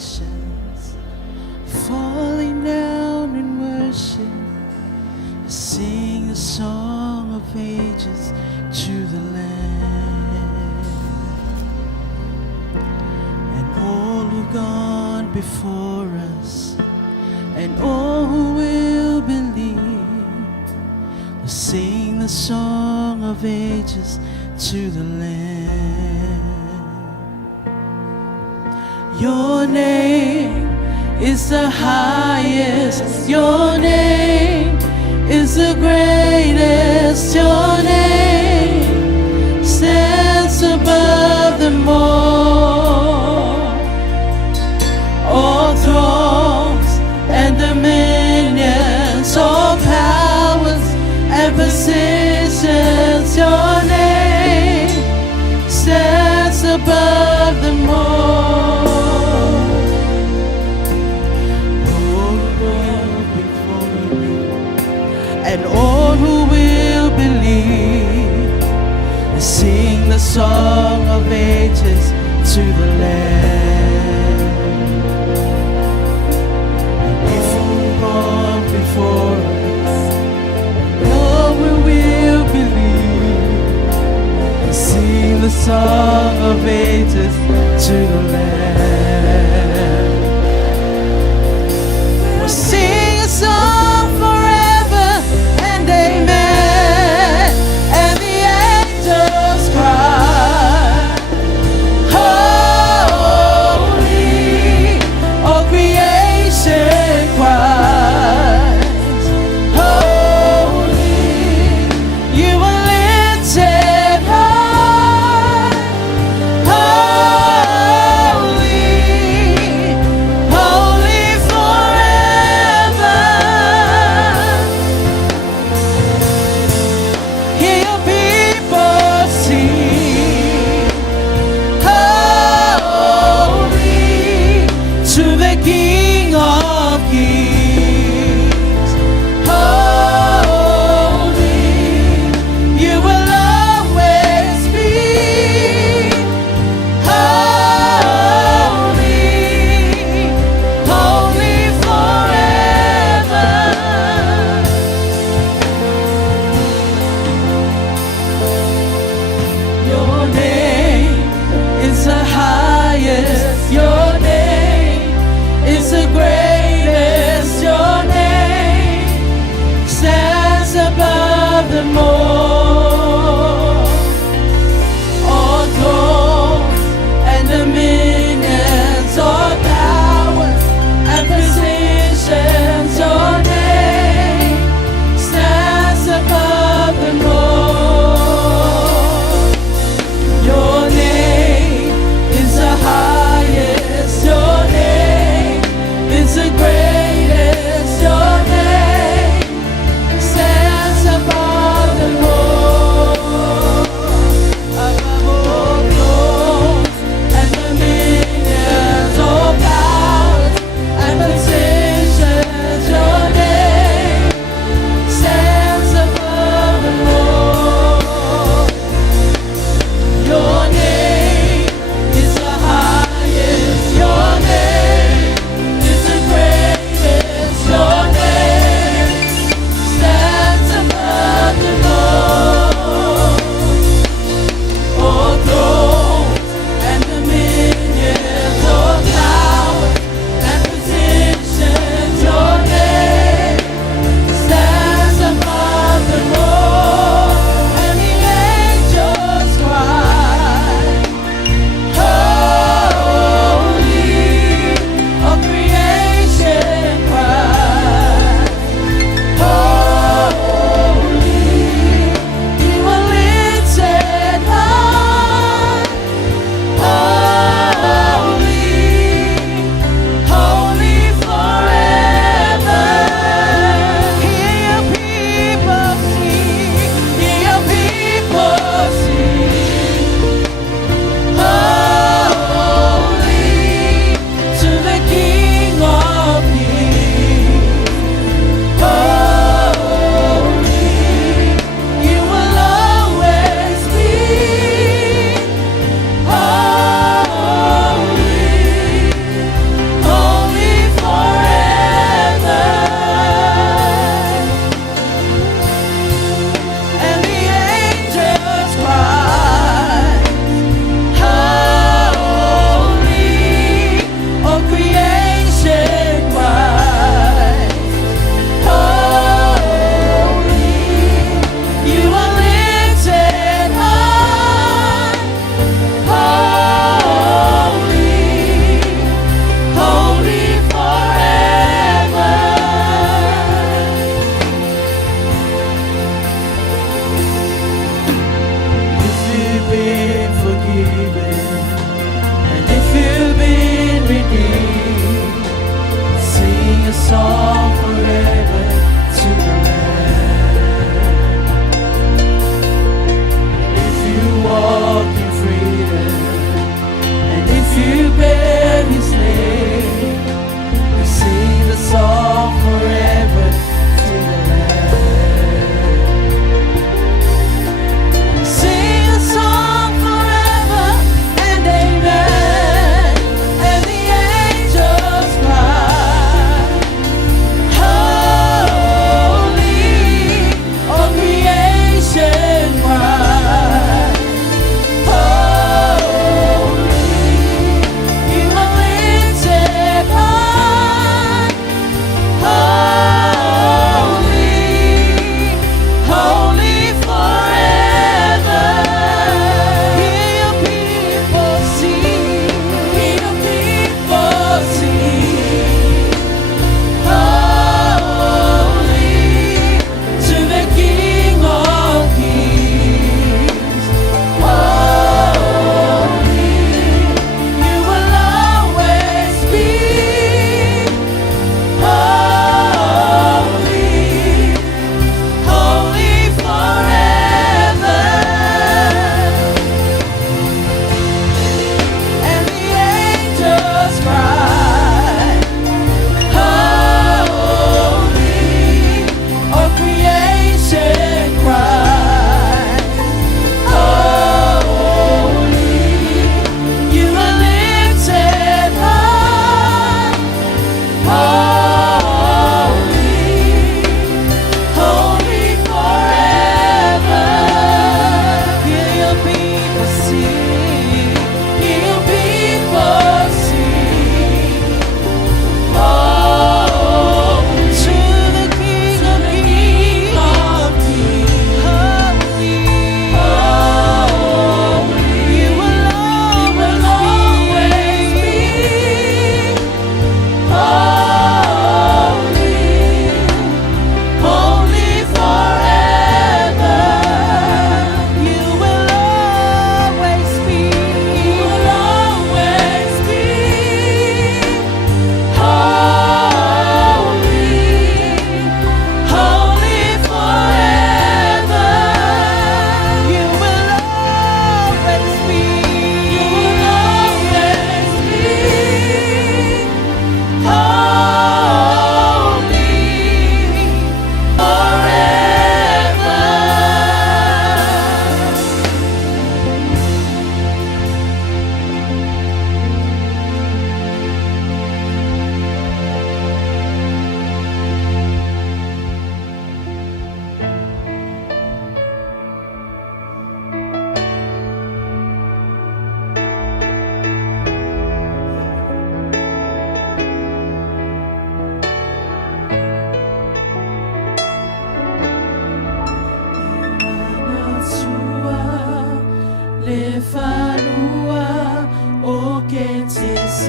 nations, falling down in worship, sing a song of ages to the Lamb. And all who've gone before us, and all who will believe, will sing the song of ages to the Lamb. Your name is the highest, your name is the greatest, your name stands above them all thrones and dominions, all powers and positions, your name stands above them all. And all who will believe, sing the song of ages to the Lamb. And if you've gone before us, all who will believe,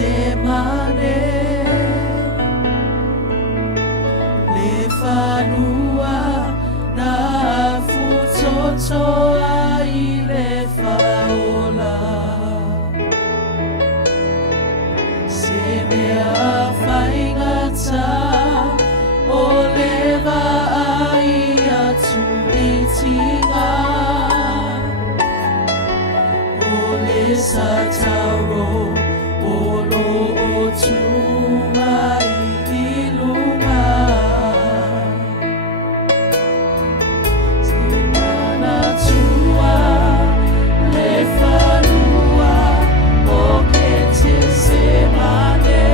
semane le fanua na futotoa I le faola se mea whaingata o le vai atu itinga o le sataro o lo o tuma I lunga se mana tua le fanua o ke te semane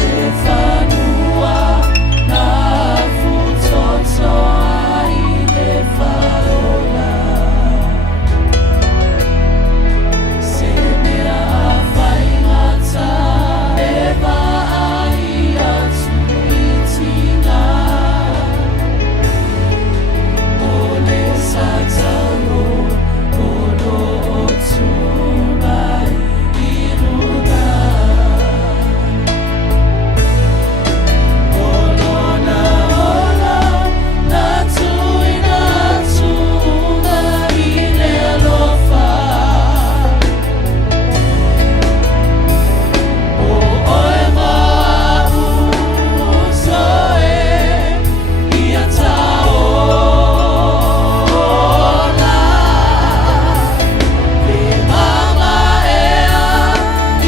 le fanua na futotoa I le faola se mea whaingata e vai atu itinga o le sataro o lo o tuma I luna olona ola na tuina tunga I le alofa o oe mau soe ia taola le mama ea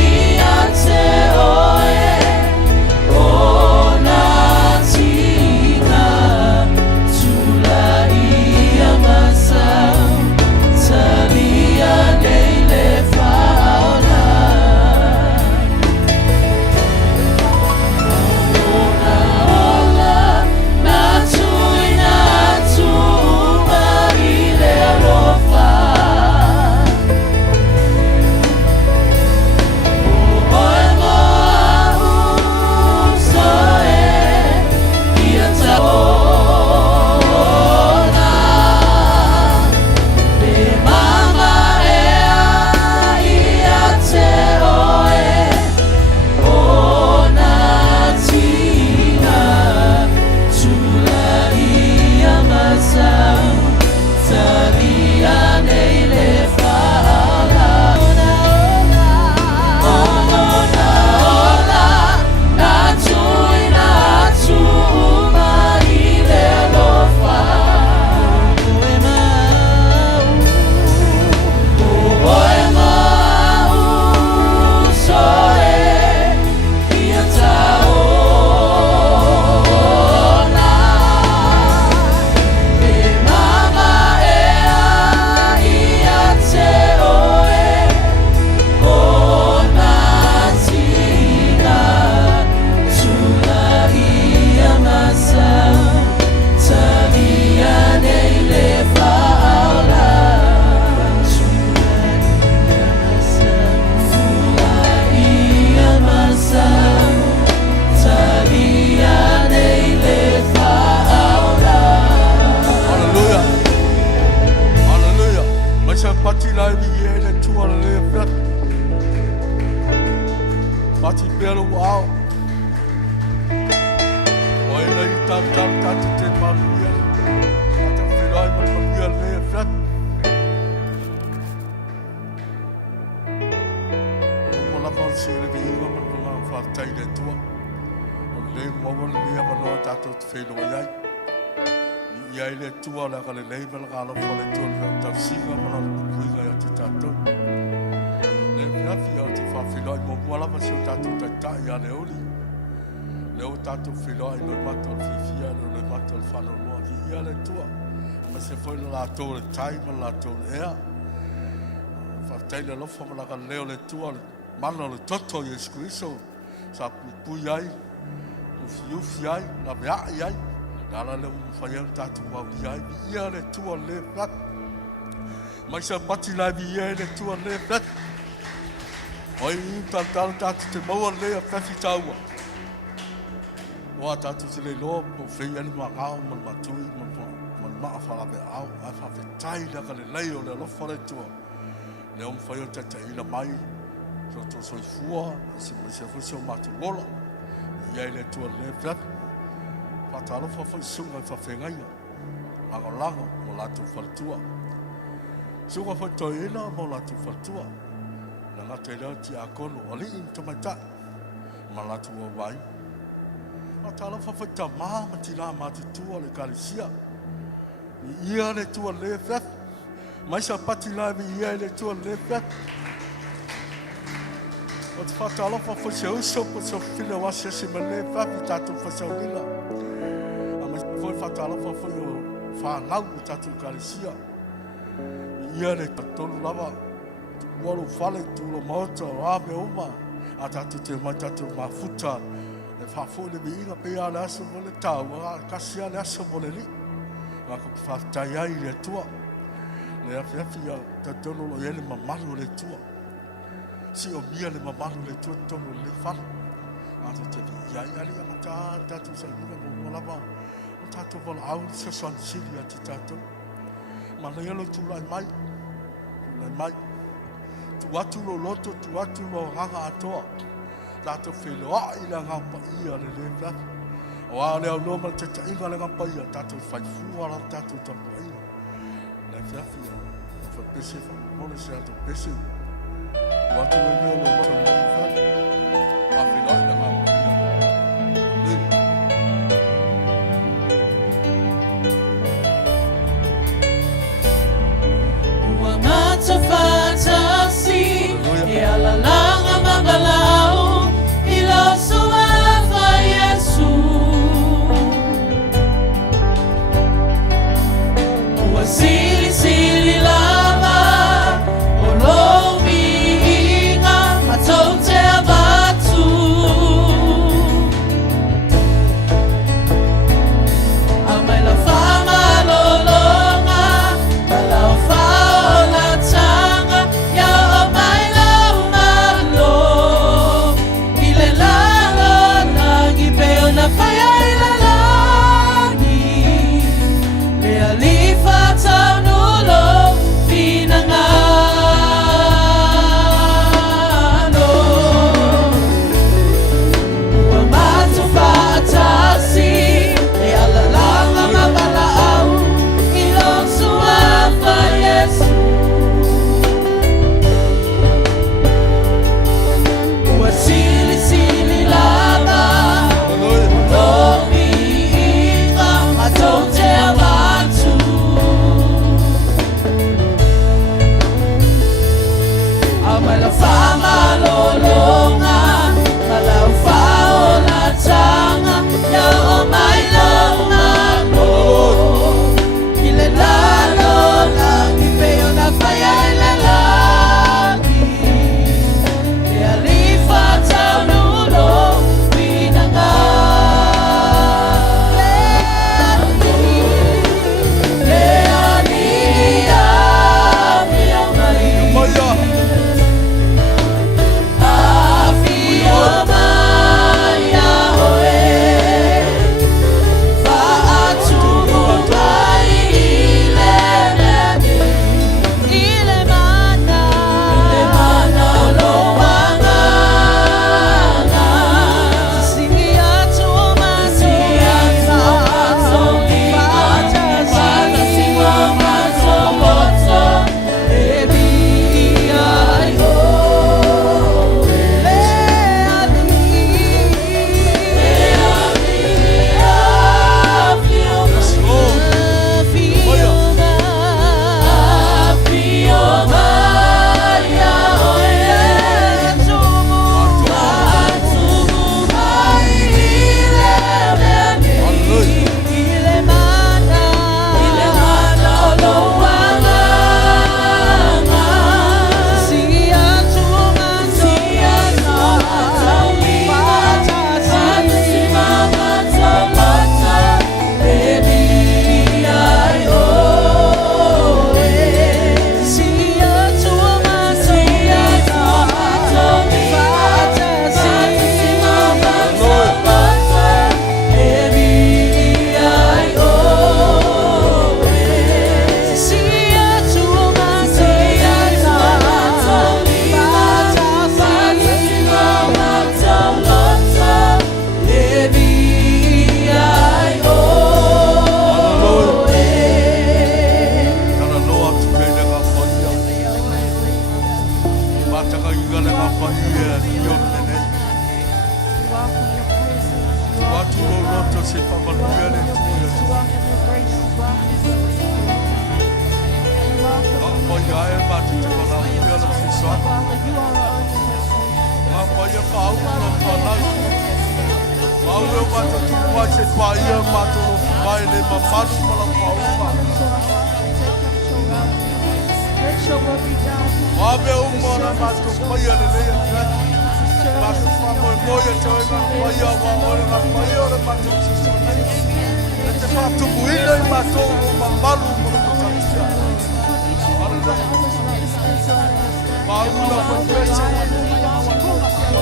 ia te oe o na tina tula ia masau talia nei le faola olona ola na tuina tuma I le alofa o oe mau soe ia taola le mama ea ia te oe o na tina tula ia masau talia nei le faala olona ola na tuina tuma I le alofa oe mau soe ia taola le mama ea ia te oe o na tina tula ia masau talia nei le faala tula ia masau talia nei le faala. Hallelujah. Hallelujah. Masya pati lai di ele tua le pet. Pati belo wow. Oi lai tam te maluia. Ata filai maluia le pet. Mola pa si le di ngam ngam fa tai le tua. O le mo le ya no tato felo yai. Ia ele tua la ka le level ka lo fo le tua le tafsira mo na kuinga ya te tato. Le rafi o te fa filo mo wala pa si tato ta ya le oli. Le o tato filo no mato fifia no le mato fa no lo ia le tua. Ma se foi la to le time la to ea. Fa tai le lo fo la ka le le tua mano le toto Yesu Kristo. Sa pu yai. U fiai la bia yai. Dala le faya tatu wa yai ia le tua le plat. Mai sa pati la ia le tua le plat. Oi tal tatu te mau le a fafi taua. Wa tatu te le lo po fei ani ma ngao man matui man ma fa la be au a fa fe tai la ka le lei o le lo fa le tua. le fai o tata ina mai so to so fua se me se fu so matu wola ia le tu le fat fatalo fa sunga fa fengai lago mo la tu fatua sunga fa toina mo la tu fatua na ngate le ti akono ali intamata ma la tu vai fatalo fa tama ma ti la ma tu le kalisia ia le tu le fat mai sa pati la ia le tu le fat o te whātalo fa se uso po se whina wase se mele whapi tātou fa Sauniga. A mai foi whātalo fa o whānau o tātou karisia. Ia ne tonu lava, walu whale tūlo maota o ame oma, a tātou te mai tātou mafuta, e whafo le mi inga pe a le aso mo le tau, a kasia le aso mo le li. Ngā kuku whātai ai le tua, le awhi a tātono lo iele mamaru le tua. Si o mia le mamalu le tuatono le fala. Ato te iai ali a mata tatu Sauniga mo lava. O tatu wala au se son siri a te tatu. Ma na yelo tu lai mai. Lai mai. Tu atu lo loto, tu atu lo hanga atoa. Tatu whilo a ila ngapa ia le le vlaki. O a leo noma te tainga le ngapa ia. Tatu whai fuara tatu tapu ia. Le vlaki ia. Fa pese fa mole se ato pese. Watu wenyewe wote wanaifanya afidai na mambo Wamatafantasi yalalanga mabalau ila suwafa Yesu wasili sili lava olomi Tote abatu Amai la fama lolonga Ala fao la tanga Ya amai la umalo welcome your presence. Watu lolote sifafanulia ni tu Yesu. Moja ya batu tukona kulia na fiswa. Moja paulo na panau. Paulo batu tuwache kwa hiyo batu baile mamaru mala paulo. Wabe umona batu kwa hiyo lele. Batu kwa moja toa kwa hiyo waone na kwa hiyo batu sisi. Ete batu buile batu mamaru mala paulo. Paulo confessa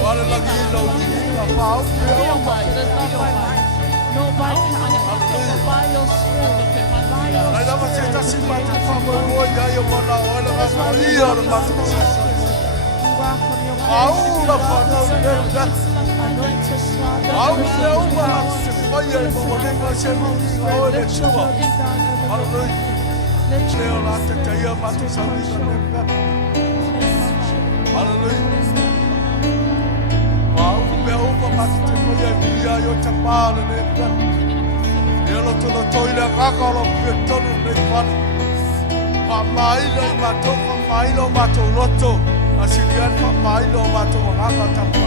wale lagi lo Paulo Nada você está se batendo favor e aí eu vou na hora mas aí eu não faço Paulo falou Paulo se foi ele vou nem você não olha chuva Aleluia Leo la te ia matu Sauniga. Hallelujah. Paulo meu matu te ia via yo te pala ne. Eu lo to toile kaka lo petolo ne pan. Pa mai lo matu loto. Asilian pa mai lo matu hanga tapa.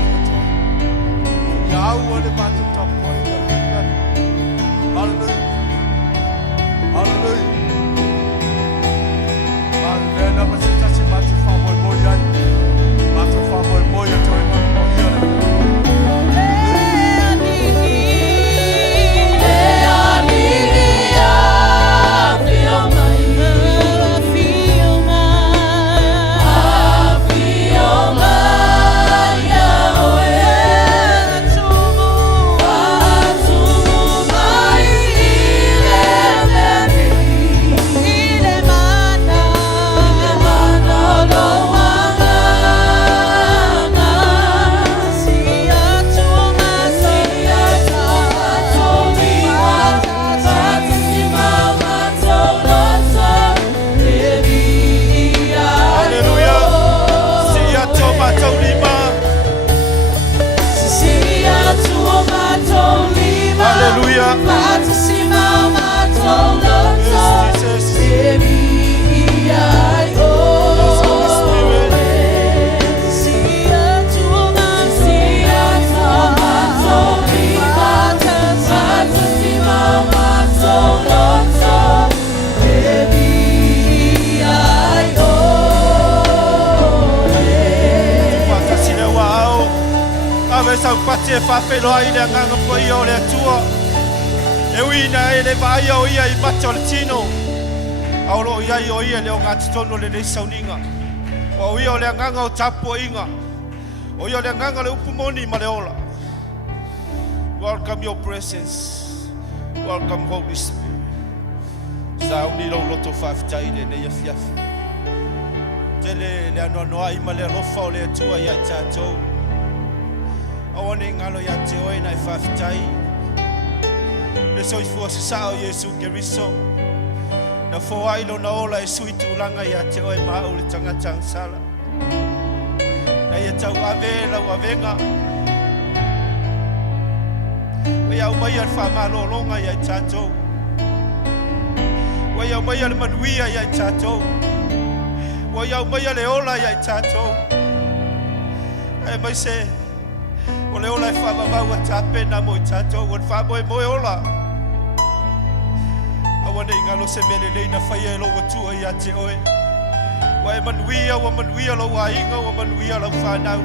Ya wale matu tapa. Hallelujah. Hallelujah. Nena masita si mati famoi moya, mati famoi moya toi moya. Pate fa felo ai le nganga foi o le tua e wina e le vai o ia I matoltino au lo ia o ia le ngati tono le Sauniga o ia o le nganga o tapo inga o ia le nganga le upumoni ma le ola. Welcome your presence, welcome Holy Spirit. Sauni lo loto faftai le ia fiafi tele le ano ai ma le lofa o le tua ia tato Awane ngalo ya te oe nai whawhitai. Le soifua se sao Yesu Keriso. Na whawailo na ola e sui tūlanga ya te oe mahau le tangata ang sala. Na ia tau ave lau avenga. Wai au mai al whamalolonga ya tātou. Wai au mai al manuia ya tātou. Wai au mai al ola ya tātou. E mai se o le ola e whamamau a tāpena mo I tātou, o whamoe moe ola. Awane I ngalo se mele leina whaia e loa tua I a te oe. Wa e manuia lo wa inga, wa manuia lo whanau.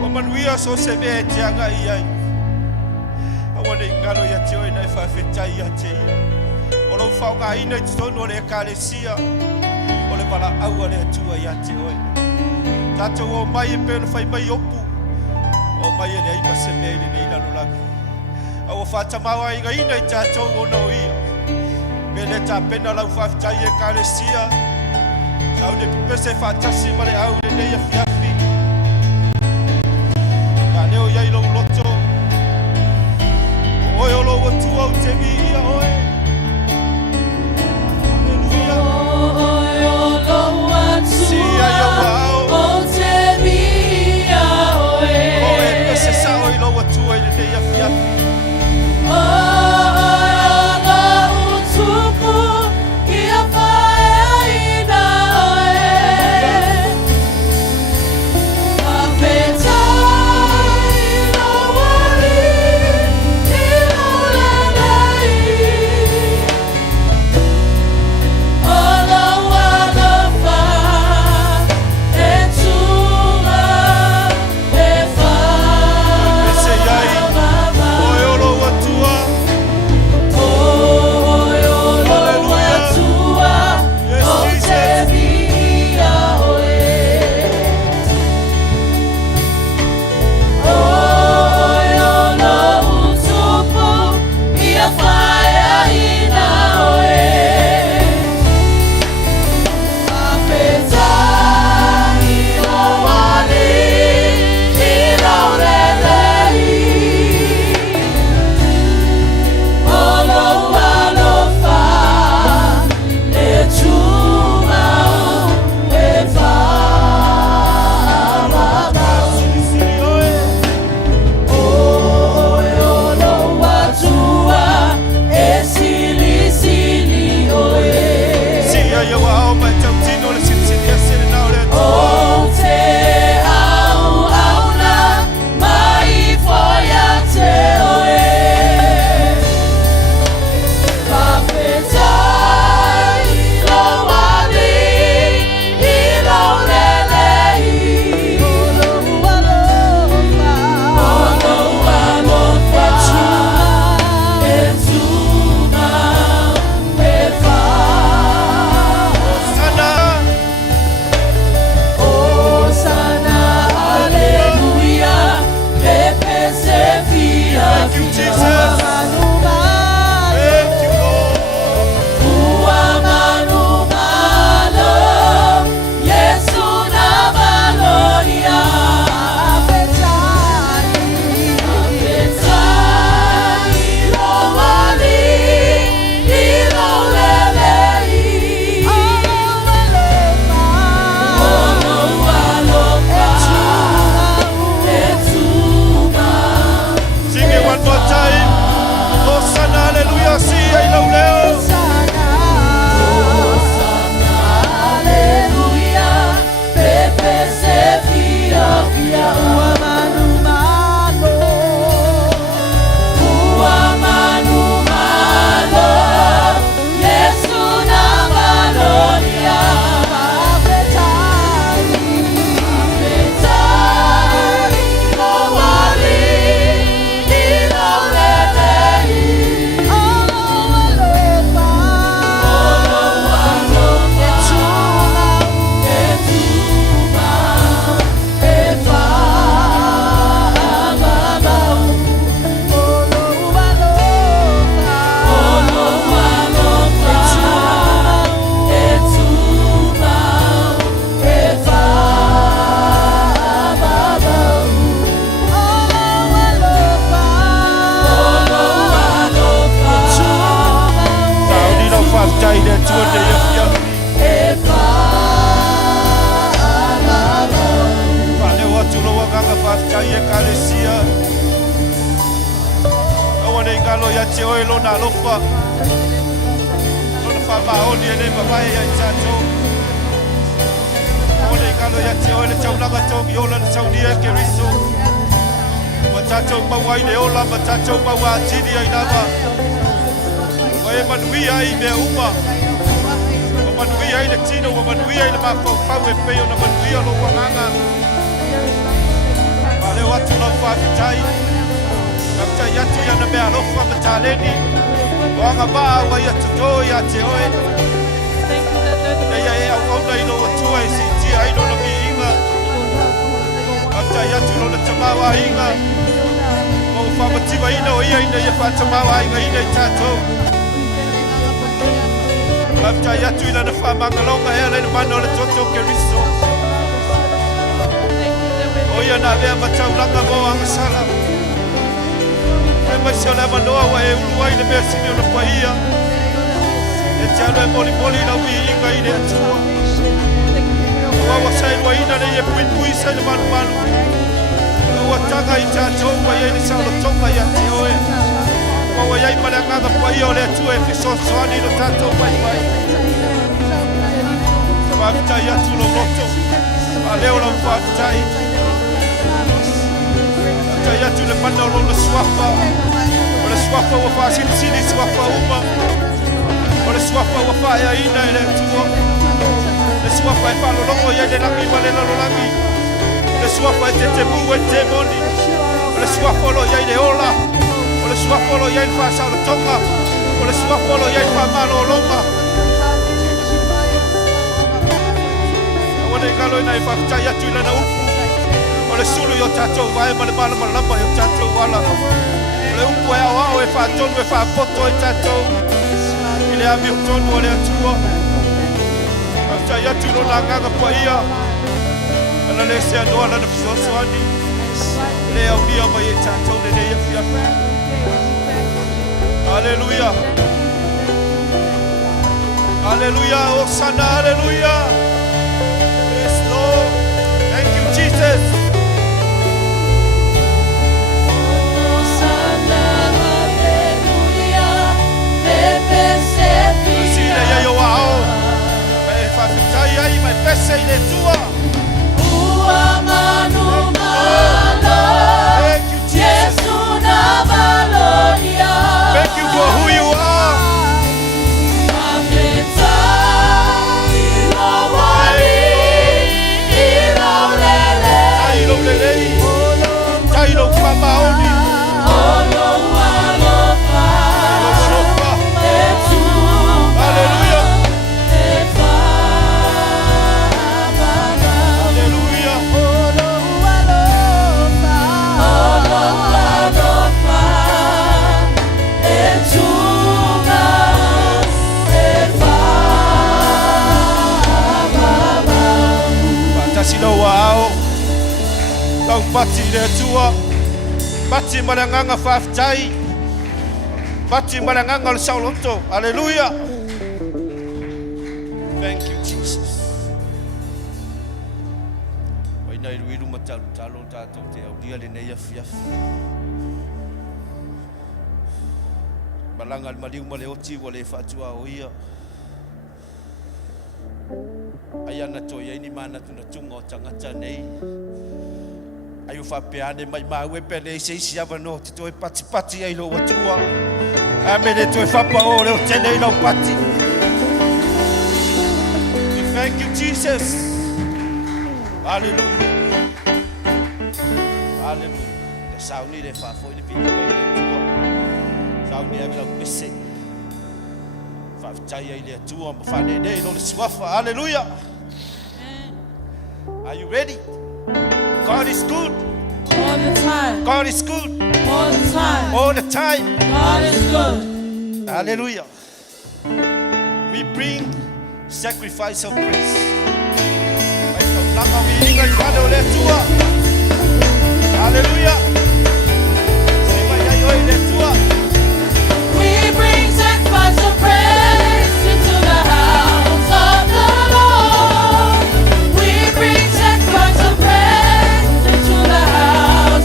Wa manuia so se mea te anga I ai. Awane I ngalo I a te oe na e whawhetai a te ia. O lo whaunga ina I tono le kalesia. O le wala aua le atua I a te oe. Tātou o mai e pēna whai mai opu. O mai ele ai pase mele nei lalo laki. Awa whatamawa I ina I tātou o no ia. Mele tā pena lau whawhitai e kāresia. Sau ne pipese whatasi male au le nei a whiawhi. Ka leo iai lau loto. O oe o lo atu au te mi ia oe. Aleluia. O oe o lo atu Sia ia wao. o te mi Ai ekalesia. Awane ngalo ya te oe lona alofa. Lona whamaoni e nei mawai ai tātou. Awane ngalo ya te oe le taunanga tongi ola le Sauniga ke riso. Ma tātou mawai ne ola, ma tātou mawa atini ai lava. Wa e manuia ai mea uma. Wa manuia ai le tino, wa manuia ai le mawhau e peo na manuia lo wanganga. Ma leo atu lau whafitai. Kaptai atu ia na mea alofa ma tāleni. Wanga maa wa ia tuto ia te oe. Nei ai au auna ino atua e si tia ino na mi inga. Kaptai atu ino na tamawa inga. Mau whamatiwa ina o ia ina ia whatamawa inga ina i tātou. Kaptai atu ina na whamangalonga hea leina mana o le toto ke riso. O ia na lea mataulanga mo angasala. E mai se o le manoa wa e ulu ai le mea sini o na pahia. E te alo e moli moli na ui inga i le atua. Wawa sai rua ina ne e pui pui sai le manu manu. Ua tanga i tātou wa iei le saulo tonga i a te oe. Wawa iei male anganga pahia o le atua e fisosoani no tātou mai mai. Whafitai atu lo roto. A leo lau whafitai. Whafitai atu le mana o lo swafa. O le swafa ua whaasini sini swafa uma. O le swafa ua whaea ina e le atua. Le swafa e whalo longo iei le langi ma le lalo langi. Le swafa e te mu e te moni. O le swafa lo iei le ola. O le swafa lo iei le whaasau le tonga. O le swafa lo iei le whaamalo o longa. Wana i ngalo ina i whafitai atu ina na upu. O le sulu i o tātou vae ma le malama lama i o tātou wala. O le upu e au au e whaatonu e whaapoto i tātou. I le ami o tonu o le atua. Whafitai atu ino na nganga pa ia. Ana le se anoa lana fisosoani. Le au nia mai e tātou le nei a fiafi. Hallelujah. Hallelujah. Osana, hallelujah. Yes, Lord. Thank you, Jesus. Sile ya yo wao. Mai whafitai ai, mai pese i le tua. Thank you, Jesus. Thank you for who you are. Tailo Pamaoni. Hallelujah. Fantasino wao. Tau pati le tua. Pati malanganga whaaftai. Pati malanganga le sauloto. Hallelujah. Thank you, Jesus. Waina iru matau talo tātou te au dia le nei afiafi. Malanga maliu male oti wale whaatua o ia. Aiana toi aini mana tuna tunga o tangata nei. Ayu whapeane mai maue pele se isi avano te toi pati pati ai lo watua. Amene toi whapa o leo tene ilo pati. Thank you, Jesus. Hallelujah. Hallelujah. Le sauni le whafo i le pini kai le tua. Sauni ave lau pese. Whaftai ai le tua ma whane nei lo le swafa. Hallelujah. Are you ready? God is good. All the time. God is good. All the time. All the time. God is good. Hallelujah. We bring sacrifice of praise. Hallelujah. We bring sacrifice of praise into the house of the Lord. We bring sacrifice of praise into the house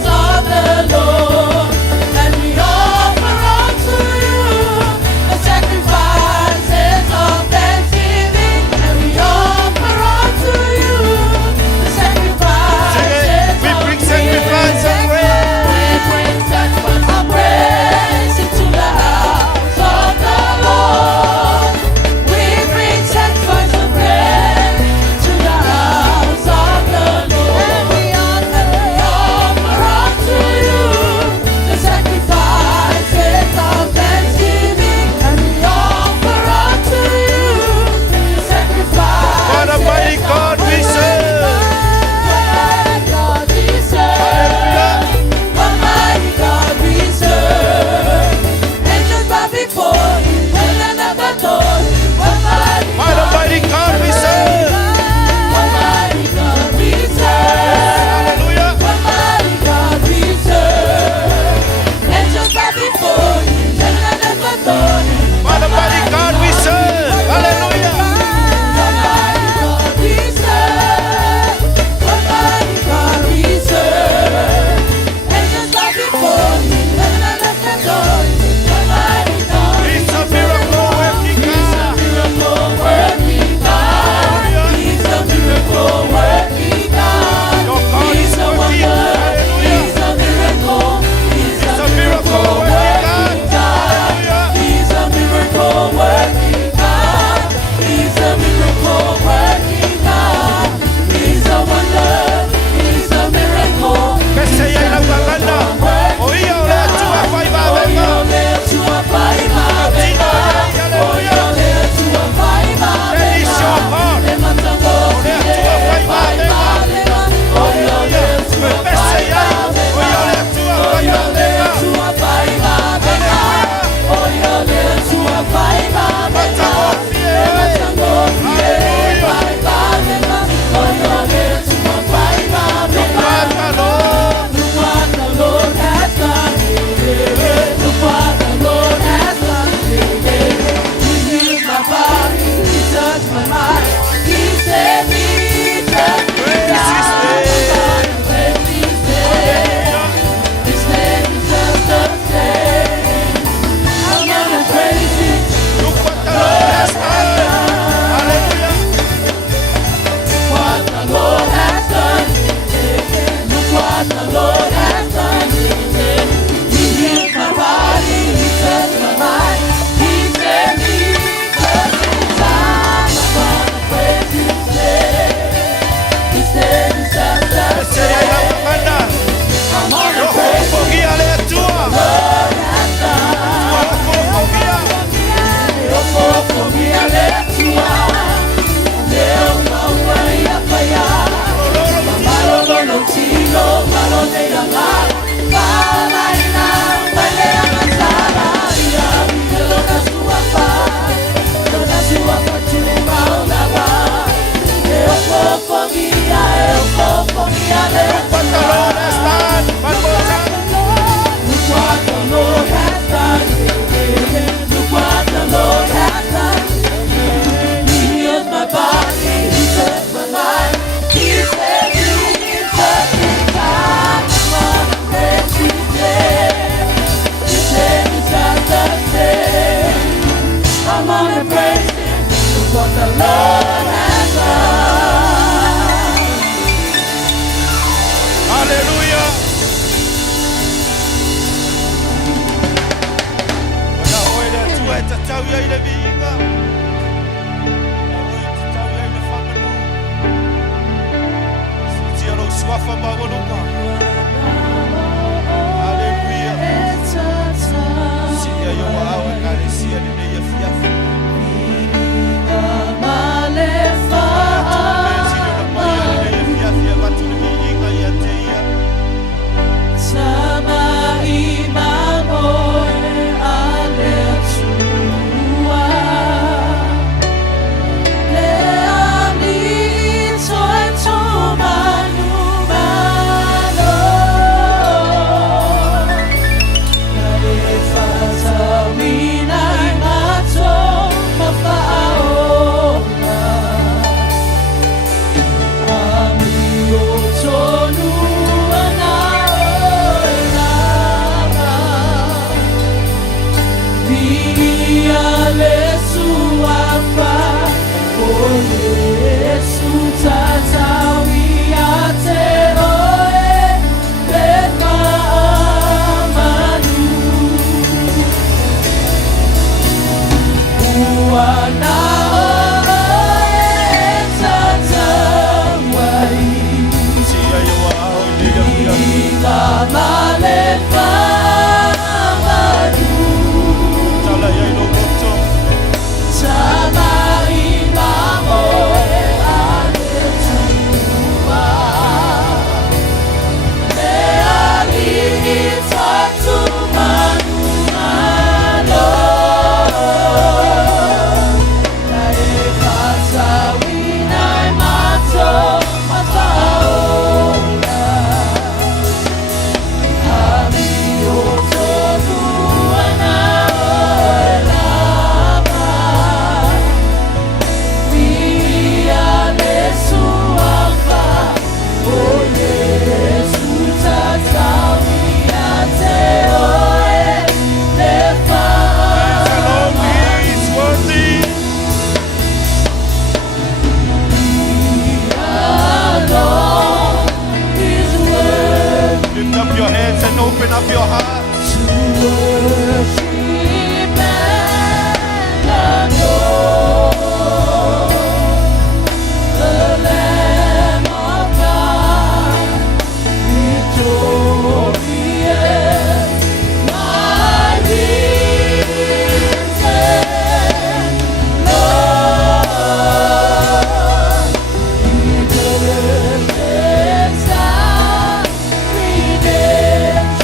Lord has done it. He healed my body, He touched my mind, He set me just in time. I'm gonna praise His name. His name is just the same. I'm gonna praise His name. Lord has done. What the Lord has done. Hallelujah. Open up your heart to worship and adore the Lamb of God, victorious, my risen Lord. He purchased our redemption.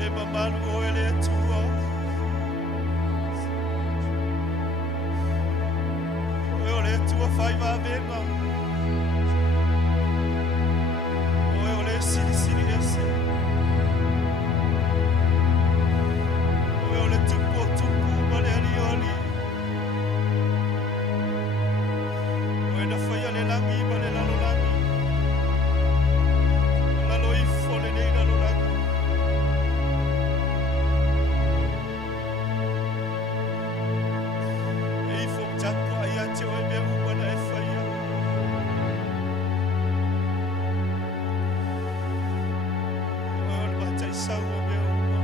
E mamalu o ele tua. O ele tua fai va venga. O ele siri siri ese. O ele tupo tupo male ali ali. O ele fai ale langi male lalo langi. Lalo ifo le nei lalo langi. Japo ia te oi me umana e whaia. O le matai sau o me uma.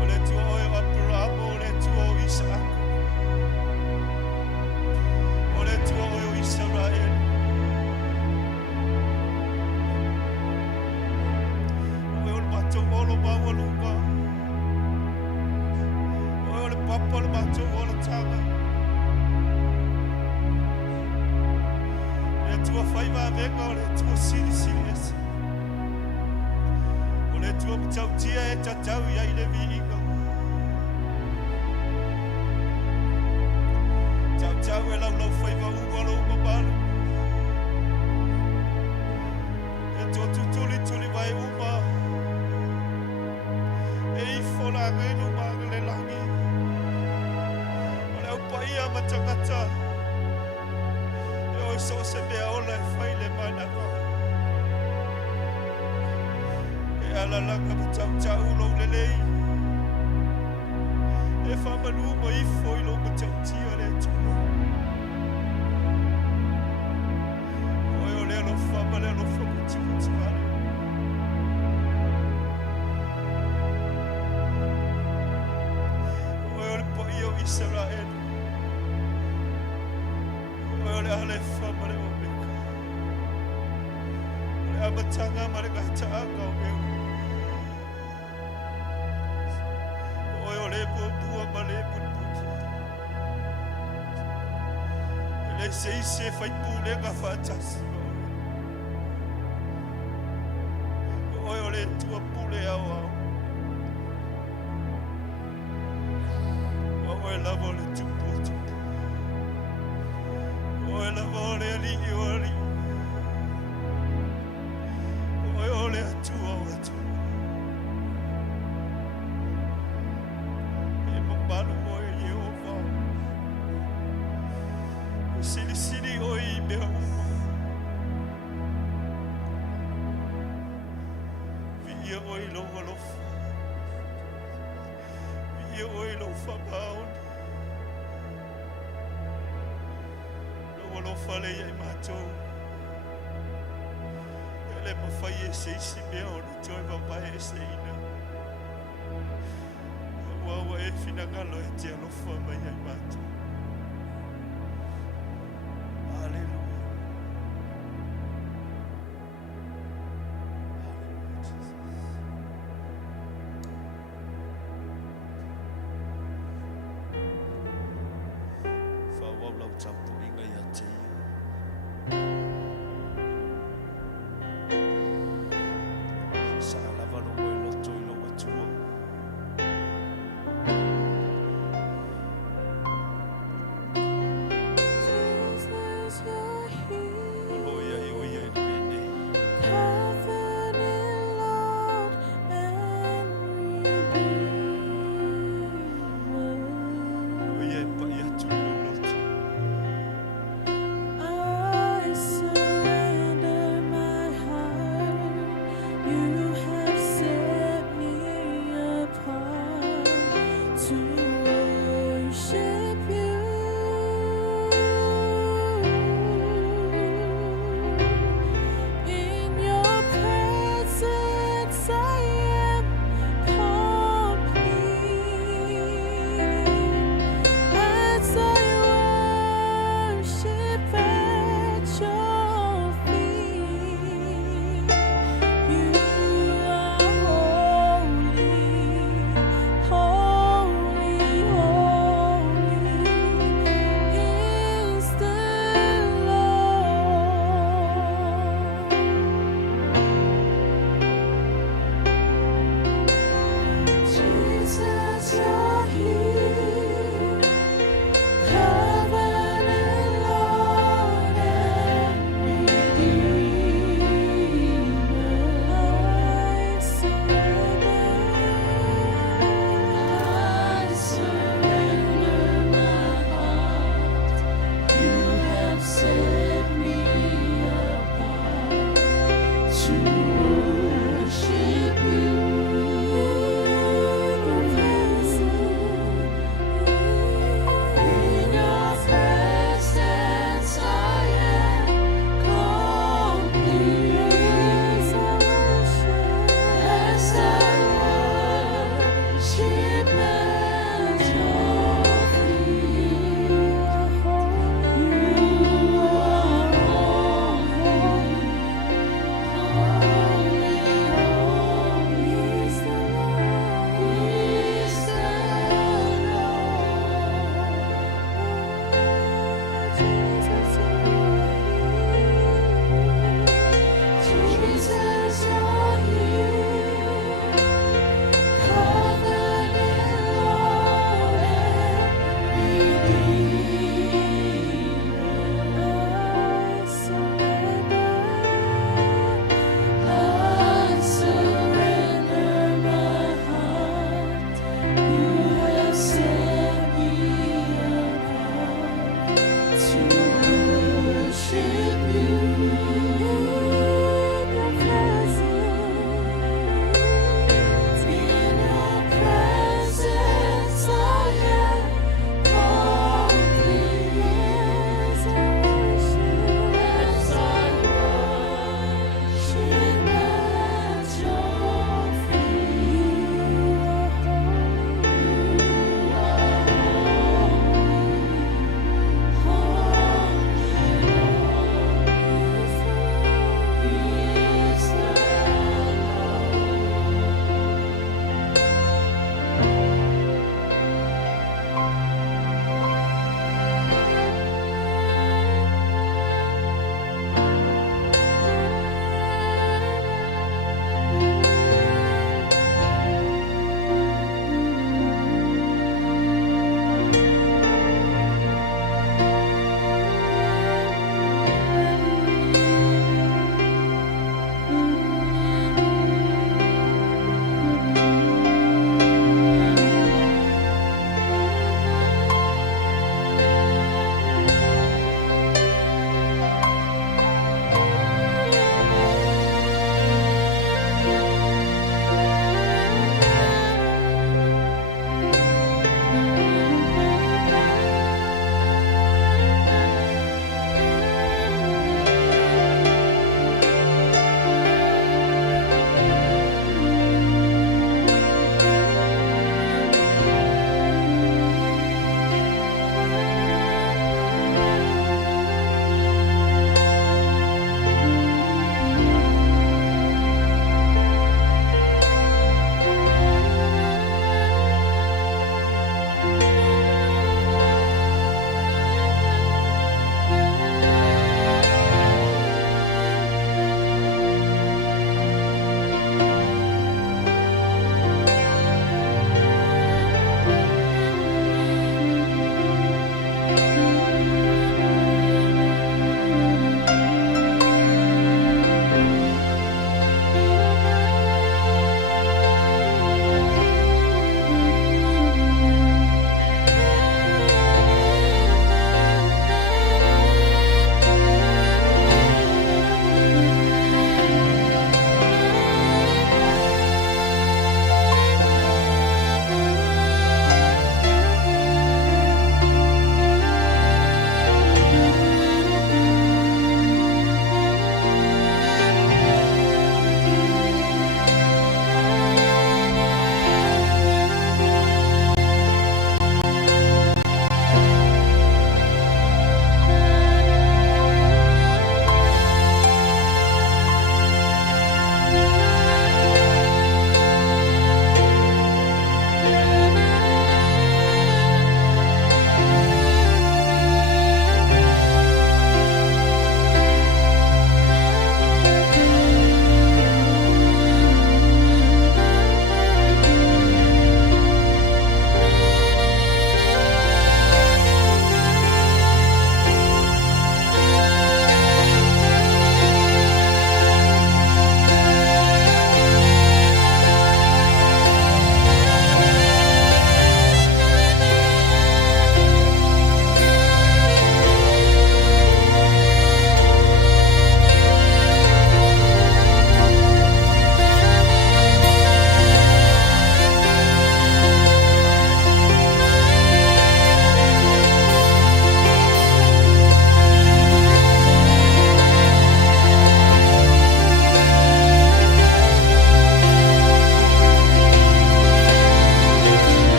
O le tua oi o Aperila, o le tua o Isaac. O le tua oi o Israel. O le matou o lo mawalunga. Papa le matou o le tanga. Le tua whai venga o le tua siri siri ese. O le tua mitau tia e tatau ia i le viinga. Tau tau e lau lau whai unga lau mabalu. Le tua tutuli tuli vai uma. E i whona ngenu maga le langi. Ia matangata e o so se mea ola e whai le mana ko e ala langa matau tau lo le lei e whamanu mo i fwoi lo matau tia le tūna o e o le alo whama le alo whamuti muti mare o e o le po i o Israel le ale whama le o meka. Le amatanga ma le gataanga o meu. Oe o le bua ma le punputi. Le seise fai pule nga whatasi. Oe o le tua pule au au. Oe lavo le tupu tupu. Oe la vole ali i ori. Oe ole atua o atua. E mamalu oe Yehova. Sili sili oe i mea uma. Via oe lo alofa. Via oe lo whapaoni. Lo fale ia i mātou. Ele mawhai e se isi mea o ni toi wapai e se ina. Wawa e whina ngalo e te alofa mai ai mātou. Hallelujah. Wawau tapu inga ia te ia. Sa lava no moe loto i lo atua. Jesus, you're here. Oloia i oia i mene. Covered in Lord and Redeemer. Oia e pa i atu i lo loto.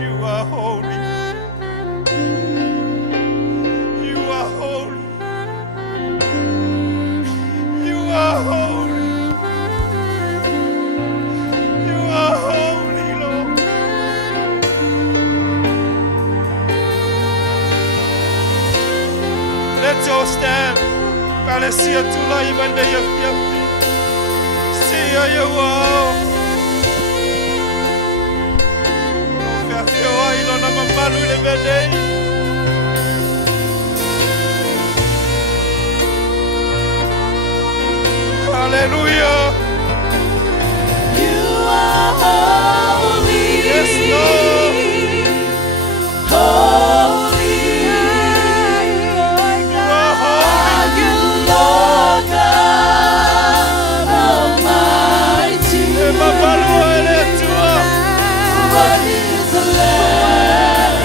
You are holy. You are holy. You are holy. You are holy, Lord. Let's all stand. Kalesia tula ibanda ya fiafi. See you wow. Fiafi wa ilo na mamalu le bedei. Hallelujah. You are holy. Yes, Lord. Holy. Are you Lord God Almighty? Mamalu ele tua. What is the Lamb?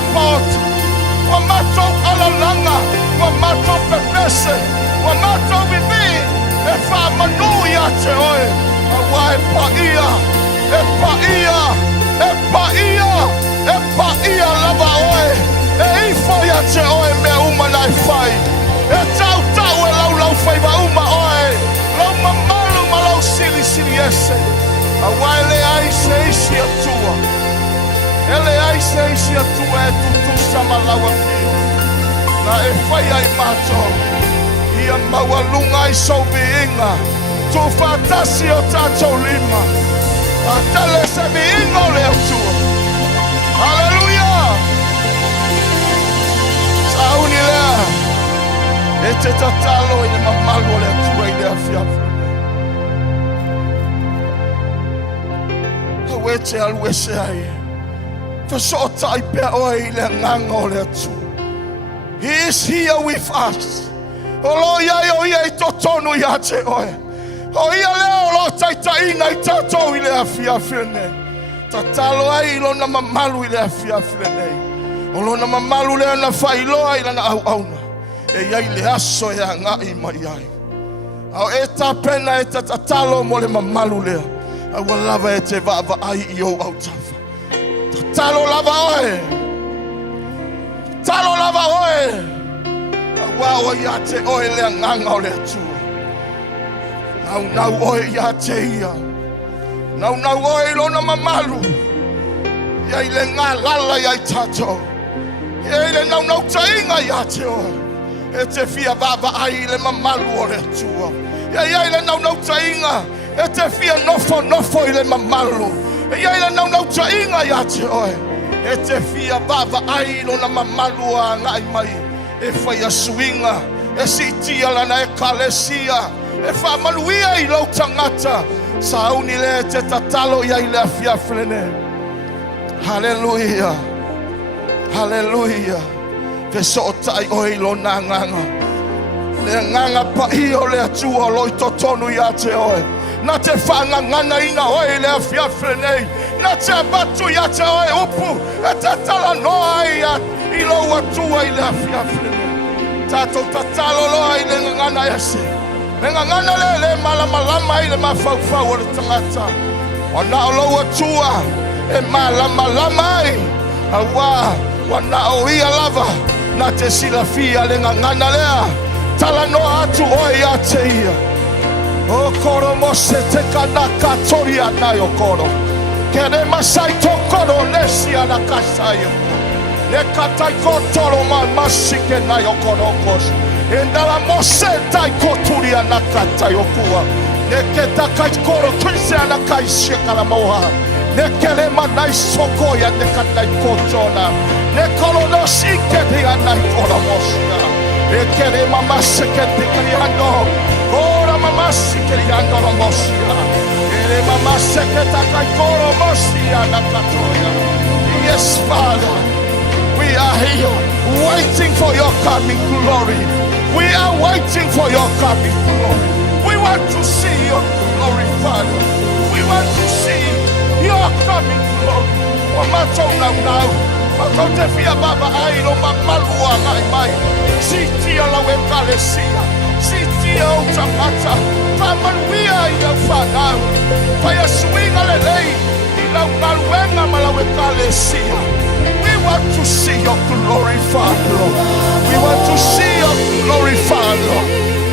support. Wamato alalanga, wamato pepese, wamato bibi, efa manuya te oe, awa epa ia lava oe, ifo ya te oe me uma nai fai, tau lau fai va uma oe, lau mamalu malau sili ese, awa ele ai se isi atua. Ele ai se isi atua tutu sama lawa pio. Na e whai ai mato. Ia maua lunga i sau biinga. Tu whatasi o tatou lima. A tele se biinga o leo tua. Hallelujah. Sauni lea. E te tatalo i le mamalu o leo tua i lea fiafu. Hawete aluese ai. He is here with us. Olo ia o ia I totonu ia te oe. O ia leo lo taitaina I tatou I le afiafine. Tatalo ai ilo na mamalu I le afiafine. Olo na mamalu lea na whailoa I lana au auna. E iai le aso ea ngai mai ai. Au e ta pena e ta tatalo mo le mamalu lea. Au lava e te vava ai I o au tafa. Talo lava oe. Awa ia te oe lea nganga o lea tua. Nau oe ia te ia. Nau oe lona mamalu. Ia I le ngā lala ia I tatou. Ia I le nau tainga ia te oe. E te fia vava ai le mamalu o lea tua. Ia I le nau tainga. E te fia nofo I le mamalu. Ia I le nau tainga ia te oe. E te fia vava ai lona mamalu a ngai mai. E whai a suinga. E si tia lana e kalesia. E wha manuia I lau tangata. Sa auni le te tatalo ia I le afiafrene. Hallelujah. Hallelujah. Te sotai oi lona nganga. Le nganga pa I o le atua loi totonu ia te oe. Na te whangangana ina oe le afiafrene. Na te abatu ia te oe upu. E te tala noa ia I lo atua I le afiafrene. Tato tatalo loa I le ngangana ese. Le ngangana le malamalama I le mawhauwhau o le tangata. O na o lo atua e malamalama I. Awa, wa na o ia lava. Na te silafia le ngangana lea. Tala noa atu oe ia te ia. O koro mose te kanaka toria na yo koro. Kere masai to koro lesi ana kasayo. Ne katai kotoro ma masike na yo koro kos. Endala mose tai koturia na katai okua. Ne keta kai koro tuise ana kai shekala moha. Ne kele manai soko ya ne katai kotona. Ne koro no shike de ana koro mosia. E kere mama seke te kriando. Ora mama sikeriando la mosia. Ere mama seketa kai koro mosia na katoya. Yes, Father, we are here waiting for your coming glory. We are waiting for your coming glory. We want to see your glory, Father. We want to see your coming glory. Wamato now. Makote fia baba airo mamalua mai. Sitia la wekalesia. Sitia utamata. Pamanuia ia whanau. Paya swinga lelei. Ila unaluenga malawekalesia. We want to see your glory, Father. We want to see your glory, Father.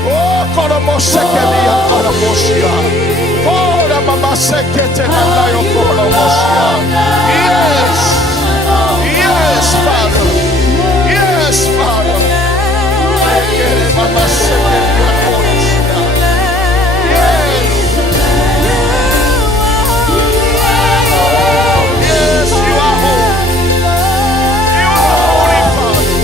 Oh, koromosekelia koromosia. Oh, mama sekete kanayo koromosia. Yes. Yes, Father. Yes, Father. Mama sekete koromosia. Yes. Yes, you are holy. You are holy, Father.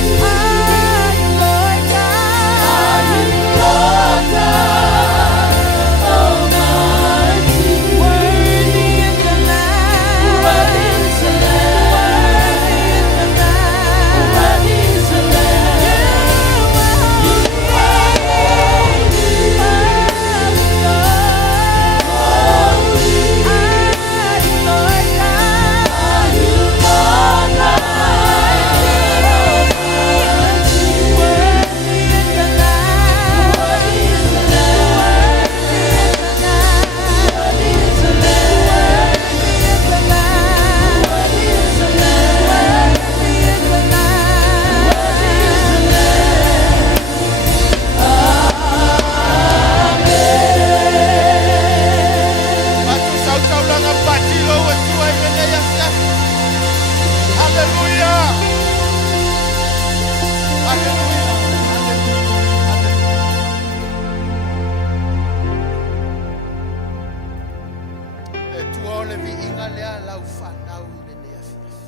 lau whanau I le nea fiafi.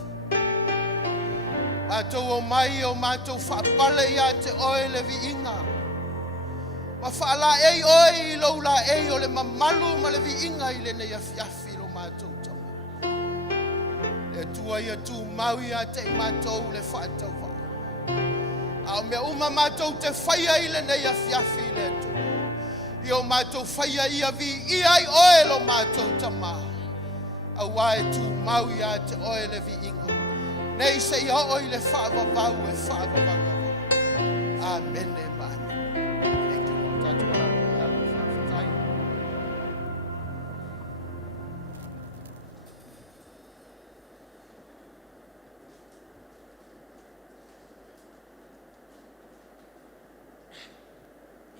Mātou o mai o mātou whaapale ia te oe le vi inga. Ma whaala ei oe I lau la ei o le mamalu ma le vi inga I le nea fiafi lo mātou tama. Le tua ia tu mau ia te mātou le whaatau wha. Au mea uma mātou te whaia I le nea fiafi le tu. Io mātou whaia ia vi ia I oe lo mātou tama. Au wae tu mau ia te oe le vi inga. Nei se ia oi le whaavavau e whaavavau. Amen e mane. Thank you. Tātou ara ia le whaafetai.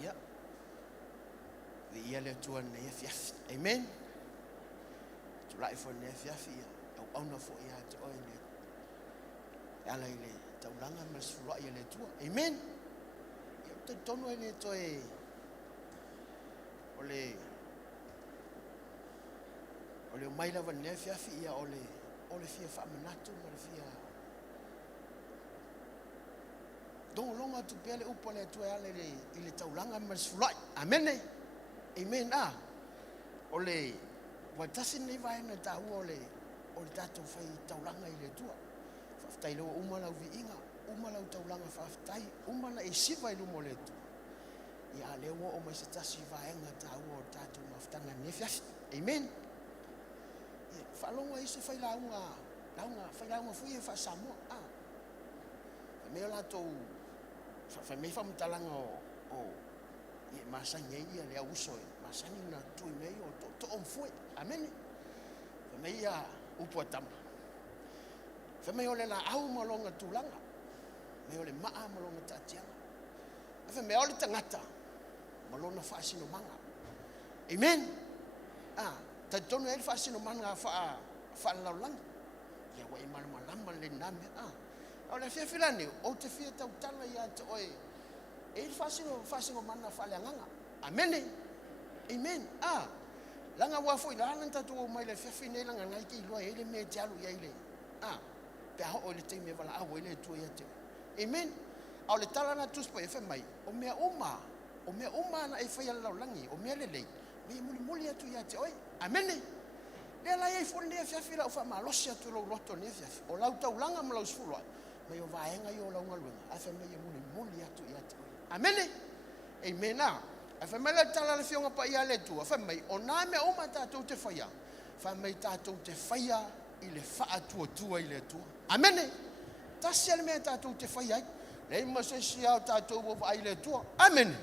Ia. Vi ia le tua nei fiafi. Amen. Tulai fo nei fiafi ia. Au auna fo ia te oe le. Ala ile taulanga masfua ia le tua. Amen. Ia te tono ele toe. Ole mai lava ne fiafi ia ole fia fa manatu ma le fia. Don longa tu pele upo le tua ala ile taulanga masfua. Amen. Amen. Ole watasi nei vai na ta ole tato fai taulanga ile tua. Tai lo umala vi inga umala taulanga faftai umala e siva I lumo letu ia lewo o mai se tasi vaenga tau o tatu maftanga nefias amen falonga ise fai launga fui e fa samo me la to fa me fa mtalanga o e masanya ia le uso masani na tu nei o to on foi amen me ia upotama Fa me ole la au malonga tulanga. Me ole maa malonga tatianga. Fa me ole tangata. Malona fasino manga. Amen. Ta tono el fasino manga fa laulang. Ya wa imal malama le name. Ole fia filani o te fia tau tala ia te oe. El fasino manga fa le nganga. Amen. Amen. Langa wa foi la nanta tu mai le fia fine langa ngai ki lo ele me jalu ya ile. Pea o le te me wala awo ele tu ia te. Amen. Au le tala na tuspo e mai. O mea uma na e whai ala langi. O mea lelei. Me muli atu ia te oi. Amen. Le la e fon le fiafira o wha malosi atu lau roto ne fiafi. O lau tau langa ma lau sfulua. Me o vaenga i o lau ngaluenga. A wha me muli atu ia te oi. Amen. Amen. A wha me le tala le fionga pa ia le tu. A wha mai o na mea uma tātou te whaia. Wha mai tātou te whaia I le wha tua I le tua. Amen. Tasi ale mea tātou te whai ai. Nei masesi au tātou o wha ai le tua. Amen.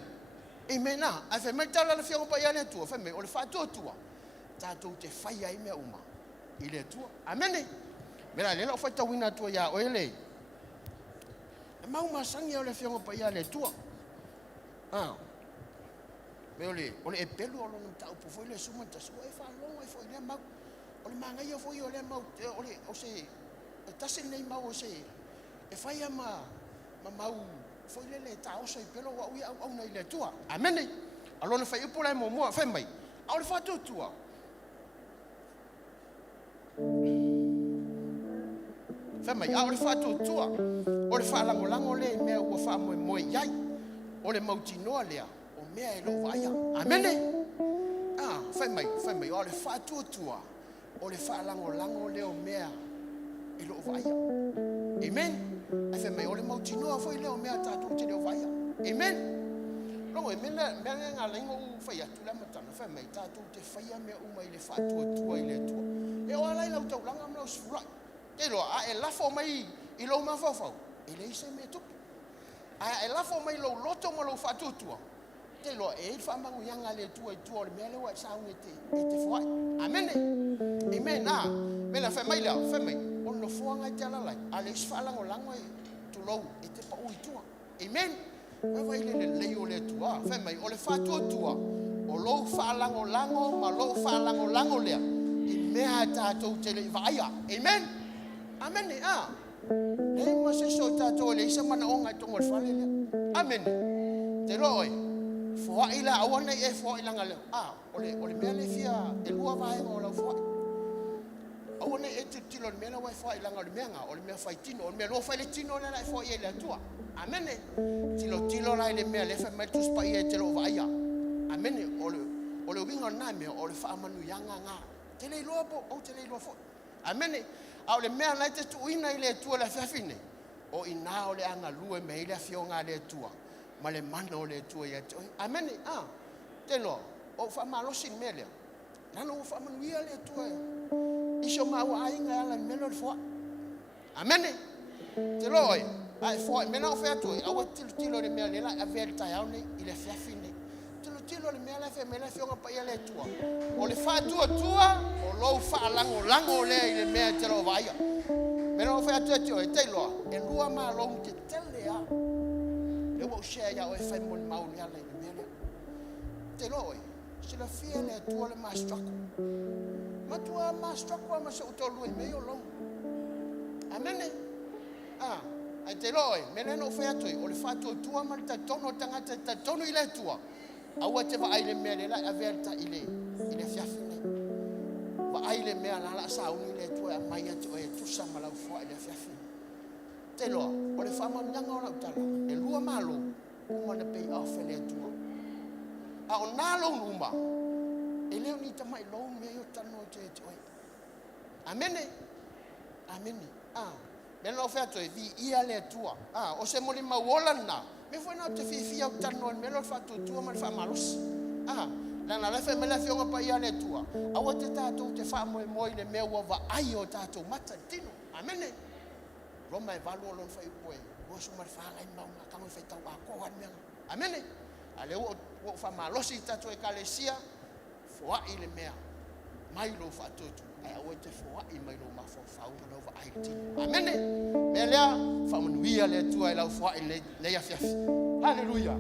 Amen. A whai mai tala le whianga pa ia le tua. Whai mai o le wha tua. Tātou te whai ai mea uma. I le tua. Amen. Mera lela o whai tawina tua ia o ele. E mau masangi o le whianga pa ia le tua. Me ole e pelu o lona tau po foi le sumata. Sua e wha longa e foi le mau. Ole manga ia foi ole mau ole o se tasi nei mau o se e fai ama mau foi le ta o se pelo wa ui au nei le tua amen alona fai upo le mo fai mai au le fatu tua fai mai au le fatu tua o le fa lango le me o fa mo iai o le mautinoa lea o mea e lo vai amen fai mai o le fatu tua o le fa lango le o mea e lo vai. Amen. Afe mai ole mautinoa foi leo mea tātou te leo vai. Amen. Longo e mena ngā lengo u whai atu la matana. Whai mai tātou te whaia mea uma I le whātua I le tua. E o alai lau tau langa mlau sfurai. Te loa, e lafo mai I lau mawhawhau. E le ise mea tupi. E lafo mai lau loto ma lau whātua. Te loa, e whamangu yanga le tua I tua o le mea lewa e saunga e te whai. Amen. Amen. Mena whai mai lea, whai mai. Ono fuanga te alalai. Ale iswhalango lango e tulou e te pa ui tua. Amen. Wawa ile le leo le tua. Whai mai, o le whatua tua. O lou whalango lango, ma lou whalango lango lea. I mea tātou te le vaia. Amen. Amen. Nei maseso tātou le isa mana onga tongo le whale lea. Amen. Te loi. Fua ila awana e fua ila ngale. Ole mea le fia e lua vaenga o lau fua. Awana tilo le mea wai fai langa le mea nga, o le mea fai tino, o le mea lo fai le tino le lai fai e le atua. Amene. Tilo lai le mea le fai mai tus pa ia te lo vaia. Amene. O le winga na mea, o le wha amanu yanga nga. Te le loa po, o te le loa fo. Amene. A o le mea lai te tuina i le atua le fiafine. O ina o le anga lue me i le fionga le atua. Ma le mana o le atua ia te oi. Amene. Te loa. O wha malosi mea lea. Nano o wha amanu ia le atua ia. Iso maua ainga ala melo le foa. Amene. Te loi. Ai foa mena o fea tui. Awa tilo le mea lela a vea le tai au nei i le fiafine. Tilo le mea le fea mea le fionga pa ia le tua. O le faa tua o lou faa lango le i le mea te lo vaia. Mena o fea tua tio e te loa. E lua maa long te tele a. Le wau shea ia o e fai mon mau le ala i le mea le. Te loi. Sila fia le tua le maa straku. Matua ma strako ma se utolu e meio long. Amene. Ai te loi, mele no fea toi, o le fatu tua ma ta tono tangata ta tono ile tua. Aua te va aile mele la averta ile fiafine. Va aile mea la sa uni le tua mai atu e tu sama la fo ile fiafine. Te loi, o le fama nyanga ola utala. E lua malo, uma na pay off le tua. A o nalo uma. E leo ni tamai lo me yo tano te oi. Amene. Mena o fea toi vi ia le tua. O se moli mawola na. Me foi na te fia o tano me lo fatu tua ma fa malos. Na le fe me le fionga pa ia le tua. A o te tatou te fa mo le me wa va ai o tatou mata tino. Amene. Roma e valu lon fai poe. O so mar fa ai ma ka mo fe tau a ko an me. Amene. Ale o fa malosi tatou e kalesia. Foa i le mea. Mai lo fatotu. Ai o te foa i mai lo mafo fau na va ai tino. Amene. Me lea fa manuia le tua i lau foa i le ia fiafi. Hallelujah.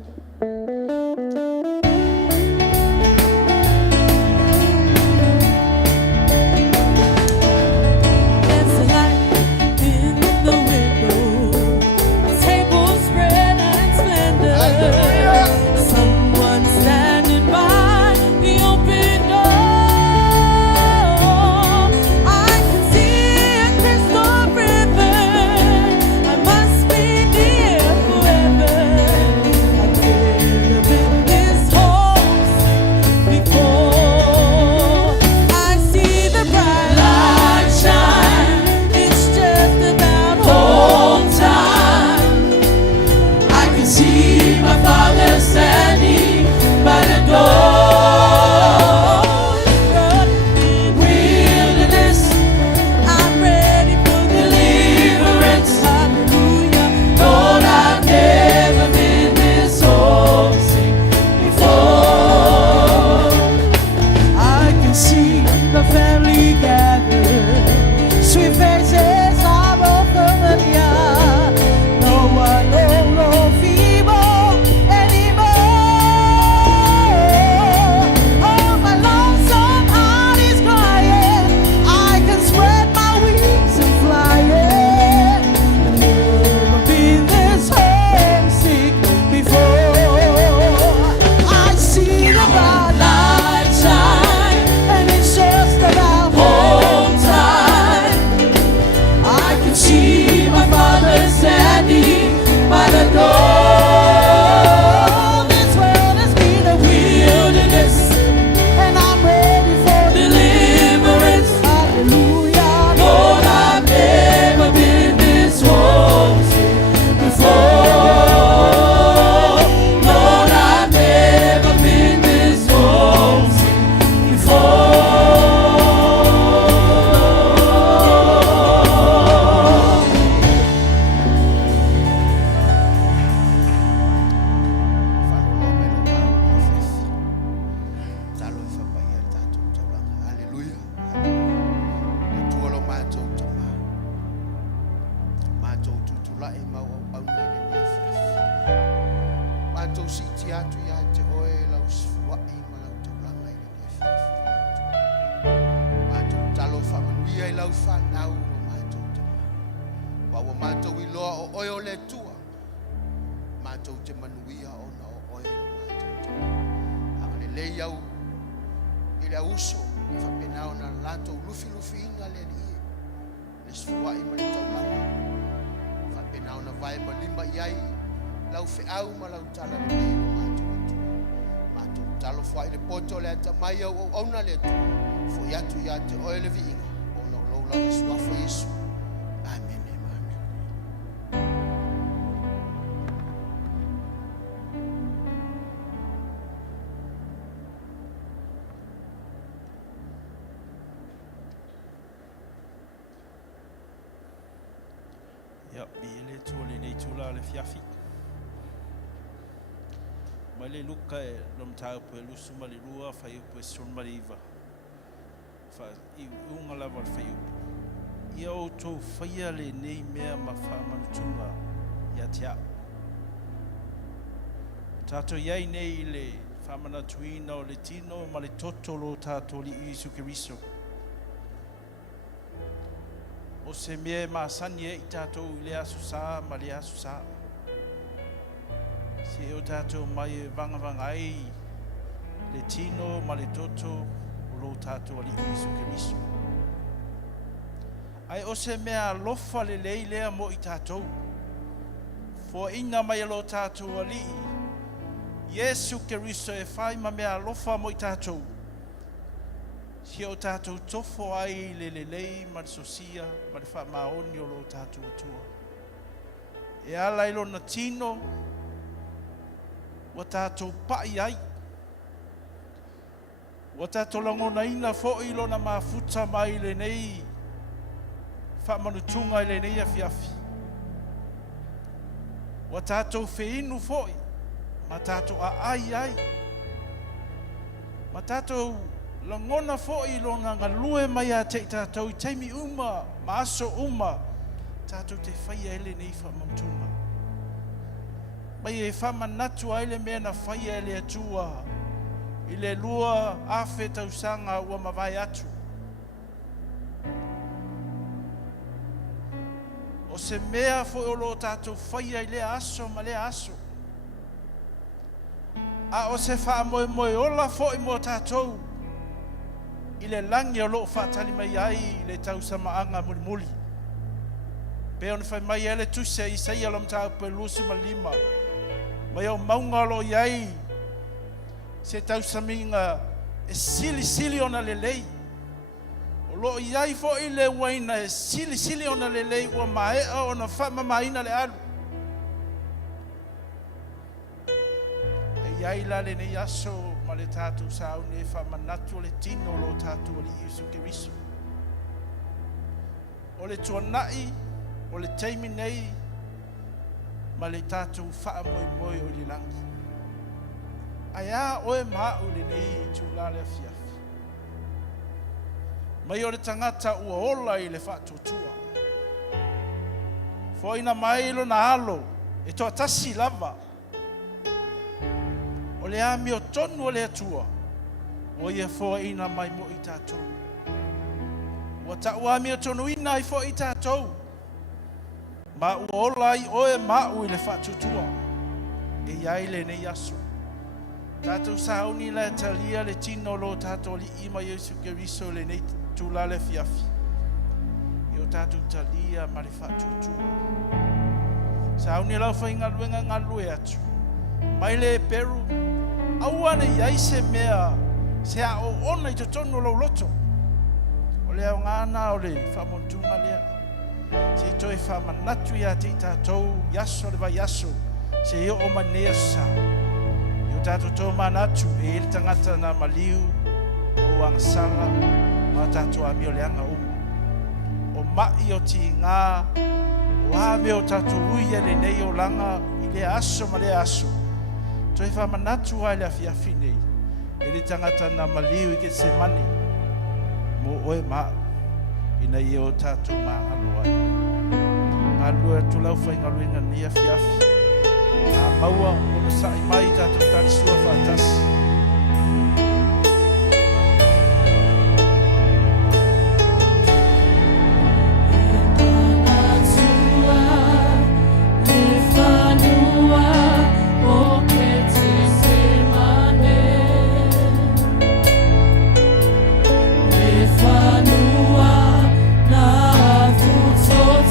ma le taulanga. Whapena ona vai ma lima iai, lau whiau ma lau tala le mai o mātou atu. Mātou talo whai le poto le ata mai au auna le atu. Fo iatu ia te oe le viinga, ona o lau lau suafo Yesu. Amen. Ya, bile tole nei tula le fiafi. Mai le luka e lom tau pe lusu ma le lua fai upu e son ma le iwa. Fa i unga lava le fai upu. Ia o tō whaia le nei mea ma whamanutunga ia te au. Tātou iai nei le whamanatuina o le tino ma le totolo tātou li Isu Keriso. O se mea maasani e i tātou i le asu sā ma le asu sā. Se o tātou mai e vangavangai le tino ma le toto o lo tātou ali Isu Keriso. Ai o se mea lofa le lei lea mo i tātou. Fo ina mai lo tātou ali Yesu Keriso e whai ma mea lofa mo i tātou. Si o tātou tofo ai le lei ma le sosia ma le wha maoni o lo tātou atua. E ala ilo na tino wa tātou pai ai. Wa tātou langona ina fo ilo na mafuta mai le nei wha manutunga le nei a fiafi. Wa tātou whiinu foi ma tātou a ai. Ma tātou langona fo'i lona ngalue mai a te tātou i teimi uma, ma aso uma, tātou te whaia ele nei whamamtunga. Mai e whamanatu a ele mea na whaia ele atua, i le lua awhe tausanga ua mawai atu. O se mea fo'i o lo tātou whaia i le aso ma le aso. A o se wha moe ola fo'i mo tātou, i le langi o loo whaatali mai ai le tausa maanga muli. Pe on whai mai ele tuse i sei alom tau pe lusu ma lima. Mai o maunga lo iai se tausa minga e sili ona le lei. O lo iai fo i le waina e sili ona le lei ua maea ona wha maina le alu. E iai la le nei aso ma le tātou sāu ne whamanatu o le tino lo tātou o li Isu Keriso. O le tuanai, o le teimi nei, ma le tātou wha moe o li langi. Aia oe maa o le nei tūla le fiafi. Mai o le tangata ua ola i le whaatotua. Fo ina mai lo na alo, e toa tasi lava. O le ami o tonu o le atua, o ia fo ina mai mo i tātou. O ta ua ami o tonu ina i fo i tātou, ma ua ola i oe mau i le whaatutua, e iai le nei aso. Tātou sauni le talia le tino lo tātou li ima Yesu Keriso le nei tūla le fiafi. E o tātou talia ma le whaatutua. Sauni lau whainga luenga ngā lue atu. Mai le peru, auane iai se mea, se a o ona i te tonu lau loto. O lea o ngana o le whamontunga lea. Se i toi whamanatu ia te i tātou, yaso le vai yaso, se i o manea sa. I o tātou tō manatu e ele tangata na maliu, o angsala, ma tātou ami o leanga uma. O mai o ti ngā, o ame o tātou ui ele nei o langa, i le aso ma le aso. Toi whamanatu ai le afiafi nei, e le tangata na maliu i ke se mani, mo oe maa, ina i o tātou maa alo ai. Ngā lua tulau whainga luenga ni afiafi, ngā maua o na sai mai tātou tari sua whaatasi. So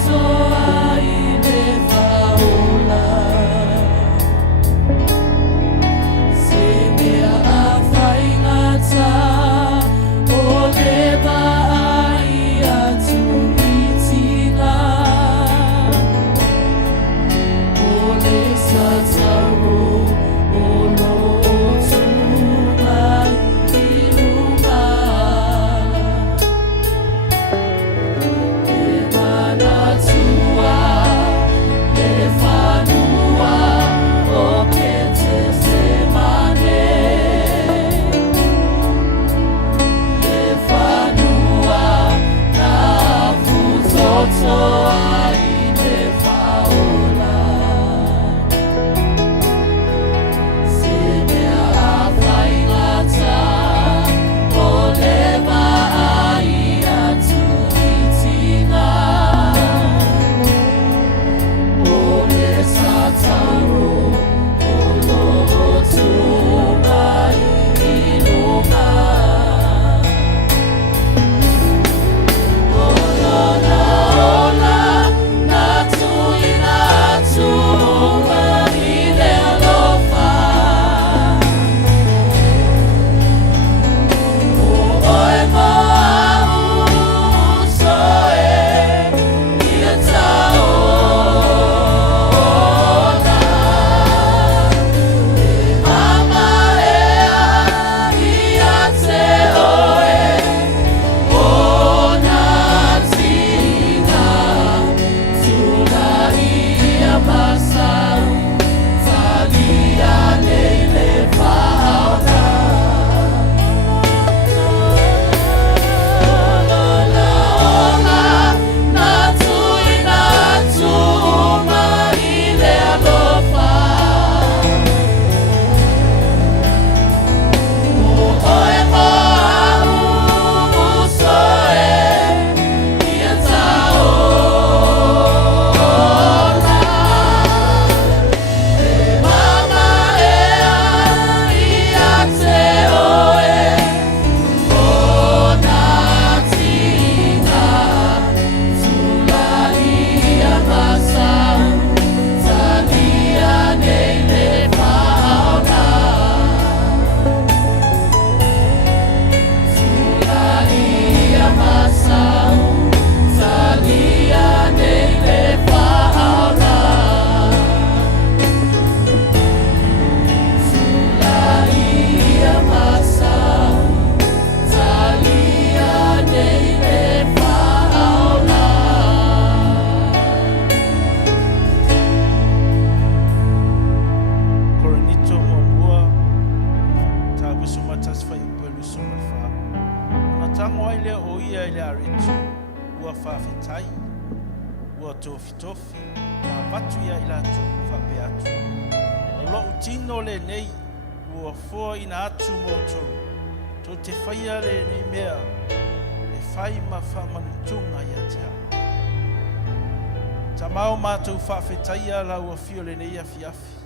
Tamau mātou whawhetaia lau a whio le nei a fiafi.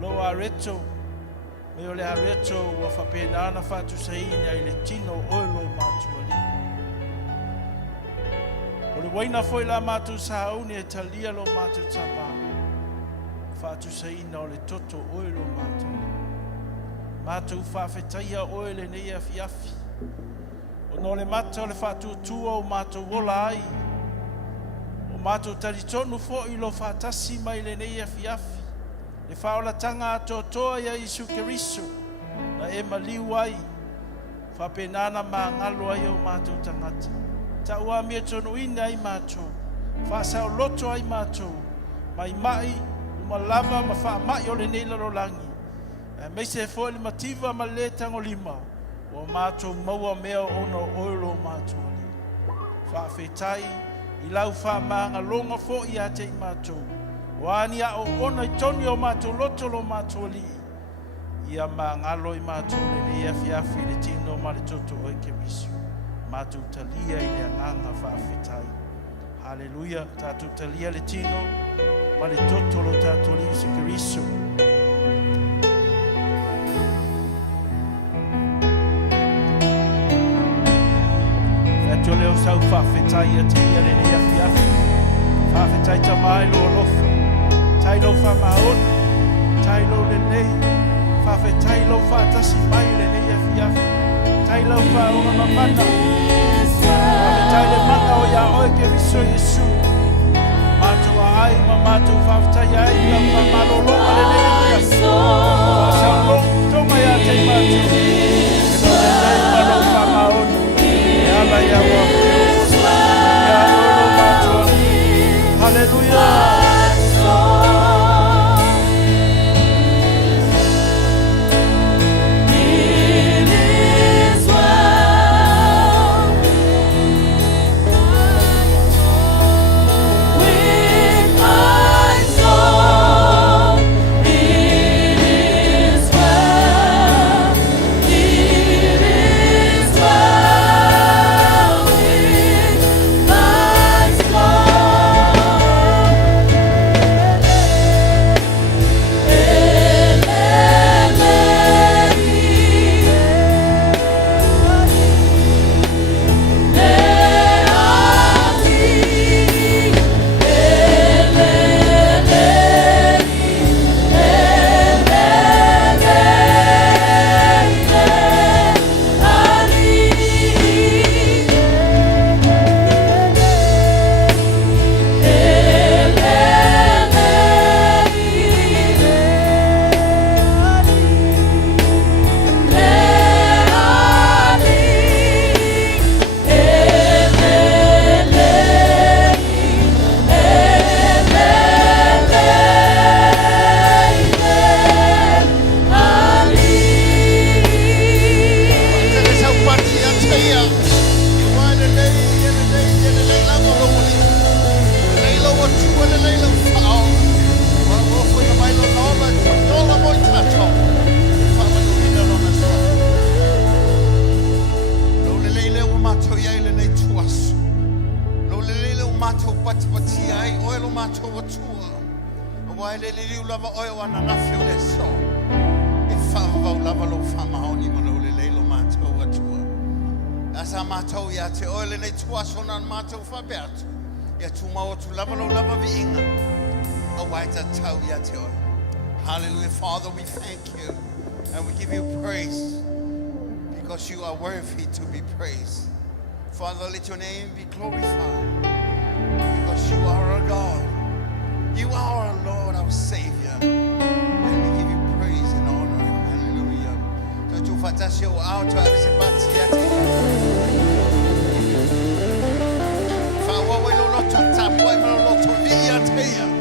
Lo a reto, me o le a reto ua whapēnāna whātu saini ai le tino oilo mātua li. O le waina foi la mātou sahauni e talia lo mātou tamau. Whātu saina o le toto oilo mātua li. Mātou whawhetaia oile nei a fiafi. O no le mata o le whātu tua o mātou wola ai. Mātou taritonu fo I lo whātasi mai le nei a fiafi. Le whaolatanga ato toa ia Isu Keriso. Na e maliu ai. Whapenana mā ngalo ai o mātou tangata. Ta ua mea tonu ina ai mātou. Whāsao loto ai mātou. Mai mai, umalava ma wha mai o le nei laro langi. Mei se fo le mativa ma le tango lima. O mātou maua mea ono oilo mātou ali. Whawhetai. I lau whamanga longa fo I a te I mātou. Wāni a o ona I toni o mātou loto lo mātou li. Ia mā ngalo I mātou le ne fiafi le tino ma le toto o Keriso. Mātou talia I le anganga whawhetai. Haleluia, tātou talia le tino ma le toto lo tātou li Isu Keriso. Tio leo sau whawhetai a te ia le nei a fiafi. Whawhetai ta mai lo lofa. Tai lo whamaon. Tai lo le nei. Whawhetai lo whatasi mai le nei a fiafi. Tai lo whaonga na mana. Whawhetai le mana o ia oe Keriso Yesu. Mātou a ai ma mātou whawhetai ai la whamalolo a le nei a fiafi. Whasau lo tonga ia te mātou. E lo le nei ma lo whamaon. Ala ya wa ya lo macho hallelujah mato pati ai oilo mato watua. Wai le liu lava oil wana ngafio le so. E whawau lava lo whamaoni mano le leilo mato watua. Asa mato ia te oile nei tuasona mato whabeatu. Ia tu mau tu lava lo lava vi inga. A waita tau ia te oile. Hallelujah. Father, we thank you and we give you praise because you are worthy to be praised. Father, let your name be glorified because you are our God. You are our Lord, our Savior. And we give you praise and honor. Hallelujah. So tu fatasio out to avise batia te. Fa wa we lo to tap wa lo to via te.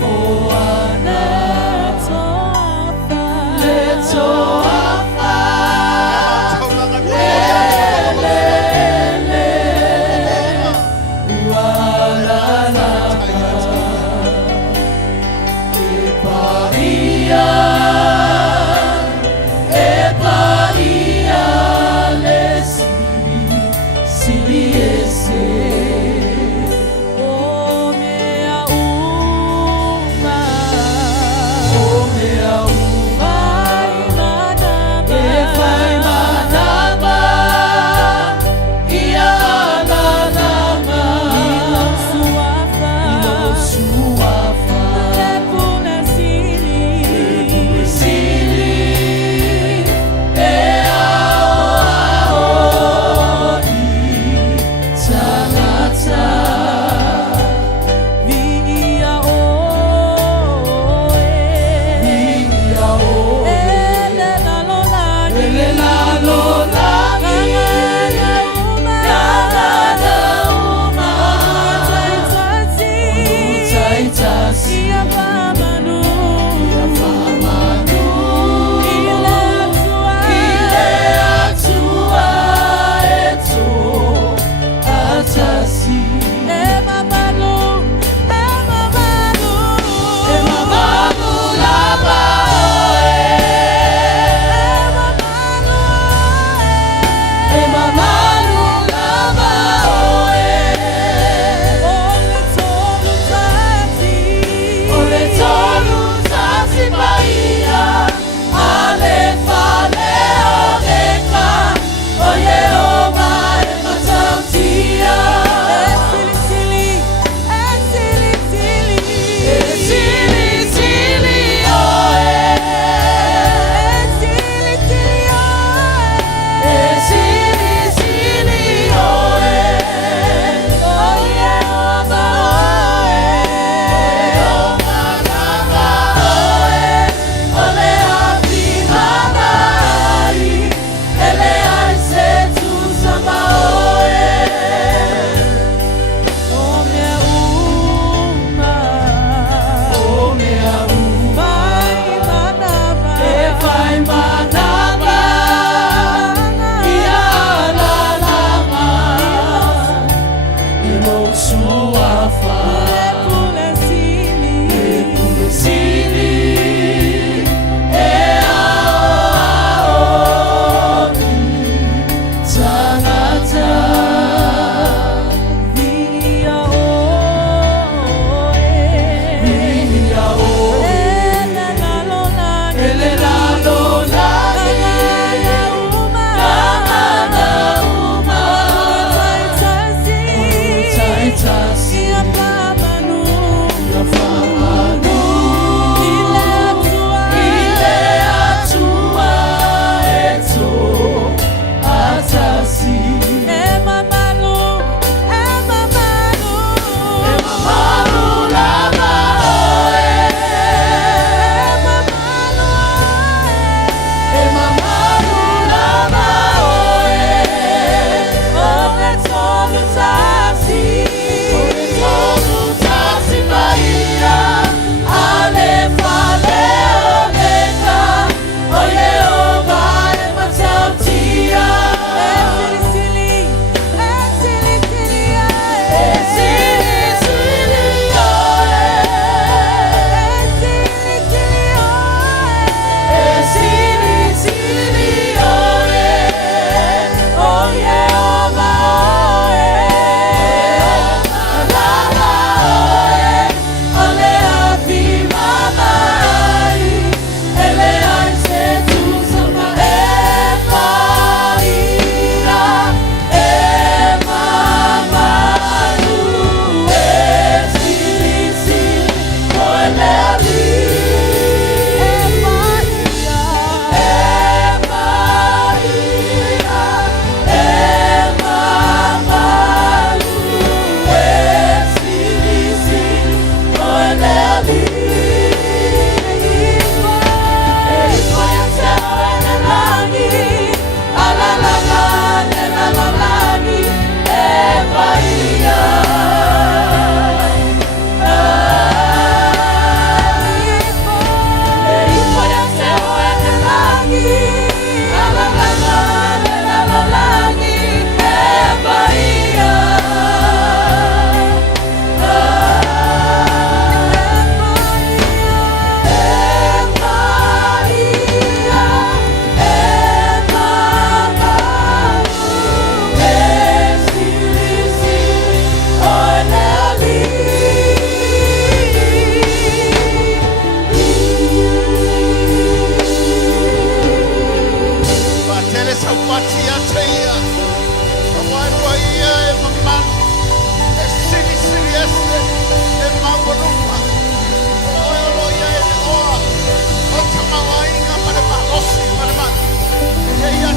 Moana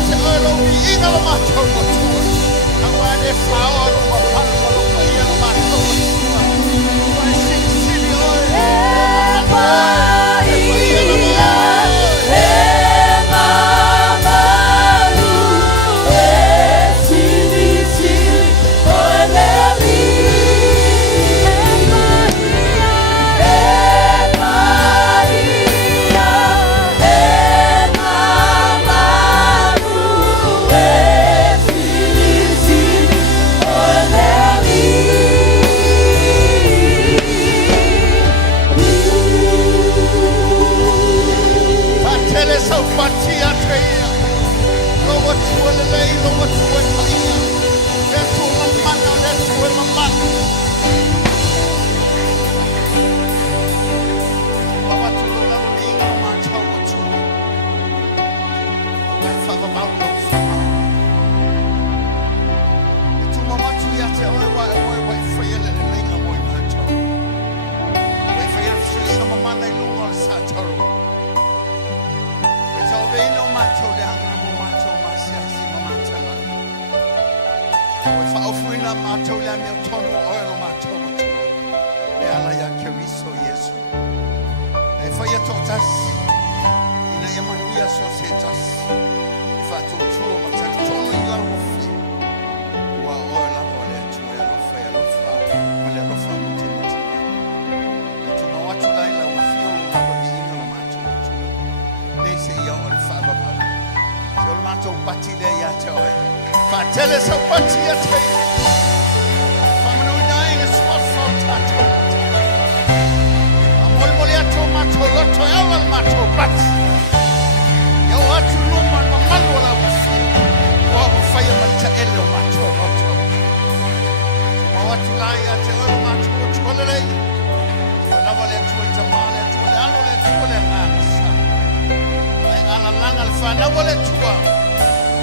te olo i inga lo mato mo tua. Awa e whao lo mapana lo pa ia lo mato mo tua. Awa e sili sili oi.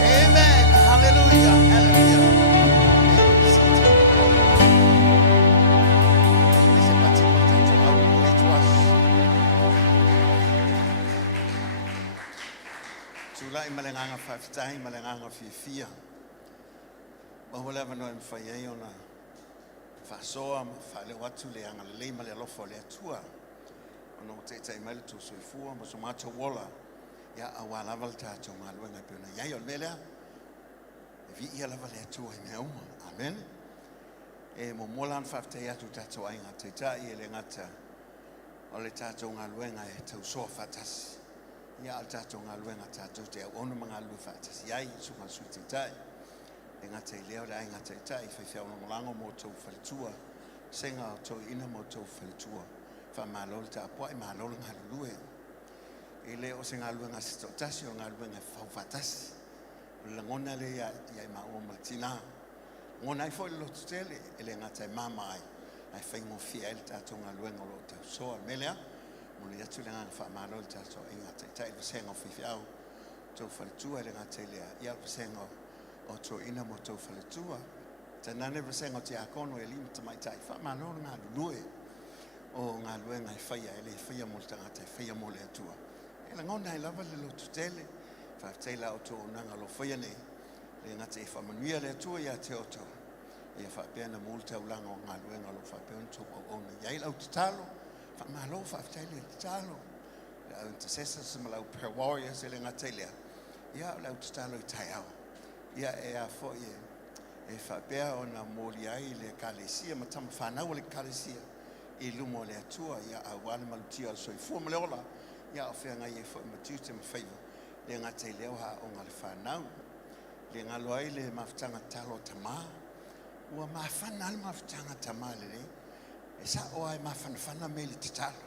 Amen. Hallelujah. Hallelujah. Tulai malenganga 5 time malenganga 4. Bahola vano mfaye ona fasoa mfale watu le anga le male lofo le tua. Ono tete male tu soifua mo somato wola ya awala valta to malwenga pena ya yo mele vi ia la vale tua meu. Amen. E mo molan 5 ya tu tato ainga teta ile ngata. Ole tato ngalwenga e tu so fatas. Ya tato ngalwenga tato te ono mangalu fatas. Ya sunga sutitai. Ngata leo la ngata tai fa ono lango mo tu faltua. Senga to ina mo tu faltua. Fa malol ta po e malol ngalue. Ile o senga luenga sto tasio ngaluenga fa fatas. La ngona le ya ma o maltina. Ngona fo lo tele ele ngata mama ai fa mo fiel tato ngaluenga lo ta so melea. Mo le tu lenga fa malol ta so ngata tai senga fiao. To faltua le ngata le ya senga o to ina mo to faletua tanane vesengo te akono elim te mai tai fa malor na lue o nga lue ngai faia ele faia mo tanga te faia mo le tua ela ngona ila vale lo tutele fa tela o to nanga lo faia ne le nga te fa manuia le tua ya te oto e fa pena multa ulanga o nga lue nga lo fa pe onto o na ya ila utalo fa malo fa tele talo la intercessors ma la prayer warriors ele nga tele ya la utalo itaiao ia e a foi e fa pea ona moli ai le kalesia ma tam fa na le kalesia e lumo le atua ia a wale malutia so i fu mo le ola ia o fenga ia fo ma tutu me favor le ngata le ha o ngal fa na le ngalo ai le maftanga talo tama ua ma fa na le maftanga tama le e sa o ai ma fa na me le talo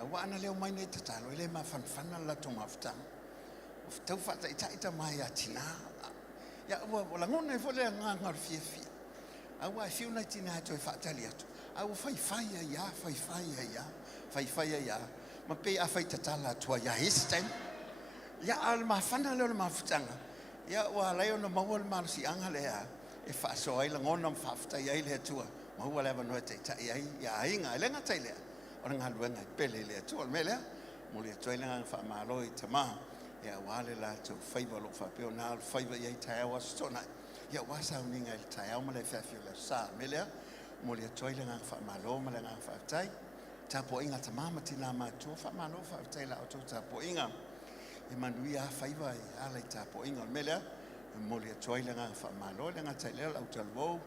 a wana le o mai ne talo le ma fa na la to maftanga o tau fa ita mai atina ya wala ngone fole nga fifi awa fiuna tina to fatali atu awa fai ya ma pe a fai tatala to ya histen ya al ma fana le ma futanga ya wala yo no mawal ma si angale ya e fa so ai ngona mfafta ya ile tua ma wala va no te ya inga le nga tele ora nga luenga pele le tua mele mo le toile nga fa malo i tama ia wale la tu faiva lo fa pe na faiva ia tai wa stona ia wa Sauniga il tai au male fa le sa melea mo le toile nga fa malo male nga fa tai tapo inga tamama tina ma tu fa malo fa tai la tu tapo inga e manuia faiva ala tapo inga melea mo le toile nga fa malo le nga tai le au talvo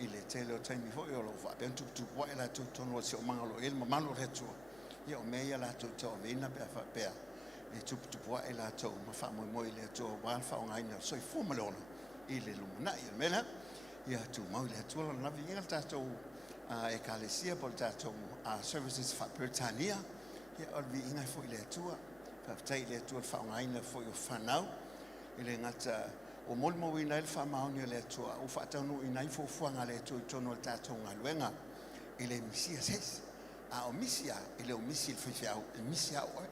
ile tele o taimi fo yo lo fa ben tu wa la tu tono se o mangalo el mamalo le tu ia o meia la tu to vina pe fa pe e tu wa la tu ma fa mo ile tu wa fa o ngai na so i fu malona ile lumana ia mela ia tu mo ile tu la vi inga ta tu e kalesia por ta tu services fa Britania ia o vi inga fo ile tu fa tai ile tu fa o ngai na fo yo fa now ile ngata o molmo ina il fa mauni le tua o fa tonu ina ifo fuanga le tu tono ta tonga luenga ile misia ses a o misia ile o misia fa fa o misia o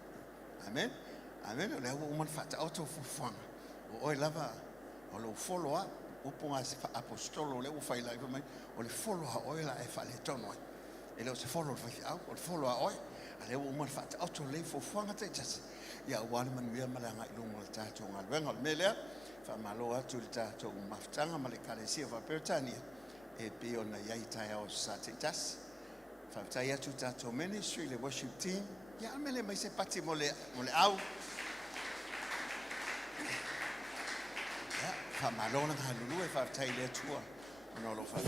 amen amen le o man fa ta auto fu fuanga o lava o lo follow up o ponga apostolo le o fa ila mai o le follow o la e fa le tono ile o se follow fa o follow o ale o man fa ta auto le fo fuanga te jas ya wan man via malanga i lungo ta tonga luenga melea fa malo atu ta to maftanga male kalesia va Britania e pe ona yai tai o satitas fa tai atu ta to ministry le worship team ya mele mai se pati mole au ya fa malo na halulu e fa tai le tua no lo fa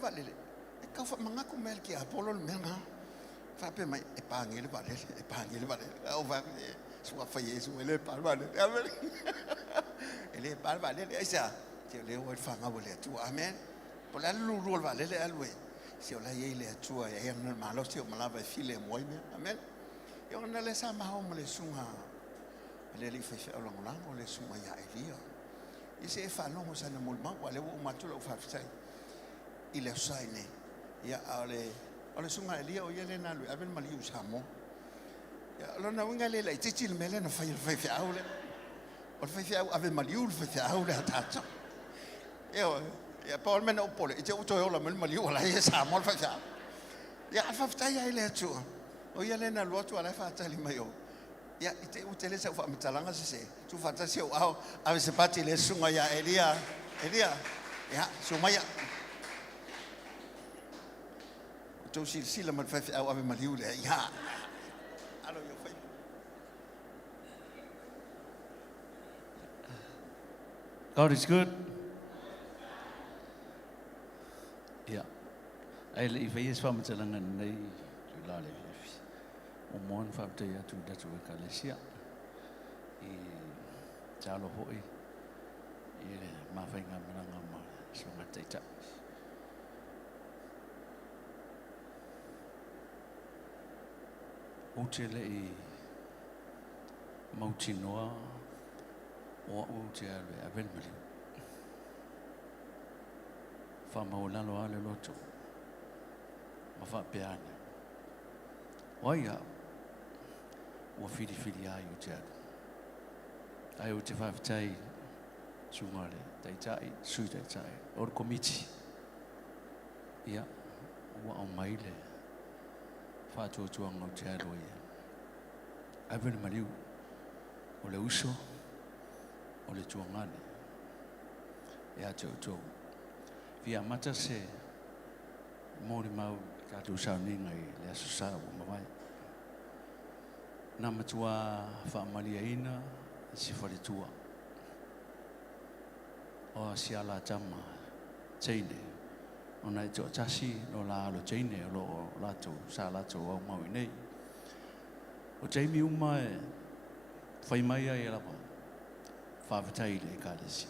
valele. Kau fa mangaku mel ki Apollo menga. Fa pe mai e pangele valele. Au va sua fa Yesu ele pal valele. Amen. Ele pal valele isa. Te le o fa ngabole tu. Amen. Pola lu ru valele alwe. Si ola ye le tu ya ngel malo si o malava file moi me. Amen. Yo na le sa ma ho mo le sunga. Le li fa o le sunga ya Elia. Ise fa no mo sa na mulma wa le o matula o fa sai. Ile saine ya ole sunga Elia o yele na lu aben mali usamo ya lo na winga le titil mele na fa aule o fa aben mali ul fa aule atata ya Paul men opole ite uto yo la mali wala ya samo fa ya fa ya ile tu o yele na lu tu ala fa tali mayo ya ite utele sa fa mitalanga se tu fa ta se o ave se pati le sunga ya Elia ya sumaya tu sila man fa au ave maliule ya alo yo fa God is good. Yeah. Ai le fa yes fa mtsalanga nei la le o mon fa te ya tu da tu ka le sia e chalo hoi e ma fa nga ma so ma te ta o te le i mautinoa o te ale avel mali fa maula lo ale loto ma fa piano oia o fili ai o te ai o te fa tai sumare tai sui tai o komiti ia o maile fa tu ngo te aloia avel mali o le uso o le tuangane e a tau via mata se mori mau katu Sauniga i le asusa o mawai na matua fa malia ina si fale tua o si ala tama teine ona i to tasi no la lo teine lo la tu sa la tu o mau nei o teimi uma e fai mai ai la pa fa vitai le kalesi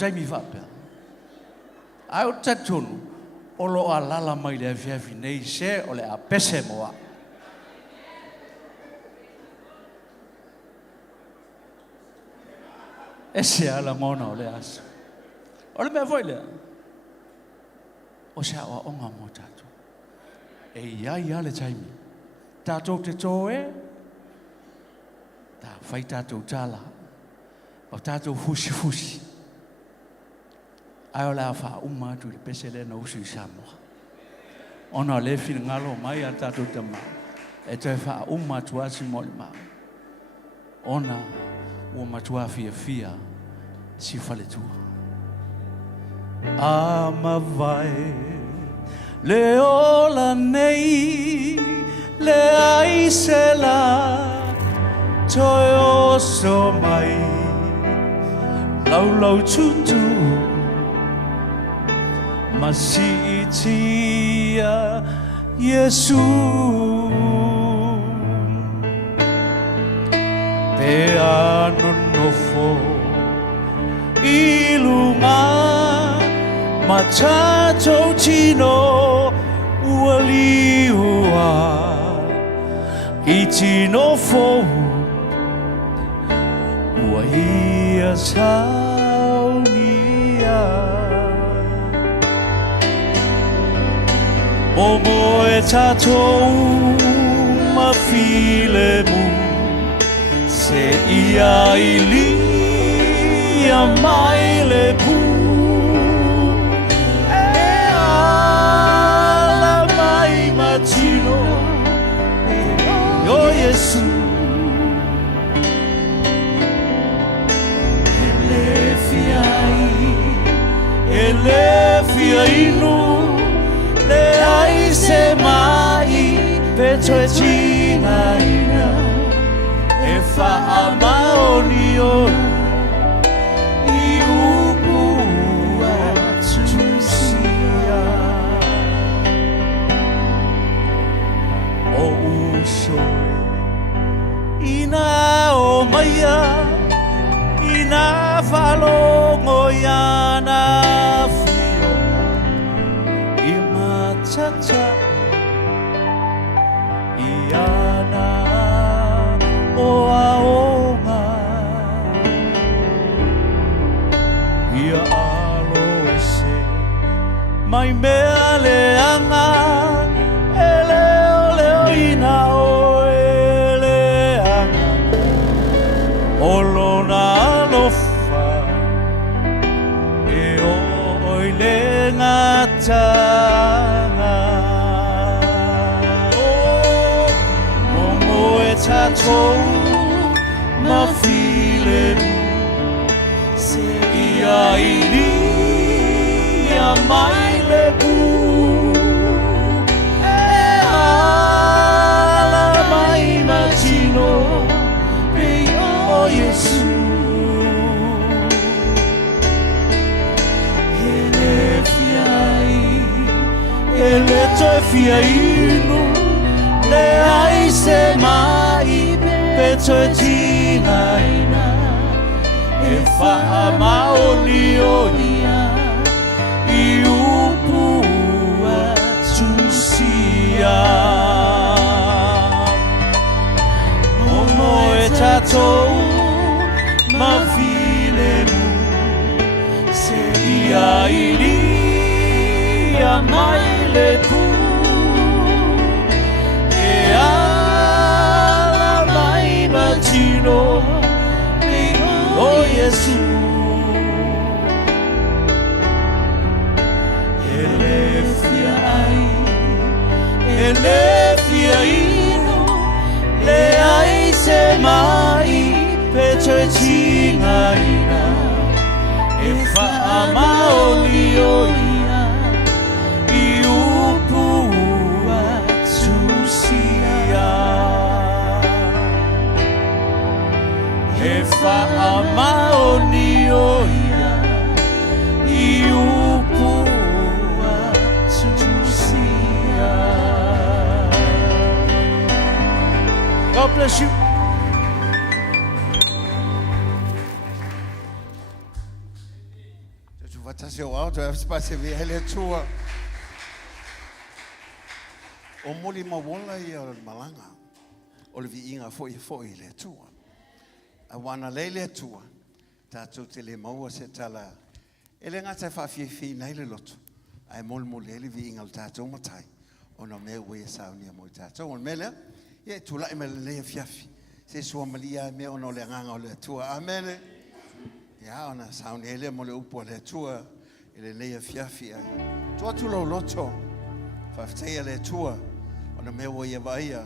Jamie Fapia. I'll touch on Olo Alala my left nay share or a pesemoa. Essia la mona leas. Or me voile. O shawa on a motato. A ya le Jamie. Tato te toe. Ta faita to tala. O tato fushi. Aola fa uma tu pesele no su samo. Ona le fin ngalo mai ata tu tama. E te fa uma tu asi molma. Ona o matua fia si fale tu. Ama vai le ola nei le aisela toi o so mai lau tutu Masitia Yesu Te anonofo Ilunga Machato Tino Ualiua Itinofo Uahia Saunia Momo e tatou mafile mu Se ia ilia mai le pu E ala mai matino O Yesu Ele fiainu Le ai se mai pecho e chinaina E fa amaonio I upu atusia O ushoe Ina o maya Ina falongo yana Cha-cha Iana Oaonga Ia aloese Mai mea leanga Ele oleo ina o eleanga Olona alofa E oilenga ta Tatou mafile Se ia ilia mai le pu E ala mai matino Pe o Yesu Ele fiai Ele toi fiainu Le ai se mai pecho tinaina E fa maonioia I upu atusia Momo e tatou mafile mu Se ia ilia mai le pu Matino O Yesu Ele fiaino Le ai se mai Pecho e chingaina E fa amaolioia I upu atusia E fa amaonioia I upu atusia God bless you. to have space vi hele tua. O moli mawola ia o malanga. O le vi inga foi le tua. A wana lele tua. Tātou te le maua se tala. Ele ngata whawhiwhi nei le loto. Ai mol le vi inga le tātou matai. O na mea ue saunia mo i tātou. O mele, ia tula me le lea fiafi. Se sua malia me ono le nganga o le tua. Amen. Ia ona saunia ele mo le upo le tua. Ele lea fiafi ai. Tua tulo loto. Whawhitea le tua. Ona mea ue vaia.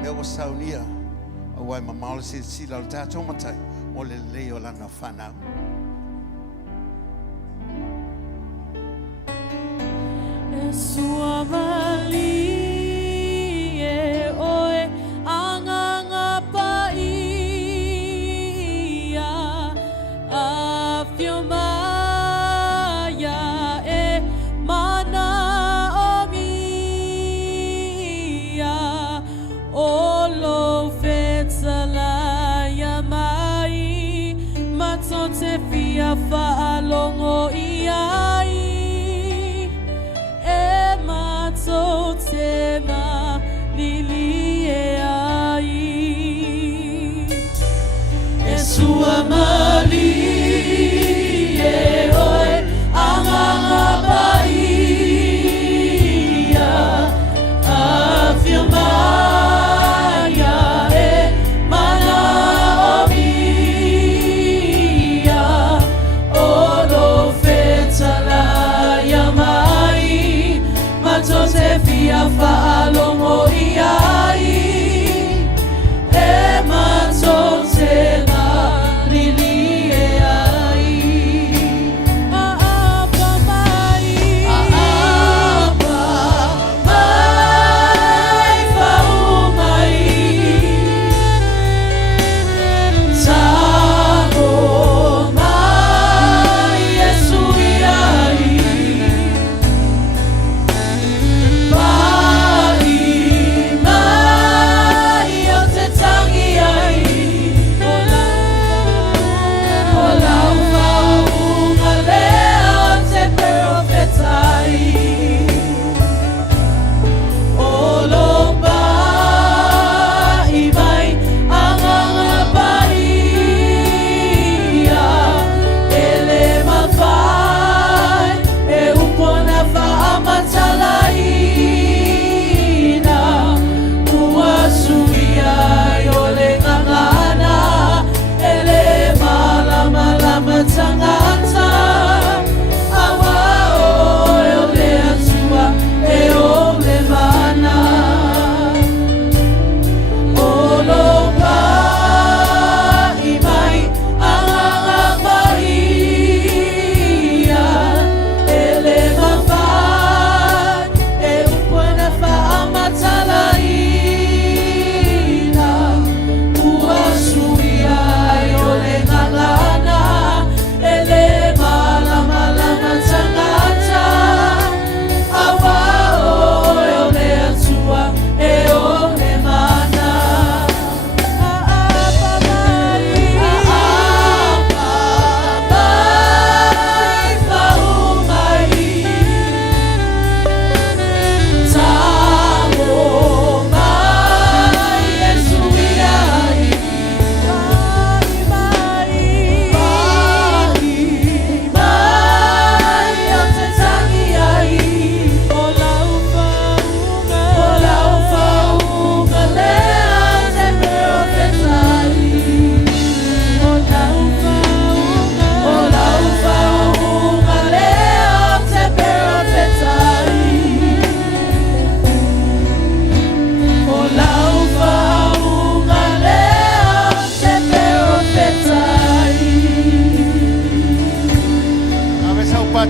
Mea ua saunia. O wai mamalo se sila le tātou matai. O le leo lana whanau. E sua mali e oe anganga paia a fiumaya e mana o mia o lo fetsalaya mai matonte fia faalongo iai Tema lili e ai e sua mali e oe anganga paia a fiumaya e mana o mia o lo fetsalaya mai Matose fia faalongo iai e matose na lili e ai aapa mai fau mai Sabo mai Yesu iai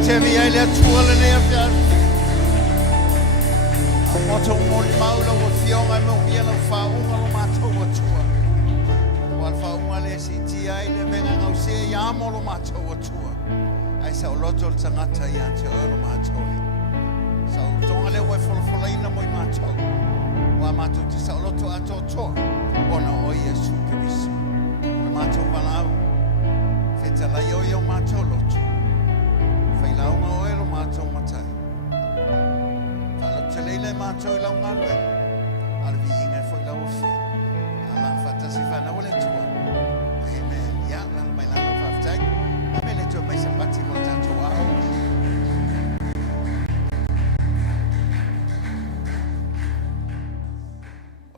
Tevi ele tuale ne afia. Moto mori maula o fionga mo biela fa unga lo mato o tua. Wal fa unga le siti ai le venga ngau se ya mo lo mato o tua. Ai sa loto tangata ya te o lo mato. Sa tonga le wa fola ina mo mato. Wa mato te sa loto ato to. Ona o Yesu Kristo. Mato palau. Feta la yo mato loto. Whailaunga o elo mātou matai. Whalo te leile mātou I lau ngā rue. Ala vi ingai whailau o whia. Ala whatasi whanau le tua. Amen. Ia, lana mai lana whaftai. Amen le tua mai sa pati mo tātou au.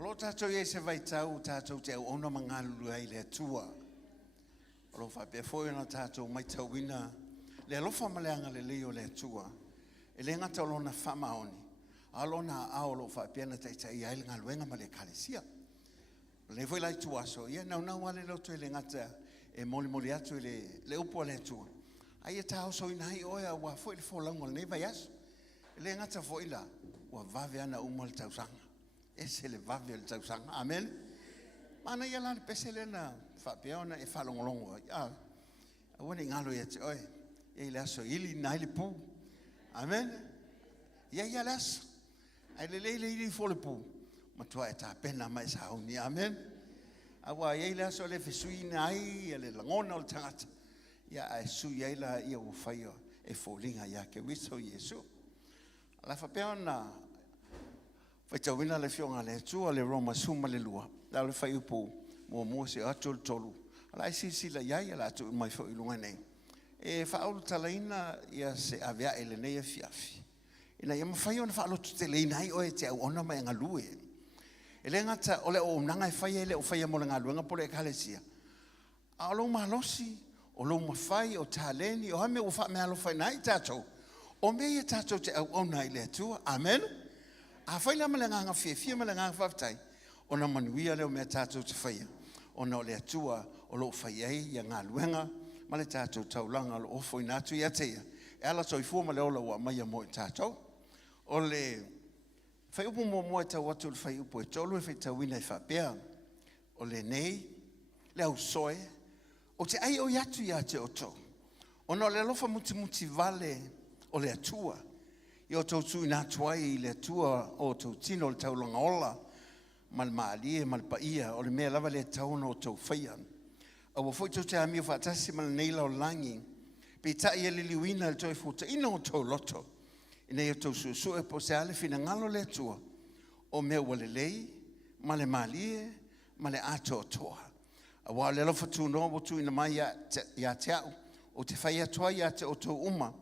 Olo tātou e se vai tau, tātou te au ona mangalulu ai le tua. Olo whapea fōi ona tātou mai tau wina. Le alofa maleanga le leo le tua. E le ngata olona whamaoni. Alona aolo whapea na teitai ai ngā luenga ma le kalesia. Le foi lai tua so. Ia nau ale loto e le ngata e moli atu e le upo le tua. Ai e tau so inai oia wa foi le fōlaunga le neva yasu. E le ngata foi la. Wa vave ana umal tausanga. E se le vave le tausanga. Amen. Mana ia la le pesele na whapea ona e whalongolongo. Ia. Awane ngalo ia te oi. Ia le aso ili nai le pū. Amen. Ia le aso. Ai le ili fo le pū. Matua e tā pena mai sa hauni. Amen. Awa ia le aso le fesui nai. Ia le langona o le tangata. Ia ai sui ia la ia o whaia. E fōlinga ia ke wiso Yesu. La whapea ona. Whaitawina le fionga le tua le Roma suma le lua. La le whai upo. Mua se atul tolu. Ala si la iai ala atu mai fo ilunga nei. E whaolu talaina ia se avea ele nei e fiafi. Ina ia mawhai ona whaalo tuteleina ai oe te au ona mai ngalue. E le ngata ole o nanga e whai ele o whai mo le ngaluenga pole e kalesia. A lo mahalosi, o lo mawhai, o taleni, o hame o wha me alo whai nai tātou. O me ia tātou te au ona i le atua. Amen. A whai lama le nganga fia ma le nganga whaftai. Ona manuia leo mea tātou te whaia. Ona o le atua o lo whai ei ia ngā luenga. Ma le tātou taulanga lo ofo inatu ia teia. E ala toi fuama le ola ua mai mo i tātou. O le whai upo mo e tau atu le whai upo e tolu e whai tauina i whapea. O le nei, le au soe. O te ai o iatu ia te oto. Ona o le lofa muti vale o le atua. I o tau tu inatu ai i le atua o tau tino le taulanga ola. Mal maalie, mal paia, o le mea lava le tauna o tau whaian. Awa foi tau te amio whaatasi mal neila o langi. Pe tai e liliwina le toi futa ina o tau loto. Ina i o tau susu e po se ale fina ngalo le tua. O mea wale lei, ma le maalie, ma le ato o toa. Awa le lofa tu nobo tu ina mai ia te au. O te whai atoa ia te o tau uma.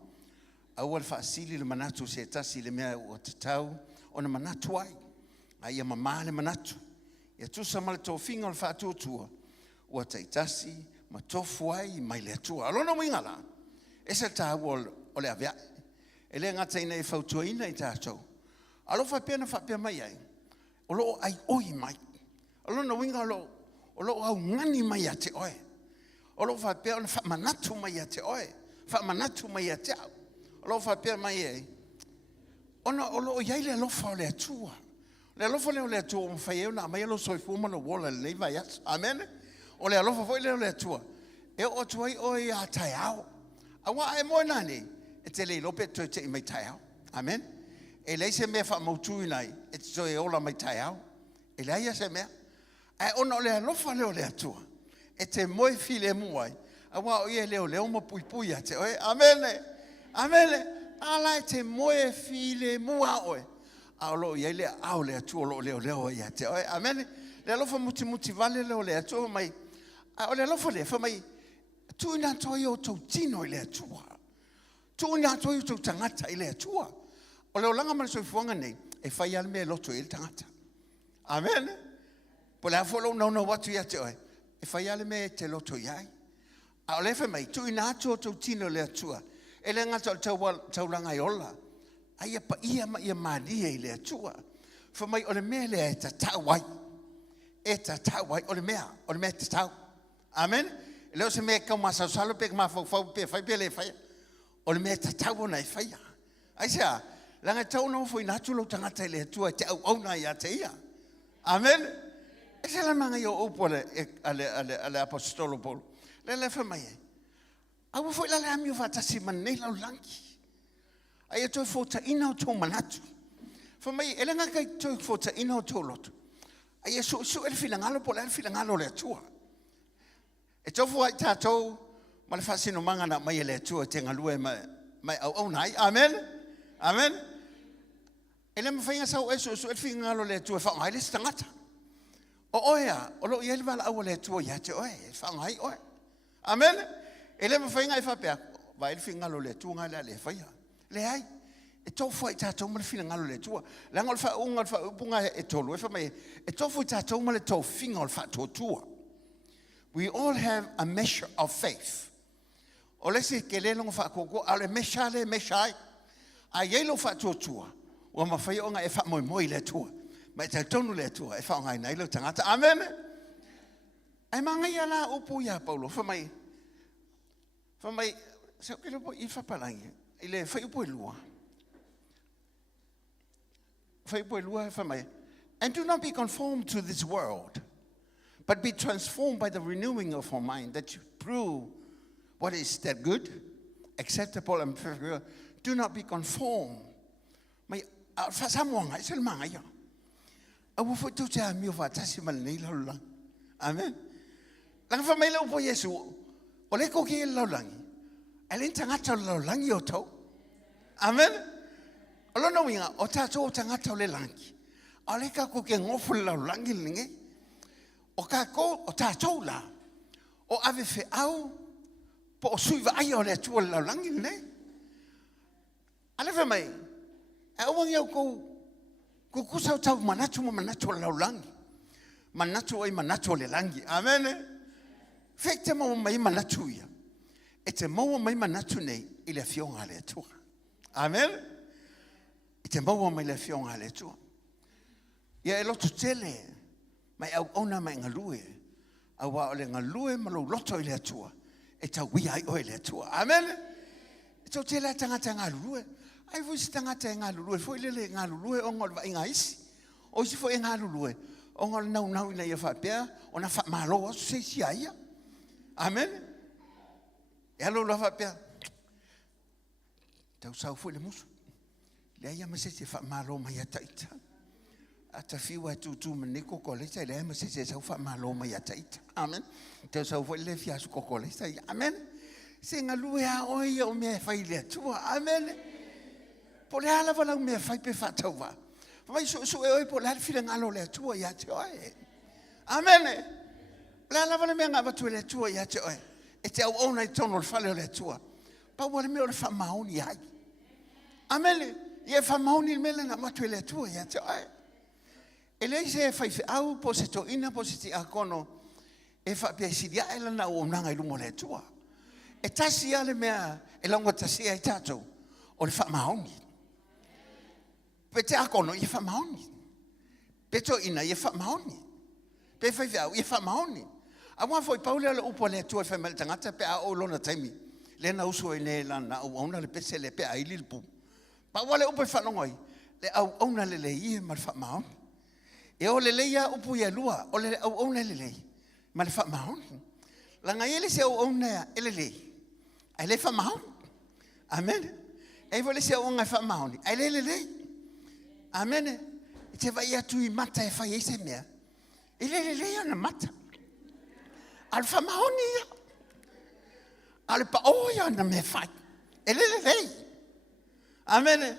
Awa le whaasili le manatu se tasi le mea o te tau. O na manatu ai. Ai ama male manatu. Ia tusa male tō whinga o le whaatuatua. Ua taitasi, ma tofu ai, mai le atua. Alona mwingala. Esa tāu o le avea. E le ngata ina e whautuaina i tātou. Alo whapea mai ai. O loo ai oi mai. Alona winga o loo au ngani mai a te oe. O loo whapea ona whamanatu mai a te oe. Whamanatu mai a te au. O loo whapea mai ai. Ona o loo iai le alofa o le atua. Le alofa leo le atua o mwhai eo na mai alo soifuma na wola le leiva yas. Amen. O le alofa foi leo le atua. E o tuai o i a tai au. Awa e moe nani. E te lei lope toi te i mai tai au. Amen. E lei se mea wha mautui nai. E te toi e ola mai tai au. E lei se mea. E ona o le alofa leo le atua. E te moe file muai. Awa o ia leo ma pui a te oe. Amen. Amen. Ala e te moe file mua oe. Aolo ia le au le atua lo leo ia te oe. Amen. Le alofa muti vale leo le atua mai. O le alofa le fa mai. Tu ina toi o tau tino i le atua. Tu ina toi o tau tangata i le atua. O leo langa mana soifuanga nei. E fai al me loto i le tangata. Amen. Po le afolo na watu ia te oe. E fai al me te loto iai. A o le fa mai. Tu ina toi o tau tino i le atua. E le ngata o tau langa i ola. Ai pa ia ma ia malia i le atua. Fa mai o le mea le e ta tawai. E ta tawai o le mea te tau. Amen. Leo se mea kau masa salo pe ma fau pe fai pe le fai. O le mea ta tau na i fai. Ai sea, langa tau no foi natu lo tangata i le atua te au na ia te ia. Amen. E se la manga i o upo ale apostolo Paul. Le fa mai. Au foi la le amio fatasi manei lau langi. Ai e toi fota ina o tō manatu. Fa mai, e lenga kai toi fota ina o tō lotu. Ai e su e le filangalo po le filangalo le atua. E tofu ai tātou, ma le whasino manga na mai e le atua te ngalue ma mai au nai. Amen. Amen. Ele me fainga sau eso so e finga lo le tu fa ngai le tangata. O oia, o lo yel vala au le tu ya te oi, fa ngai oi. Amen. Ele me fainga fa pe va il finga lo le tu ngai le fa ya. Le ai. E tofu ta to mo le finga lo le tu. La ngol fa unga fa punga e tolu e fa mai e tofu ta to mo le to finga fa to tu. We all have a measure of faith. O le se ke le longa fa ko ale meshai. A yelo fa to tu. O ma fai onga e fa moi le tua. Ma te tonu le tua e fa ngai nei lo tangata. Amen. Ai manga ia la upu ia Paulo fa mai se ke lo i fa palangi. Ile fa upu lua. Fa upu lua fa mai. And do not be conformed to this world, but be transformed by the renewing of our mind, that you prove what is that good, acceptable and perfect. Do not be conformed. Mai fa samonga sel manga ia. Awu fo tu te mi fa tasi mal nei la lang. Amen. Lang fa mai lo po Yesu. O le ko ki lo lang. Ele tangata lo lang yo to. Amen. O lo no winga o ta to tangata le lang. O le ka ko ke ngofu lo lang linge. O ka ko o ta to la. O ave fe au po suiva ai o le tu lo lang ne. Ale fa mai. E o ngi ko kusa tau manatu la langi. Manatu ai manatu le langi. Amen. Fekte mo mai manatu ia. E te mo mai manatu nei i le fionga le tua. Amen. E te mo mai le fionga le tua. Ia e loto tele mai au ona mai ngalue. Au wa ole ngalue ma lo loto i le tua. E tau wi ai o le tua. Amen. E to tele tangata ngalue. Ai voi tangata ngalue foi le ngalue o ngol va ingais. O si foi ngalue o ngol nau ina ia fa pea ona fa malo se si ai. Amen. E alo la fa pea. Tau sau foi le musu. Le ia ma se fa malo mai ataita. Ata fiwa tu meniko kolesa le ma se sau fa malo mai ataita. Amen. Tau sau foi le fia su kolesa. Amen. Se ngalue a oi o me fa ile tu. Amen. Po le ala wala me fai pe fatawa. Vai so e po la fila ngalo le tua ya te oi. Amen. La ala wala me ngava tu le tua ya te oi. E te au ona I tono fale le tua. Pa wala me o fa mauni ai. Amen. Ye fa mauni me le ngava tu le tua ya te oi. E le se fai au po se to ina po se ti akono e fa pe si dia ela na o nanga I lumo le tua. E tasi ale mea e longa tasi ai tato o le fa mauni. Pe te akono I fa maoni. Pe to ina I fa maoni. Pe fai au I fa maoni. A wa foi Paulo le upo le tu fa mel tangata pe a o lona taimi. Le na uso e le la na o ona le pese le pe ai lilpu. Pa wa le upo fa longoi. Le au ona le I mal fa maoni. E o le ia upo ia lua o le au ona le mal fa maoni. La ngai se o ona ele le. Ai le fa maoni. Amen. E vole se o nga fa maoni. Ai le. Amen. Te vai atu I mata e fai ese mea. Ele le ana mata. Alfa maoni. Al pa oia na me fai. Ele le. Amen.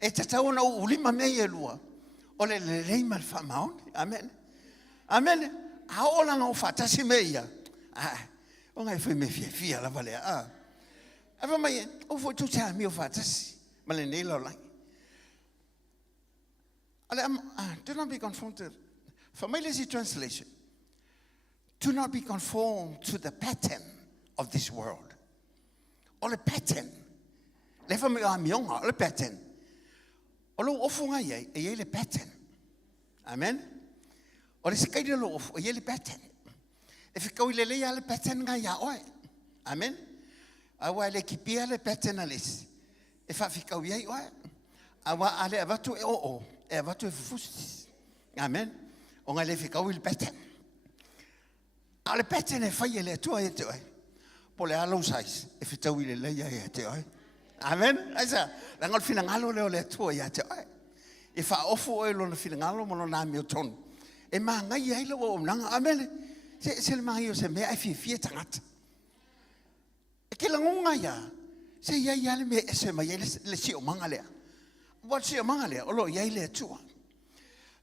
E te tau na ulima me e lua. O le mal fa maoni. Amen. Amen. A ola nga o fatasi me ia. O ngai foi me fia la vale. Ava mai o foi tu cha mi o fatasi. Ma le nei lo lai. Do not be conformed. Familiar translation. Do not be conformed to the pattern of this world. Or the pattern. Le family are mionga, or the pattern. Olo ofunga ye le pattern. Amen. Or the sky lo of ye le pattern. If you go le le pattern ga ya oi. Amen. Awa le kipia le pattern alis. If I fika ye oi. Awa ale avatu o. E vatu e fusti. Amen. O nga le fika o il pattern. Ale pattern e fai le tua e te oi. Po le alo sais. E fita o le leia e te oi. Amen. Aisa. La ngol fina ngalo le tua e te oi. E fa ofu o lo na fina ngalo mo na mi o tonu. E ma ngai ai lo o nanga. Amen. Se le mai o se me ai fi tangata. E ke la ngonga ia. Se ia le me ese mai le si o manga lea. Wa si o manga lea, o lo ia le tua.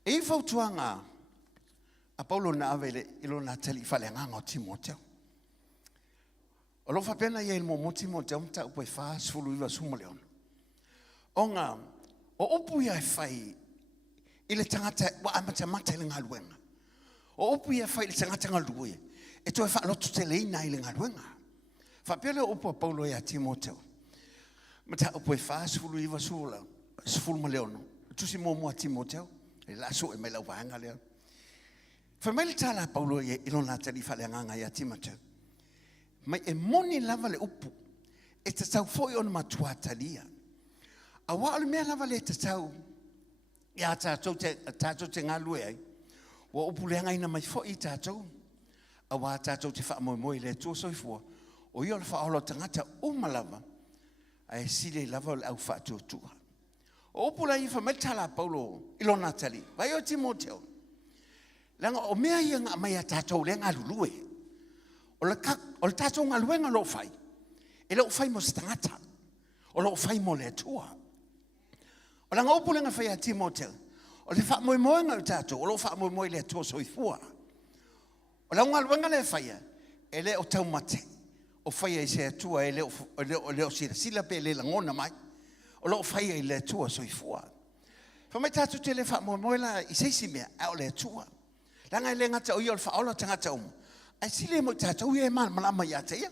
E fautuanga a Paulo na avele ilo na tali fale nganga o Timoteo. O lo fa pena ia il mo Timoteo mta upo e fa sfulu iwa sumo leona. Onga o upu ia e fai ile tangata wa amata mata ile ngaluenga. O upu ia fai ile tangata ngalue. E to e fa lotu te leina ile ngaluenga. Fa pena upo Paulo ia Timoteo. Mata upo e fa sfulu iwa sfulu leona. Tusi mo Timoteo. E la so e me la wanga leo. Fa mai tala Paulo ia ilona tali fale nganga ia Timoteo. Mai e moni lava le upu. E te tau foi on matua talia. A wale mea lava le te tau. Ia tātou te ngalue ai. Wa upu le anga ina mai foi tātou. A wa tātou te wha moi le tua soifua. O io le wha olo tangata umalava. A e sile lava le au wha tua. O upu la ifa mai tala Paulo ilona tali. Vai o Timoteo. Langa o mea ia nga mai a tātou le ngalulue. O le tātou ngaluenga lo fai. E lo fai mo stangata. O lo fai mo le tua. O langa upu lenga fai a Timoteo. O le wha moi ngau tātou. O lo wha moi le tua soifua. O la ngaluenga le fai a. E le o tau mate. O fai a se tua e le o sila pe le langona mai. O lo fai a le tua soifua. Fa mai tātou te le wha moi la i seisi mea. A o le tua. Langa le ngata o i o le wha ola tangata umu. Ai sile mo tātou e malama ia te ia.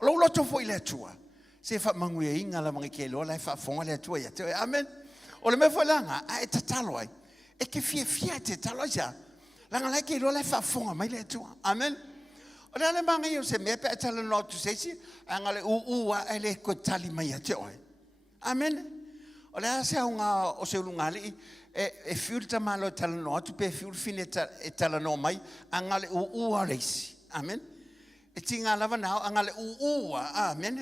O lo loto fo i le tua. Se fa mangu e inga la mangi ke lo la fa fonga le tua ia te. Amen. O le me fo langa a e tatalo ai. E ke fia te talo ja. Langa la ke lo la fa fonga mai le tua. Amen. O le manga io se me pe talo no tu se si anga le a ele ko tali mai ia te oi. Amen. O le se unga o se lunga li e fiurta malo tala no atu pe fiur fine tala no mai angale a reisi. Amen. E tinga lava nao angale amen.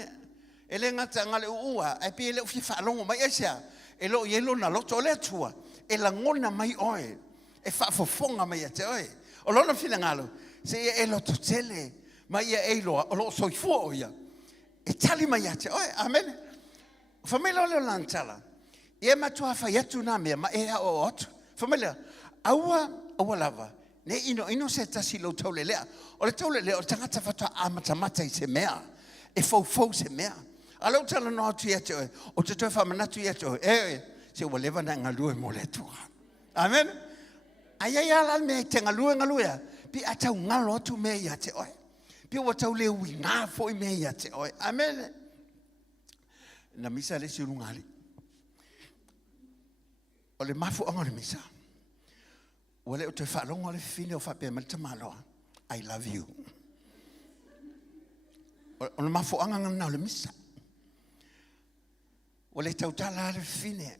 Ele ngata angale e pe ele ufi falongo mai esa. Elo yelo na loto le tua. E la ngona mai oe. E fa fofonga mai te oe. O lona fila ngalo. Se e lo tele mai e lo o lo soifo ia. E tali mai te oe. Amen. Famelo le lantala. Ia matua fa yatu na me ma e o ot. Familia. Aua lava. Ne ino se tasi lo tole lea. O le tole lea o tangata fata amata mata I se mea. E fau se mea. Alo tala no atu yatu e. O te toi fa manatu yatu e. Se ua leva na ngalue mo le tua. Amen. Ai ala me te ngalue ya. Pi atau ngalo atu me ya te oi. Pi ua tau le ui ngā foi me ya te oi. Amen. Na misa le surungali. O le mafu anga le misa. O le o te whalonga le fine o whape malta maloa. I love you. O le mafu anga ngana le misa. O le tautala le fine.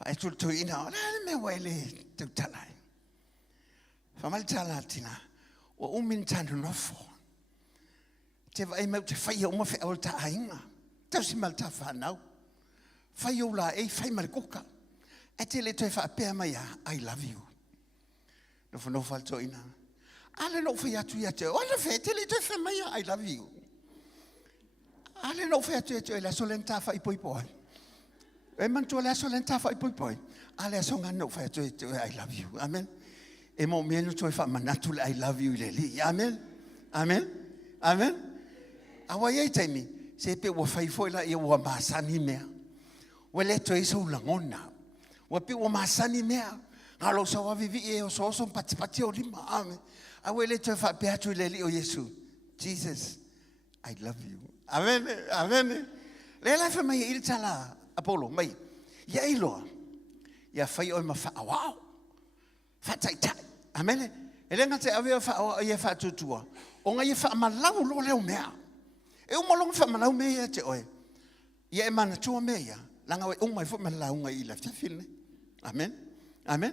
Wha e tultu ina. O le me wai le tautala. Wha malta la tina. O umin tanu nofo. Te vai mau te whai o mawhi au ta ainga. Tau si malta whanau. Whai o la e whai marikoka. E te le toi whaapea mai a, I love you. No whanau whalto ina. Ale no whai atu ia te, o le whai, te le toi whai mai a, I love you. Ale no whai atu ia te, la solenta whai poi poi. E mantua la solenta whai poi poi. Ale asonga no whai atu ia te, I love you. Amen. E mo mienu toi whai manatu le I love you le li. Amen. Amen. Amen. Awa iei taimi, se pe ua whai foi la ia ua maasani mea. Ua le toi so langona. Wa pe o masani mea ngalo sa wa vivi e o so pati o lima amen awele te fa pe atu le li o Yesu Jesus I love you amen le la fa mai il tala Apollo mai ya ilo ya fai o ma fa wow fa tai amen ele ngate ave fa o ye fa tutua o nga ye fa malau lo le mea e o molong fa malau mea te oe ye mana tu mea langa o mai fo malau nga ila te fil amen amen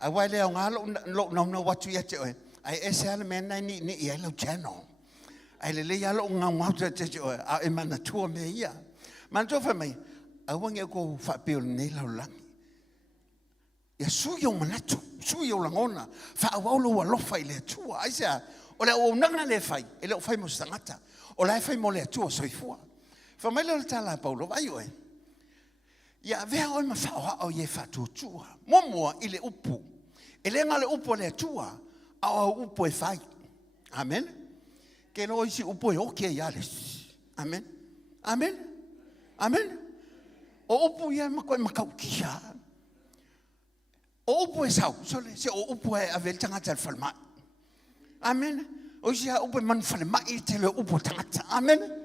a wai le nga lo no watu ya te oe ai ese ale mena ni ia lo channel ai le ya lo nga ngau te oe a e mana tu mea man to fa mai a wange ko fa pe nei la lang ya suyo manatu suyo langona fa awolo wa lo fa ile tu ai sa O le o nanga le fai, ele o fai mo sangata. O le fai mo le atua soifua. Fa mai le tala Paulo vai oe. Ia vea oi mawhaoa o ye whatutua. Momoa i le upu. E le ngale upu le atua, au upu e fai. Amen. Ke no isi upu e oke i ales. Amen. Amen. Amen. O upu ia makoe makau kia. O upu e sau. Sole, se o upu e avel tangata al falma. Amen. O isi ha upu e man falma i te le upu tangata. Amen.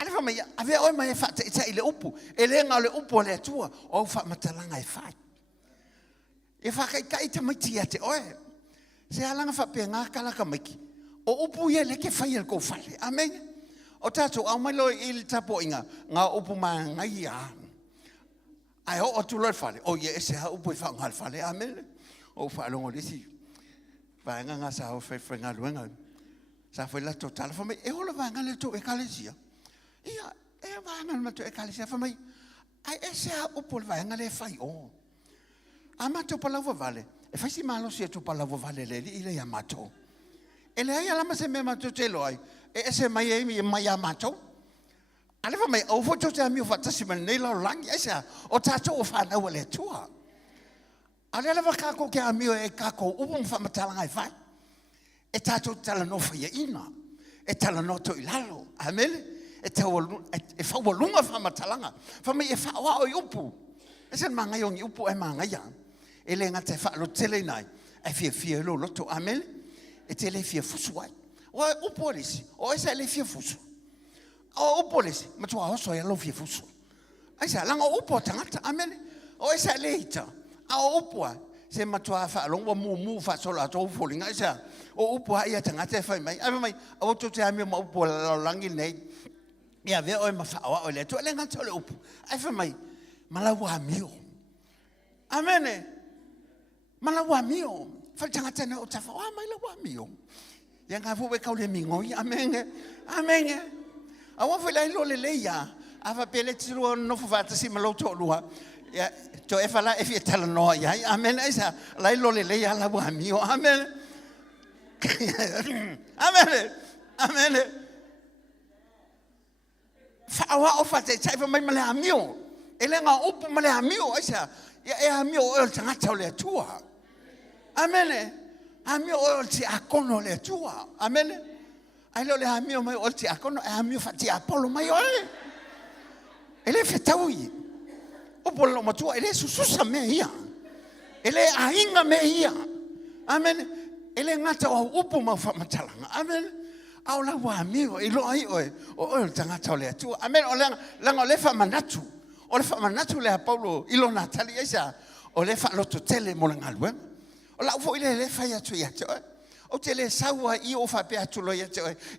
Ale fa mai ave oi mai fa te ile upu ele nga le upu le tua o fa matalanga e fa e fa kai te mai tia te oi se alanga fa pe nga kala ka mai o upu ye le ke fa ye ko fa amen o tatu au mai lo il tapo inga nga upu ma nga ia ai o tu lo fa o ye se ha upu fa nga fa amen o fa lo ngoli si va nga sa o fa nga luenga sa foi la total fa mai e o lo va nga le to e kalesia. Ia, e vangan matu e kalisia fa mai. Ai ese a upol vanga le fai o. Amato palavo vale. E fai si malo si tu palavo vale le ile ya mato. E le ai ala ma se me mato te loi. E ese mai e mai ya mato. Ale fa mai o foto te ami o fata si men nei la lang ese o tato o fa na wele tua. Ale la va ka ko ke ami e ka ko upon fa matala ai fai. E tato tala no fa ina. E tala no to ilalo. Amen. E fa walunga fa matalanga fa mai e fa wa o upu e sen manga yong upu e manga ya e le ngate fa lo tele nai e fie lo to amen e tele fie fusu wai o upu lesi o esa le fie fusu o upu lesi matua o so ya lo fie fusu esa langa upu tangata amen o esa le ita a upu se matua fa lo mu fa so la to folinga esa o upu ia tangata fa mai ave mai o to te ami mo upu langi nei. Ia vea oi mawhaoa o le tu le ngata o le upu. Ai fa mai, malawa mio. Amene. Malawa mio. Fa tangata na o tafa, wa mai lawa mio. Ia ngā fuwe kau le mingoi, amene. Amene. Awa fa lai lo le leia. Awa pele tirua nofu vata si malo to lua. Ia, to e fa la e fie tala noa ia. Amene, isa, lai lo le leia lawa mio. Amene. Amene. Amene. Fa'awa o fa te tai fa mai male amio. Ele nga upu male amio isa. Ya e amio o tangata o le tua. Amene. Amio o ti akono le tua. Amene. Ai lo le amio mai o ti akono e amio fa ti apolo mai oi. Ele fetaui. Upu lo matua ele sususa me ia. Ele ainga me ia. Amene. Ele ngata o upu ma fa matalanga. Amene. Au la wa amigo i lo ai o tangata o le atu amen o langa o le fa manatu o le fa manatu le Paulo i lo natali isa o le fa lo tele mo langa lue o la fo ile le fa ya tu ya o te le sawa i o fa pe atu lo ya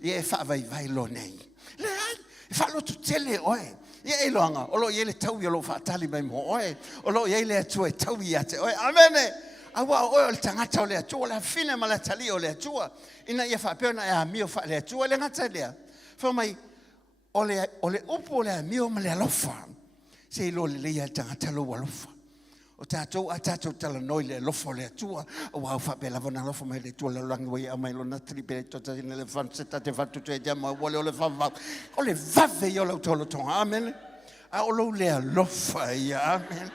ye fa vai lo nei le ai fa lo tele oe ye lo anga o lo ye le tau ye lo fa tali mai mo oe o lo ye le atu e tau ya te oe amen awa o le tangata o le atu o la fine mala tali o le atu ina ia fa pena e mio fa le atu le ngata le fa mai o le upo le mio ma le alofa se lo le ia tangata lo alofa o tato tala noi le alofa le atu o wa fa pe la vona alofa mai le tu le langi we mai lo na tripe to ta le fan se ta te fa tu te ja ma o le fa o le vave yo lo tolo to amen a o lo le alofa ya amen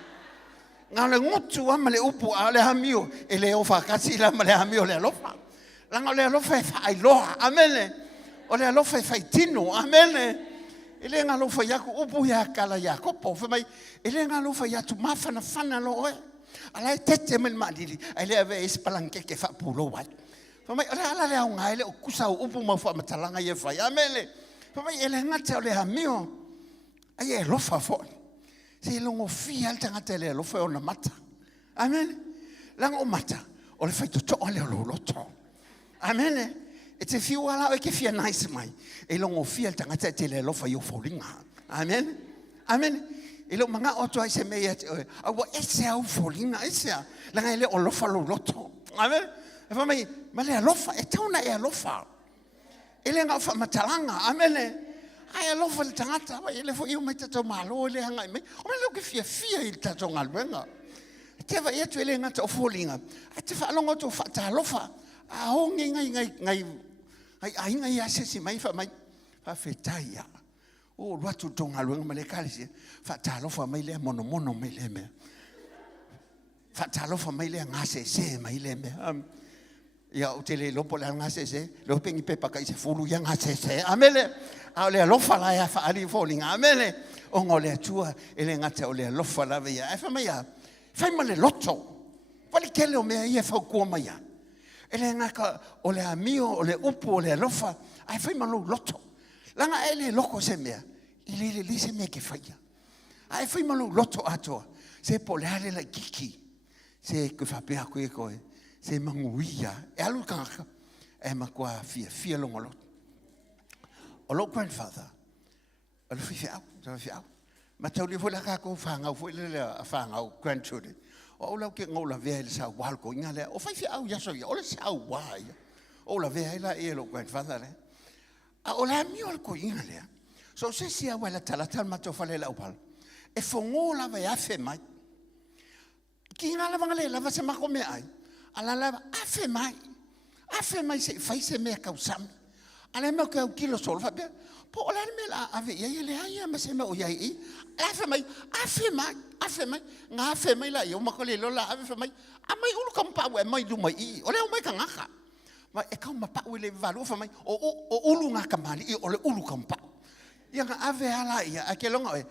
ngale ngutu ama le upu ale hamio ele o fa kasi la le hamio le alofa langa le alofa fa iloha amen o le alofa fa tino amen ele ngalofa ya ku upu ya kala ya kopo fa mai ele ngalofa ya tu mafana fana lo e ala tete mel madili ele ave espalanke ke fa pulo wa fa mai ala le nga ele kusa upu ma fa matalanga ye fa amen fa mai ele ngata le hamio ai alofa fo se longo fia tangata le lo fa ona mata amen langa o mata o le fai to o le lo to amen e te fiu ala e ke fia nice mai e longo fia tangata te le lo fa yo folinga amen amen e lo manga o to ai se me e a wa ese au folinga ese langa ele o lo fa lo to amen e fa mai ma le lo fa e tona e lo fa ele nga fa matalanga amen ai lo fa tangata ba ele fo io meta to malo le hanga me o me lo ke fia il tato ngalwenga te va yetu ele ngata o folinga te fa longo to fa ta lo fa a hongi ngai Ai nga ia se mai fa mai fa fetaia. O watu tonga luenga malekali si fa talo fa mai le mono mai le me. Fa talo fa mai le ngase se mai le me. Ia o tele lopo le ngase se, lo pengi pepa kai se fulu ia ngase se. Amele. A le lofa la ia fa ali falling. Amele. O ngole tua ele ngate o le lofa la ia. Fa mai ia. Fa mai le loto. Wali kele o mea ia fa ko mai ia. Ele ngaka o le amio o le upu o le lofa. Ai fa mai loto. Langa ele loko se mea. Ile le se mea ke faia. Ai fa mai loto atoa. Se po le hale la kiki. Se ke fa pea ko e koe. Se manguia. E alu kanga. E makua fia longo. O lo grandfather. O lo fiau. Ma tau le fola ka ko fanga fo le fanga o grandchildren. O la ke ngola ve le sa wal ko ngale o fa fiau ya so ya o le sa wai. O la ve la e lo grandfather le. A o la mi o ko ngale. So se sia wala tala ma to fale la upal. E fo ngola va ya fe mai. Ki ngala vangale la va se ma ko me ai. Ala la afe mai se fai se me ka usam. Ala me ka kilo sol fa be. Po ola me la ave ye le ai ma se me o ye I. Afe mai nga afe mai la yo ma ko le lo la afe mai. A mai ulu kam pa we mai du mai I. Ole o mai ka ngaka. Ma e ka ma pa we le valu fa mai o ulu nga ka mali I ole ulu kam pa. Ia nga ave ala ia a ke longa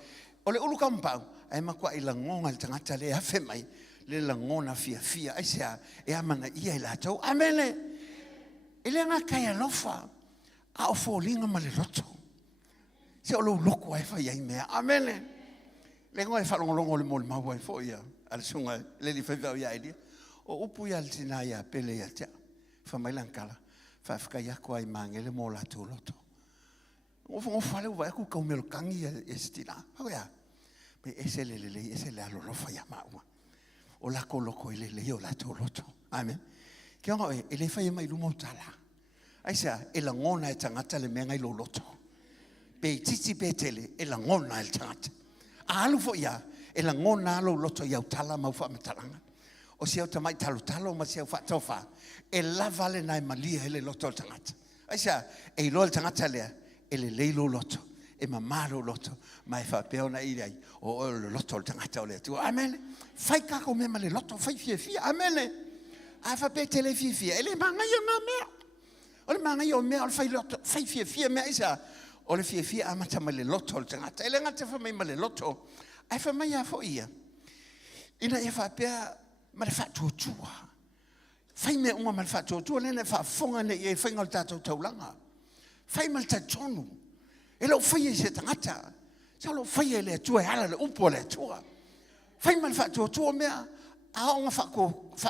ole ulu kam pa. Ai ma kwa ila ngonga le tangata le afe mai. Le la ngona fia ai sea e amanga ia la tau amele ele nga kai lofa a o folinga ma le loto se o lo loko ai fa ia me amele le ngoi fa longo le mol ma wai fo ia al sunga le li fa ia ia o upu ia tina ia pele ia tia fa mai lankala fa fika ia ko ai mangele mo la tu loto o fa le wa ku ka mel kangi e stila ha ia me ese le alo lofa ia ma o la koloko ele le o la toloto amen ke ngo ele fa mai lu motala aisa ela ngona e tangata le menga I lo loto pe titi betele ela ngona e tangata alu fo ya ela ngona lo loto ya utala ma fa metalanga o se o tamai talo ma se fa tofa e la vale nai malia ele loto tangata aisa e lo tangata le lo loto e mamalo loto mai fa peona I ai o lo loto tangata o le tu amen fai ka ko me male loto fai fia amen a fa pe tele fia ele manga yo mame o le manga yo me o fai loto fai fia me isa o le fia amata male loto tangata ele ngata fa mai male loto ai fa mai fo ia ina e fa pe male fa tutua fai me uma male fa tutua le fa fonga ne e fai ngol tato taulanga fai mal tatonu e lo fai se tangata sa lo fai le tua ala le upo le tua fai mal fa tua mea a nga fa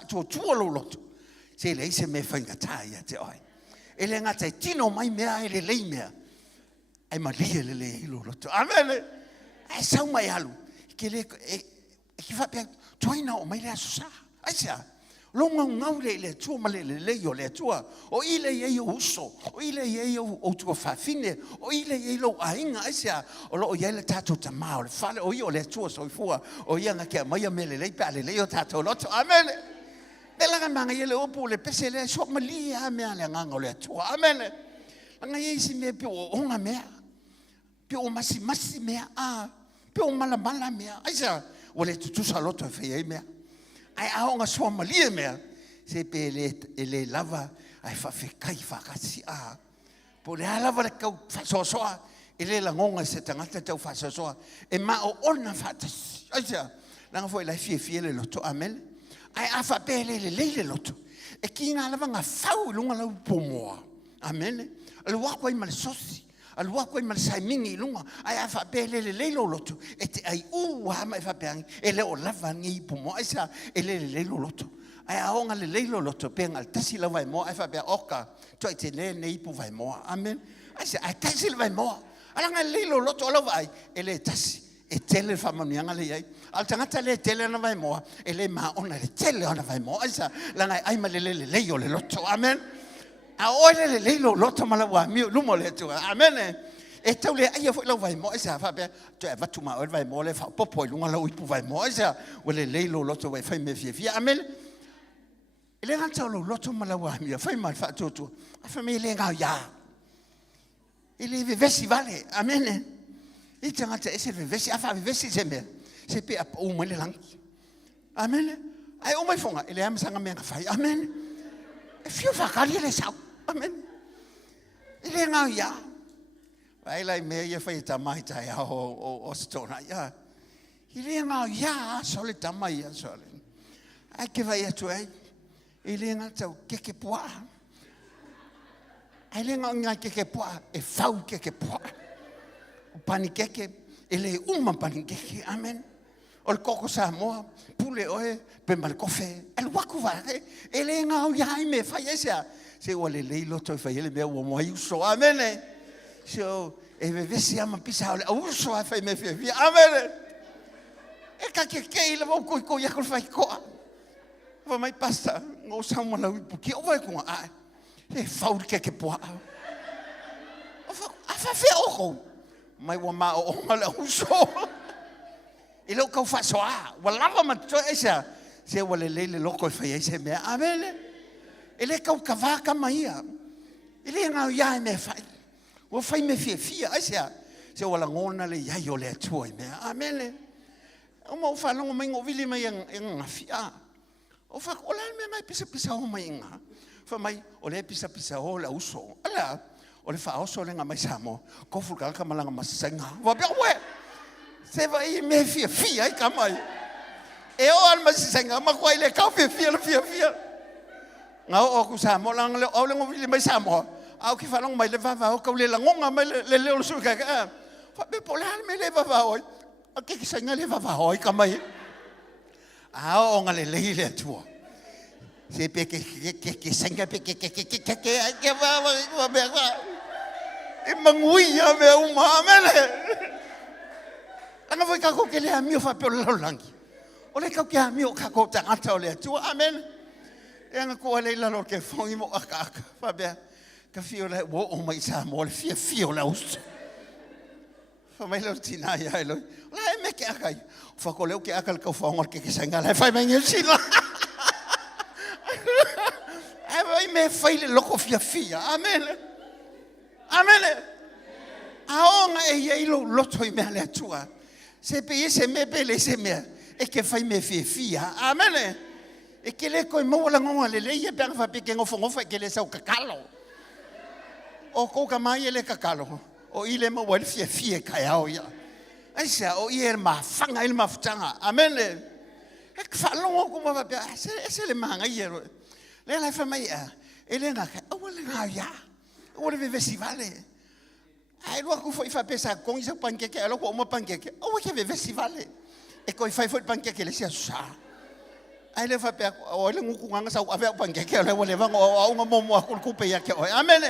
tua lo loto se le se me fai ngata ia te oi e le ngata tino mai mea e le mea ai malia le lo loto amen ai sa mai alu ke le ki fa pe tuina o mai le asusa ai sa longa ngau le tua ma le yo le tua o ile ye uso o ile ye o tua fa fine o ile ye lo ainga asia o lo ye le tato tama o le fale o yo le tua so fua o ia nga ke mai me le pa le yo tato lo amen de la manga ye le opu le pese le so malia me ale nga le tua amen nga ye si me pe o nga me pe o masi me a pe o mala me asia o le tu sa lo to fe me ai aonga so malia mea se pe ele lava ai fa kai fa kasi a po le lava le kau fa so ele la ngonga se tangata tau fa so e ma o ona fa ai sa langa foi la fie le loto amen ai a fa pe le loto e ki nga lava nga fau lunga la pomoa amen le wa ko mal sosi al wa ko mal sai mingi lunga ai a fa pe le loto e te ai wa mai fa pe ele o lava ngi pomo ai sa ele le loto ai a onga le loto pe ngal tasi la vai mo ai fa pe oka to te le nei pu vai mo amen ai sa ai tasi la vai mo ala nga le loto la vai ele tasi e tele fa manianga le ai al tangata le tele na vai mo ele ma ona le tele ona vai mo ai sa la nga ai ma le loto amen a ole le loto malawa mi lu mo le tu amen e tau le ai foi lo vai mo sa fa be tu va tu ma vai mo le fa popo lu ngala u pu vai mo sa o le loto vai fa me fie amen le ngata lo loto malawa mi fa mai fa toto fa me le nga ya ile vivesi vale amen e tanga te ese vivesi afa vivesi sembe se pe o mo le lang amen ai o mai fonga ile am sanga me nga fa amen e fio fa kali le sa amen ile nga ya ai lai me ye fa ta mai ta ya o stona ya ile nga ya sole ta mai ya sole ai ke vai tu ai ile nga tau keke poa ele nga keke poa e fau keke poa o pani keke ele uma pani keke amen o le koko sa moa pule oe pe mal kofe el waku va ele nga ya me fa yesa se o le leilo to fa ele me o mo uso amen so e ve se ama pisa o uso fa me fe amen e ka keke ile mo ko ya ko fa ko va mai pasta ngo sa mo la puki o vai ko a e fau keke poa afa fe o mai wa ma o la uso e lo ka fa soa wa lava ma to esa se wa le loko fa ese me avele ele ka va ka mai ele nga ya me fa o fa me fia esa se wa la ngona le ya yo le tu me amele o mo fa lo mai ngo vili mai en afia o fa o la me mai pisa o mai nga fa mai o le pisa o la uso ala o le fa oso le nga mai samo ko fu ka malanga masenga wa be we se va i me fia ai ka mai e o al masenga ma ko ile ka fia nga o ku samo lang le o le ngovi mai samo au ki fa long mai le va o ka le la ngonga mai le o su ka fa be polar me le va o ke senga le va o ka mai a o nga le tu se pe ke senga pe ke va be e mangui ya me o mamele ana voi ka ko ke le ami o fa pe lo langi o le ka ke ami o ka ko ta ata o le tu amen e nga ko le la lo ke fongi mo aka fa be ka fio le o mai sa mo le fio la us fa mai lo tina ya lo la me ke aka fa ko le ke aka ka fa ngor ke senga la fa me ngel sila e vai me fa le loko fia amen amen aonga e ye lo loto i me le tua se pe ese me pele se me e ke fai me fia amen e ke le ko mo la ngoma le ye pe fa pe ke ngofo ke le sa kakalo o ko ka mai le kakalo o ile mo wa fia ka ya o ya aisa o ye ma fanga il maftanga amen e fa lo ko ma pe se le manga ye le la fa mai ele na o le nga ya o le festivale ai lo ku foi fa pesa con isa pancake alo ko mo pancake o ke festivale e ko fai foi pancake le sia sa ai le fa pe o le ngu nga sa ave pancake le le va o nga mo ku pe ya ke o amen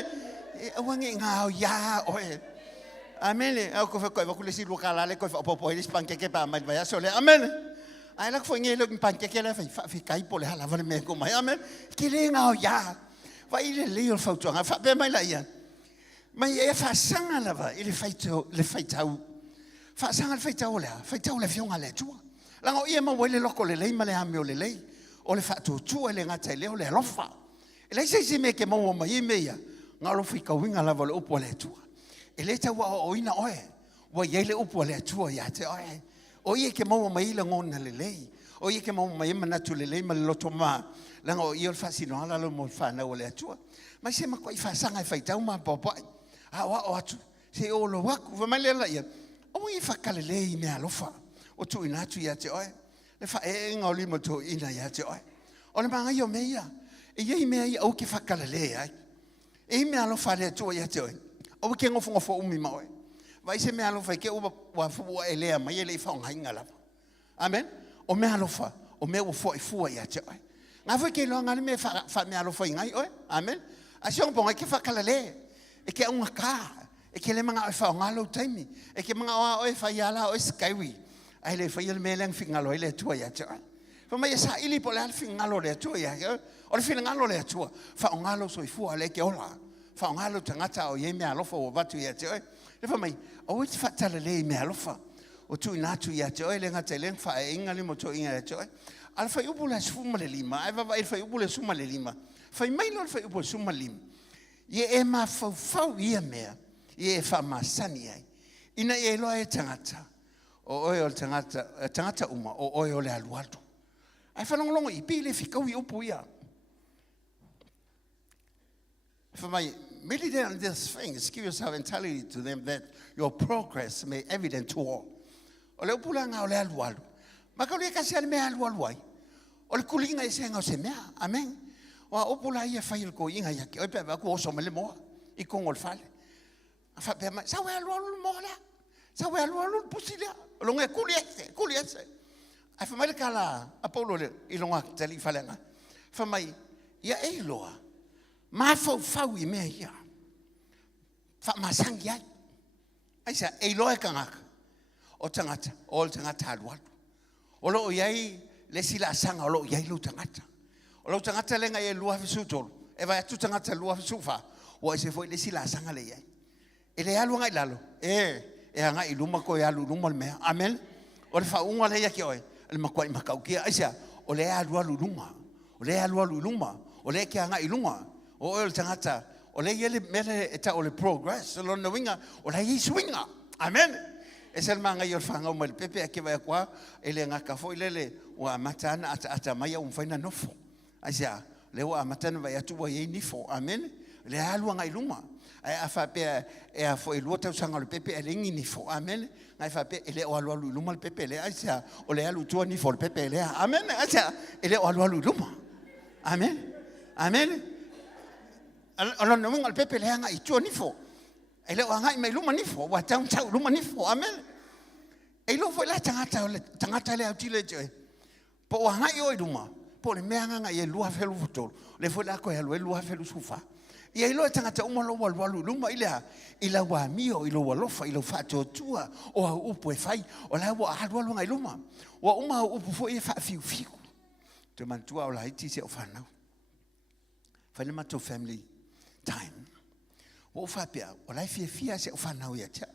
o ngi nga ya o amen o ko fa ko ku le si lokala le ko fa popo le pancake pa mai va ya sole amen ai la foi ngi le pancake le fa kai po le hala va me ko mai amen ke le nga ya va ile le o fauto nga fa be mai la ia mai e fa sanga la va ile faito le faitau fa sanga le faitau le fionga le tua la ngo ia ma wele loko le le male ame o le le fa tu le ngata le o le lofa le se me ke mo mai me ia nga lo fika winga la va le opo le tua ele ta wa o ina oe wa ye le opo le tua ya te oe o ye ke mo mai le ngona le o ye ke mo mai mana tu le ma lo toma la ngo io fa sino ala lo mo fa na o le tua ma se ma ko fa sanga fa tau ma popo a wa o atu se o lo wa ku ma le la ia o i fa kale le me alofa o tu ina tu ya te oe le fa e nga li mo tu ina ya te oe o le manga yo me ia e ye me ia o ke fa kale le ai e me alofa le tu ya te oe o ke ngofo umi ma oe vai se me alofa ke o wa fu e le ma ye le fa nga inga la amen o me alofa o me o fu ya te oe nga foi ke lo nga me fa me alo foi ngai oi amen a se on ponga ke fa kala le e ke un ka e ke le manga fa nga lo taimi e ke manga o fa ya la o skyway ai le fa il me lang finga lo ile tua ya cha fa mai sa ili po la finga lo le tua ya o le finga lo le tua fa nga lo so fu ale ke ola fa nga lo tangata o ye me alo fo va tu ya cha le fa mai o it fa tala le me alo fa o tu na tu ya cha le ngata le fa inga le mo to inga cha Al fai upu la sfuma le lima, ai va fai upu le suma le lima. Fai mai lo fai upu suma lim. Ie ma fau ia mea, ie fa masani ai. Ina ie loa e tangata, o oe o tangata uma, o oe o le aluato. Ai whanongolongo I pile whikau I upu ia. For my military on these things, give yourself entirely to them that your progress may evident to all. O le upula nga o le alualu. Maka le kasi ale me alualu ai. O le kulinga I senga o se mea. Amen. O upula ia whail ko inga yake. O pepe aku oso mele moa. I kongo le fale. A whape mai. Sa we alualu moa lea. Sa we alualu pusi lea. O longa kuli ese. A whamai le kala Apollo le ilonga tali whalenga. Whamai ia eiloa. Ma fau I mea ia. Masangi ai. Aisa, ei loe kangaka. O tangata, o tangata alualu. O lo iai, le sila sanga, o lo iai lu tangata. O lo tangata lenga ia lua fisu tolu. E vai atu tangata lua fisu fa. O ese foi le sila sanga le iai. E le alu ngai lalo. E anga I luma ko ia lu luma le mea. Amen. O le faunga le ia ki oe. Le makwai makau kia. Aisa, o le alu luma. O le alu luma. O le kia anga I lunga. O le tangata. O le yele mele eta o le progress. O lo na winga. O le I swinga. Amen. E se manga I o whanga o mai pepe a ke vai kua. E le ngaka fo I lele. O a matana ata mai a umwhaina nofo. Asia. Le o a matana vai atu wa yei nifo. Amen. Le alua ngai luma. E a whapea e a fo I lua tau sanga o le pepe e le ingi nifo. Amen. Ngai whapea e le o alu luma le pepe le. Asia. O le alu tua nifo le pepe le. Amen. Asia. E le o alu luma. Amen. Amen. Alon no ngal pepe le anga I tua nifo. E le o anga mai luma nifo, wa tau luma nifo. Amen. E lo foi la tangata le autile je. Po anga I o luma. Po le mea anga I lua felu futol. Le foi la ko ya lua felu sufa. I lo tangata uma lo walu luma I la wa mio I lo walofa I lo fato tua o upu e fai o la wa halwa ngai luma. Wa uma upu foi fa fiu. Te mantua o la iti se o fanau. Fale mato family time. O fapia, o lai fia se o whanau ia tia.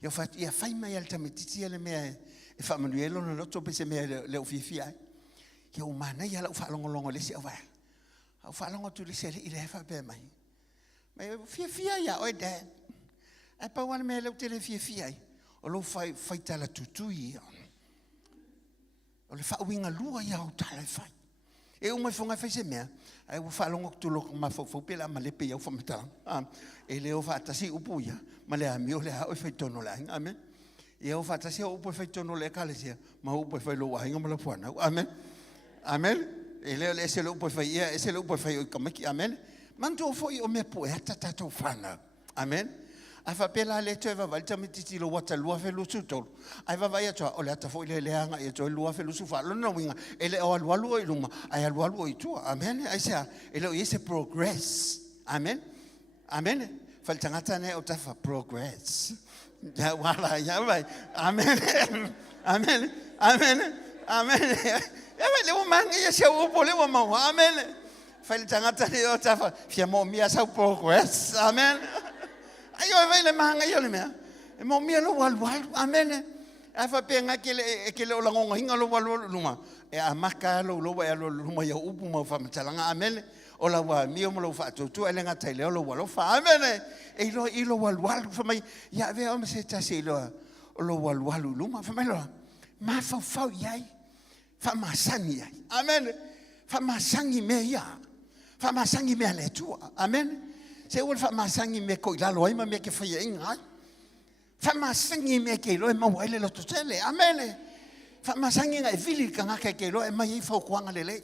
Ia whai mai alta me titi ele mea e whamanuelo na loto pese mea le o fia. Ia o mana ia la o whalongolongo le se o vai. O whalongo tu le se le ile whapea mai. Mai fia ia oi dad. E pa wana mea leo tele fia. O lo whai tala tutui ia. O le whauinga lua ia o tala whai. E o mai fonga fese mea. Ai o whalongo tuloko mafofo pela malepe ia o whamatala. E leo whatasi upuia. Ma le amio le hao e whaitono le ainga. Amen. E o whatasi o upo e whaitono le kalesia. Ma upo e whailoa ainga mala puana. Amen. Amen. E leo le ese le upo e whaia. Ese le upo e whaia o kamaki. Amen. Manto o foi o mea po e hata tato whana. Amen. Ai whapela le toi wawaita me titi lo wata lua whelu sutolu. Ai wawai atoa o le ata foi le leanga e toi lua whelu sufa. Lona winga e le o alualu o iluma. Ai alualu o itua. Amen. Ai sea e leo i se progress. Amen. Amen. Faltangata ne o tafa progress. Ya wala ya vai. Amen. Amen. Amen. Amen. Ya vai le o manga ya se o pole o mau. Amen. Faltangata ne o tafa fia mo mia sa progress. Amen. Ayo vai le manga yo le mea. E mo mia lo wal. Amen. A fa penga ke le o langonga hinga lo wal luma. E a maka lo wa lo luma ya upu mo fa mtalanga. Amen. O la wa mio mo lo fa tu ele nga taile lo wal fa. Amen. E lo wal fa mai ya ve o se ta se lo wal luma fa mai lo. Ma fa yai. Fa masani yai. Amen. Fa masangi me ya. Fa masangi me le tu. Amen. Se o fa masangi me ko la loima me ke fa inga. Fa masangi me ke lo ma wale lo tele. Amen. Fa masangi ngai vili kanga ke lo ma i fa kwanga le.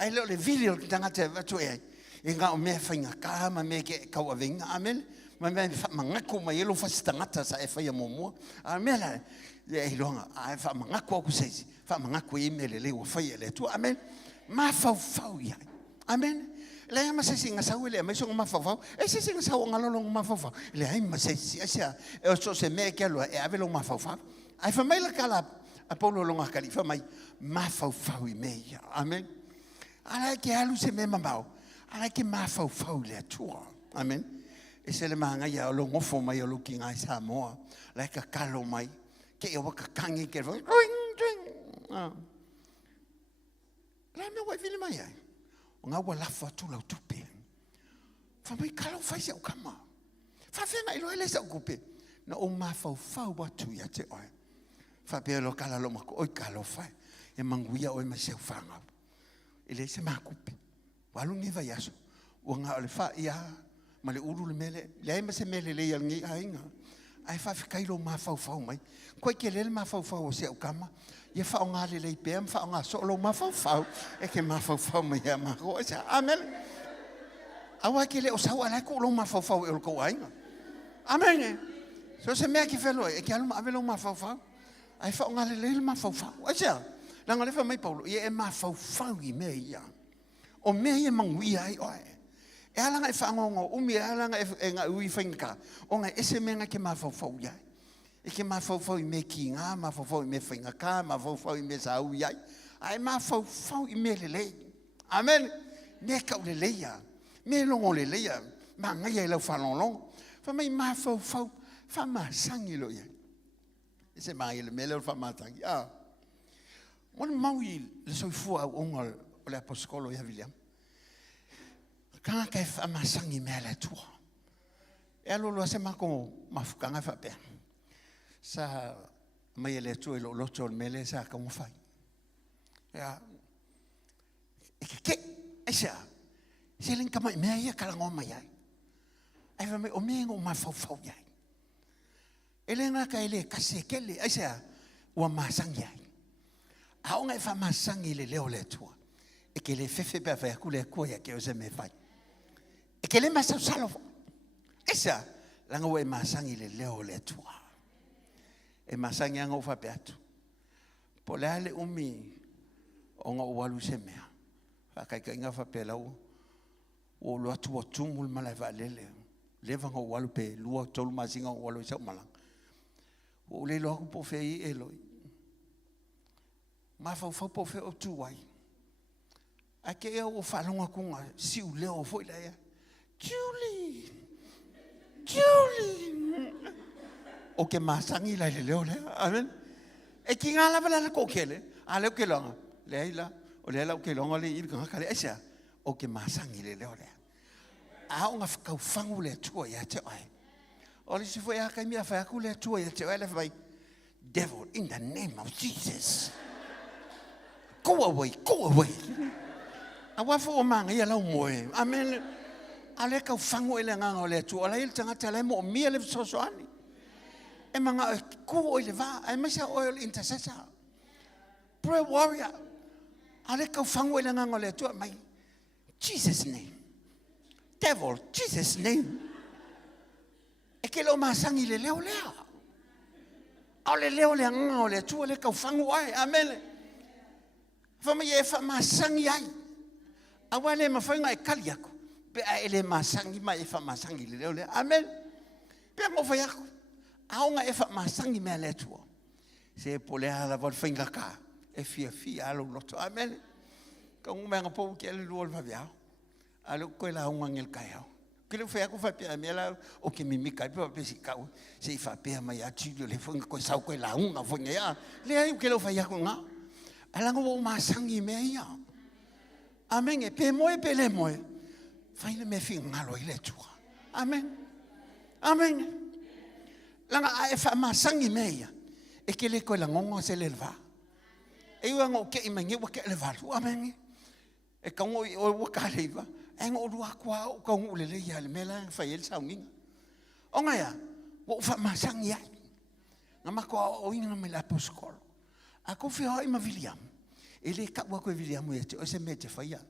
Ai lo le vili o tanga te vatu e. Inga o me fa inga ka ma me ke ka wa venga. Amen. Ma me fa mangako ma yelo fa stangata sa e fa ya momo. Amen. Le longa ai fa mangako ku sei. Fa mangako e me le o fa le tu. Amen. Ma fa ya. Amen. Le ma se singa sa wele ma so ma fa e se singa sa ngalo lo ma fa le ai ma se sia e so se me ke lo e ave lo ma fa ai fa mai la kala Apollo lo ngakali fa mai ma fa i me ya. Amen. Ala ke alu se me mamao ala ke ma fa le tu. Amen. E se le manga ya lo ngofo mai lo kinga sa mo la ka kalo mai ke o ka kangi ke La me wai vile mai ai. O ngā wala whatu lau tupe. Whamai kalau whai se o kama. Whawhenga ilo ele sa o kupe. Na o mā whau watu ia te oe. Whapea lo kala lo mako oi kalo whai. E manguia oi mai seu whangau. Ele se mā kupe. Walu ngi vai aso. O ngā ole wha ia. Ma le uru le mele. Le aima se mele le ia ngi ainga. Ai whawhikai lo mā whau mai. Koe ke lele mā whau o se o kama. Ia whao ngā le lei pēm. Whao ngā so lo mā whau. E ke mā whau mai ia mā ko. Amen. Awa ke le o sau alai ko lo mā whau e o ko ainga. Amen. So se mea ki wheloi. E ke alu ma avelo mā whau. Ai whao ngā le lele mā whau. Aisea. Langa lefa mai Paulo. Ia e mā whau I mea ia. O mea ia manguia ai oe. E alanga e whaangongo, umi e alanga e ngā ui whainka. O ngai ese menga ke mā whau iai. E ke mā whau I me ki ngā, mā whau I me whaingaka, mā whau I me sa ui iai. Ai mā whau I me lelei. Amen. Me kau lelei ia. Me longo lelei ia. Mā ngai ai lau whalonglong. Whamai mā whau, whamā sangi lo iai. E se mā ile me leo whamā tangi. Mwana maui le soifua au onga o le aposkolo ia William. Kanga kai whamasangi mea le tua. E alolo se mako mafukanga whapea. Sa mai le tua ilo loto o mele sa ka mwhai. E ke esa. Se linka mai mea ia kalango mai ai. Ai whamai o mea ngō mawhau iai. E le ngaka ele kase kele. Esa ua masangi ai. Aonga e whamasangi le leo le tua. E ke le fefe pa whai aku le koia ke o se me whai. E ke le masau salofo. Esa, langa ua e masangi le leo le tua. E masangi anga ufa pe atu. Po le ale umi o ngā ualu se mea. Whakaika inga wha pe lau. O lua tua tumul malai wha lele. Lewa ngā ualu pe lua tolu masinga ualu isau malang. O le loa ku po fei eloi. Ma fau po fe o tuai. A ke ea o whalonga kunga siu leo foi la ea. Julie! O ke masangi la le leo lea. Amen. E ki ngā lawa la ko kele. A leo ke longa. Le aila. O le aila o ke longa le iri kanga kare. Esa. O ke masangi le leo lea. A o ngā whakau whangu le tua ia te ai. O le si foi a kai mea whaku le tua ia te ai le whai. Devil, in the name of Jesus. Go away. A wafo o manga ia lau moe. Amen. A le kau whangu ele nganga o le tu. A le il tangata le mo o mia le sosoani. E manga e kuo o le va. E mesa oil intercessor. Prayer warrior. A le kau whangu ele nganga o le tu. Mai. Jesus name. Devil. Jesus name. E ke lo masangi le leo lea. A le leo le nganga o le tu. A le kau whangu ai. Amen. Whamai e whamasangi ai. Awa le mawhainga e kali aku. Pe a ele masangi mai e whamasangi le leo le. Amen. Pe a mawhai aku. Aonga e whamasangi mea le tua. Se e pole ala wad whainga ka. E fia alo loto. Amen. Ka ungu mea ngapou ki ele luol wawiao. Alo koe la unga ngel kai au. Kile whai aku whapea mea la o ke mimika. Pe wa pesi kau. Se i whapea mai atulio le whainga koe sau koe la unga whainga ia. Le ai kile whai aku ngā. Alanga wo masangi mea ia. Amen. E pe moe pe le moe. Whaile me fi ngalo i le tua. Amen. Amen. Langa a e wha masangi mea ia. E ke le koe la ngongo se le lwa. E ua ngō ke imangi wa ke le walu. Amen. E kaungo i o waka leiva. E ngō rua kua o kaungo le le ia le mela whai el Sauniga. O ngaya. Wo wha masangi ai. Nga mako o inga me la poskolo. A ko fe hoi ma William. Ele ka wa ko William e te o se mete faia.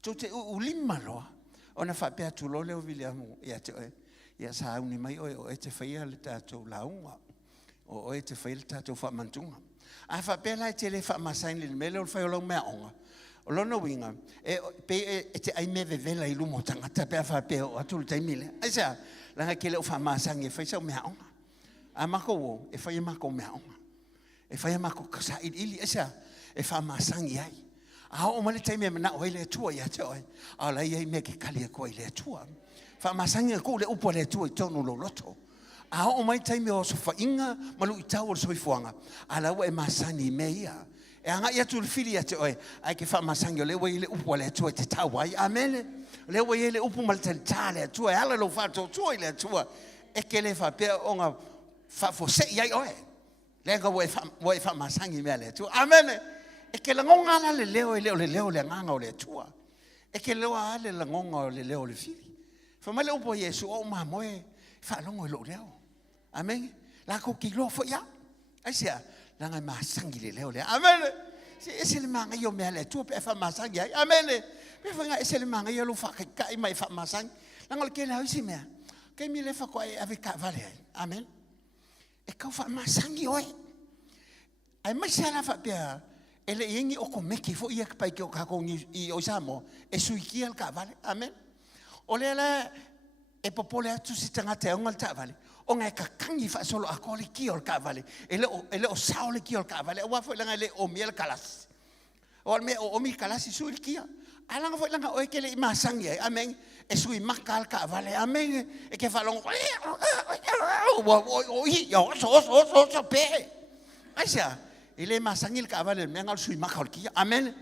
To te u lima loa. Ona fa pe atu lo le William e te o. Ia sa uni mai o e te faia le tatou launga. O e te faia le tatou fa mantunga. A fa pe la te le fa masain le mele o fa lo mea onga. O lo no winga. E pe e te ai me vela i lumo tanga ta pe fa pe o atu le taimile. Aisa la ke le o fa masang e fa sa mea onga. A mako e fa mako mea onga. E whai mako kasa ili esa e wha masangi ai. A o male taime na o le tua ia te oi. A la ia me ke kali ko le tua. Wha masangi ko le upo le tua I tonu lo loto. A o mai taime o so wha inga malu I tau o so I fuanga. A la e masangi me ia. E anga ia tu fili ate oi ai ke fa masangi le wei le upu le tu te tawai amen le wei le upu mal te tale tu e ala lo fa tu le tu e ke le fa pe onga fa fo se ia oi le ga wei fa masangi me le tu amen e ke le ngonga la le leo le nganga o le tu e ke le wa le ngonga le leo le fili fa ma le upu Yesu o ma moe fa longo lo leo amen la ko ki lo fo ya ai sia langa masangi le leo le amen se le manga yo me le tu pe fa masangi amen pe fa nga se le manga yo lo fa ka i mai fa masangi langa ke la isi me ke mi le fa ko ave ka vale amen e ka fa masangi oi ai mai se la fa pe ele yengi o ko meki fo ia pa ke o ka ko i o samo e suiki al ka vale amen o le e popole atu si tanga te ongal ta vale o ngai ka kangi fa solo a ko le ki o ka vale ele o sao le ki o ka vale wa fo langa le o miel kalas o me o mi kalas su il ki ala fo langa o ke le masangi amen e sui makal ka vale amen e ke fa long o yo so pe aisa ele masangil ka vale me ngal sui makal ki amen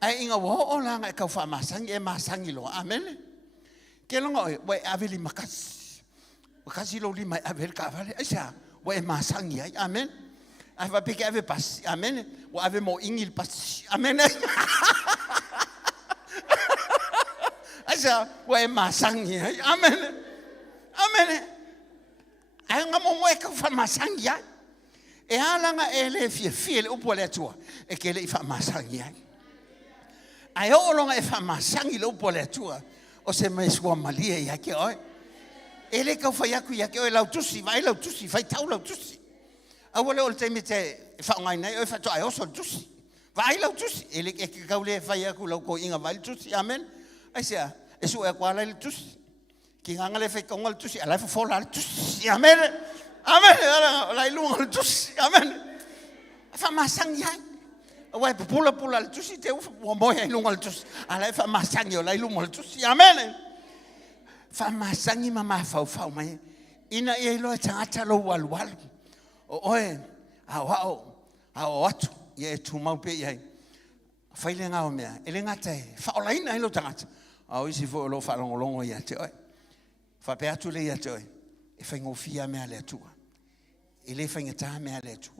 ai inga wo o langa ka fa masangi e masangi lo amen ke longa o aveli makas kasi lo lima avel ka vale aisa o e masangi ai amen ai va peke ave pas amen o ave mo ingil pas amen aisa o e masangi ai amen amen ai ngamo mo e ka fa masangi ai e alanga ele fie le upo le tua e ke le fa masangi ai ai o longa e fa masangi le upo le tua o se me sua malia ia ke oi ele ka fa yaku ia ke oi lau tusi vai tau lau tusi a wole o te me te fa ngai nei o fa to ai o so tusi vai lau tusi ele ke ka ule fa yaku lau ko inga vai tusi amen ai sia e su e kwala le tusi ki nganga le fa kongal tusi ala fa fola tusi amen amen la ilunga tusi amen fa masang ya wa pula tusi te o mo ya ilunga tusi ala fa masang yo la ilunga tusi amen fa masangi mama fa mai ina e lo tanga lo wal o oe a atu ye tu mau pe ye fa ile nga o mea ele ngata fa ola ina lo tanga a o isi fo lo fa longo ya te oe fa pe atu le ya te oe e fa ngofia me ale tu ele fa ngata me ale tu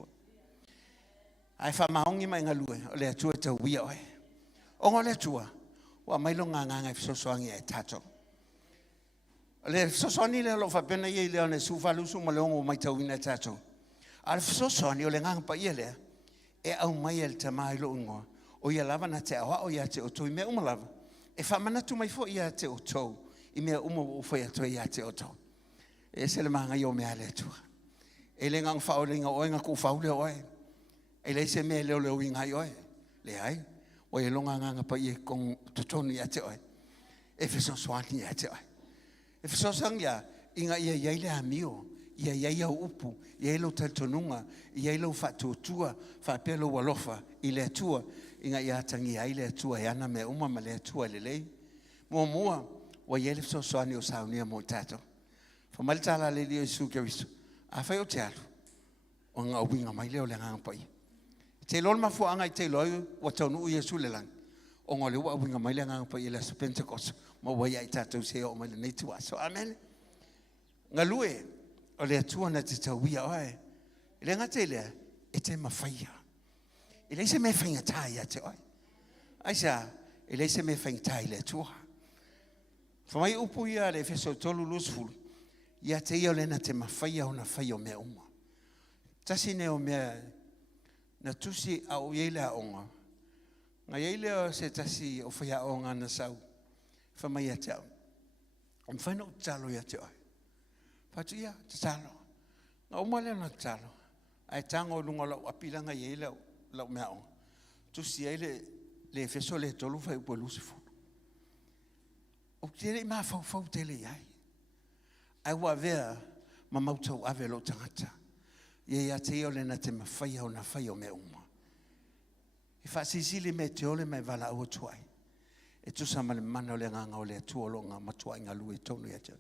ai fa maongi mai ngalue le tu te wi oe o ngole tu wa mai lo nganga so soangi e tato le sosoni le lo fa pena ye le ne su fa lu su mo le ngo mai tau ina tato al sosoni o le ngang pa ye le e au mai el tamai lo ngo o ia lava na te awa o ia te o to me uma lava e fa mana tu mai fo ia te o to I me umo o foi to ia te o to e se le manga yo me ale tu e le ngang fa o le nga o nga ku fa o le oe e le se me le o winga yo le ai o e longa nga pa ye con totoni ia te oe e fe sosoni ia te oe e fesosanga inga ia le amio ia upu ia lo tantonunga ia lo fatutua fa pelo walofa ile tua inga ia tangi ile tua yana me uma male tua lele mo wa ia le fesosani o saunia mo tato fa maltala le dio su ke visu a fa o tialo o nga winga mai le o le nga pai te lol ma fu anga te loy wa tonu Yesu le lang o ngole wa winga mai le nga pai le Pentecost mo wa ia tato se o mai nei tua so amen ngalue o le tua na te tawia oe le ngate le e te mawhaia e le se me whainga tai a te oe aisa e le se me whainga tai le tua whamai upu ia le feso tolu lusfulu ia te ia le na te mawhaia o na whaia o mea uma tasi ne o mea na tusi a o iele a onga nga iele o se tasi o whaia o ngā na sau whamai a te au o mwhaina o talo ia te oe patu ia te talo nga umale na talo ai tango lunga lau apilanga ye lau mea o tusi ai le feso le tolu fai upo lusifu o tere ma fau tele ai ai wa vea ma mautau ave lo tangata ye ia te ole na te mawhaia o na whaia o mea uma i whaasisili me te ole mai vala au tuai e tu sa male mana o le nganga o le tuolo ngā matua inga lue tonu ia te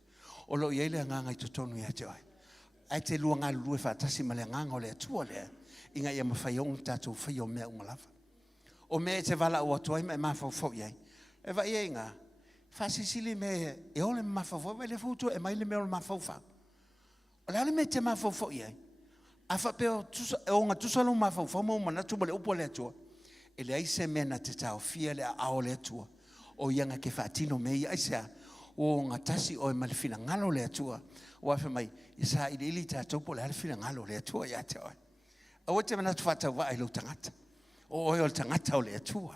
o lo ia le nganga i to tonu ia te ai te lua ngā lue whaatasi male nganga o le tuole Inga ia mawhaiong tātou whaio mea umalawa. O mea te wala o atuai me mawhau iai. E vai e inga, whasisili me e ole mawhau vai le fautua e mai le mea ole mawhau whau. O le ale me te mawhau iai. A whapeo o ngā tusalo mawhau mo manatu mo le upo le atua. E le aise mea na te tau fia le ao le atua. O ianga ke whaatino mei aisea. O ngā tasi o e malifina ngalo le atua. O awhi mai, i sa i ili tātou po le alifina ngalo le atua ia te oi. O te manatu whatau wa i lo tangata. O le tangata o le atua.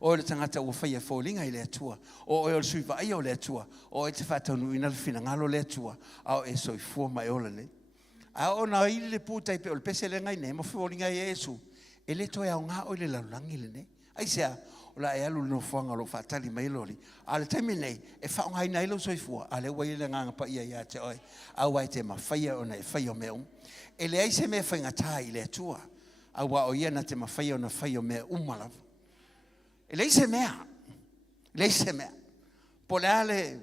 O le tangata o whaia fōlinga i le atua. O le sui vai o le atua. O te whatau nui na alifina ngalo le atua. Ao e soi fua mai ola nei. A o na ili le pūtai pe o le pese le ngai nei. Mo fōlinga i Esu. E le toi au ngā o le laulangi le nei. Aisea, o la e alu no whanga lo whatali mai lori. A le taimi nei, e whaongai nei lo soifua. A le wai le nganga pa ia te oi. A wai te ma whaia o nei whaio meum. E le aise me whainga tā i le atua. A wa o ia na te ma whaia o na whaio mea umalawa. E le aise mea. Le aise mea. Po le ale,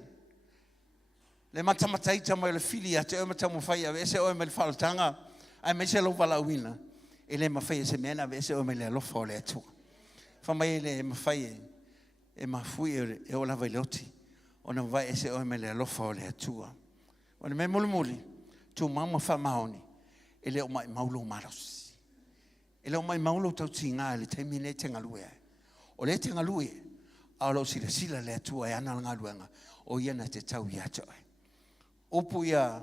le matamataita mai le fili a te o matamu whaia. Ese oi me le whaltanga. Ai me se lo wala uina. E le ma whaia se mea na ese oi me le alofa o le atua. Whamai le mawhai e mawhui e o lawa i leoti. O na vai e se oi me le alofa o le atua. O na me muli muli, tu mauma whamaoni, e le o mai maulo marosi. E le o mai maulo tau tinga e le teimi ne te ngalue. O le te ngalue, a lo sila le atua e ana ngaluenga, o iana te tau i atoe. Opu ia,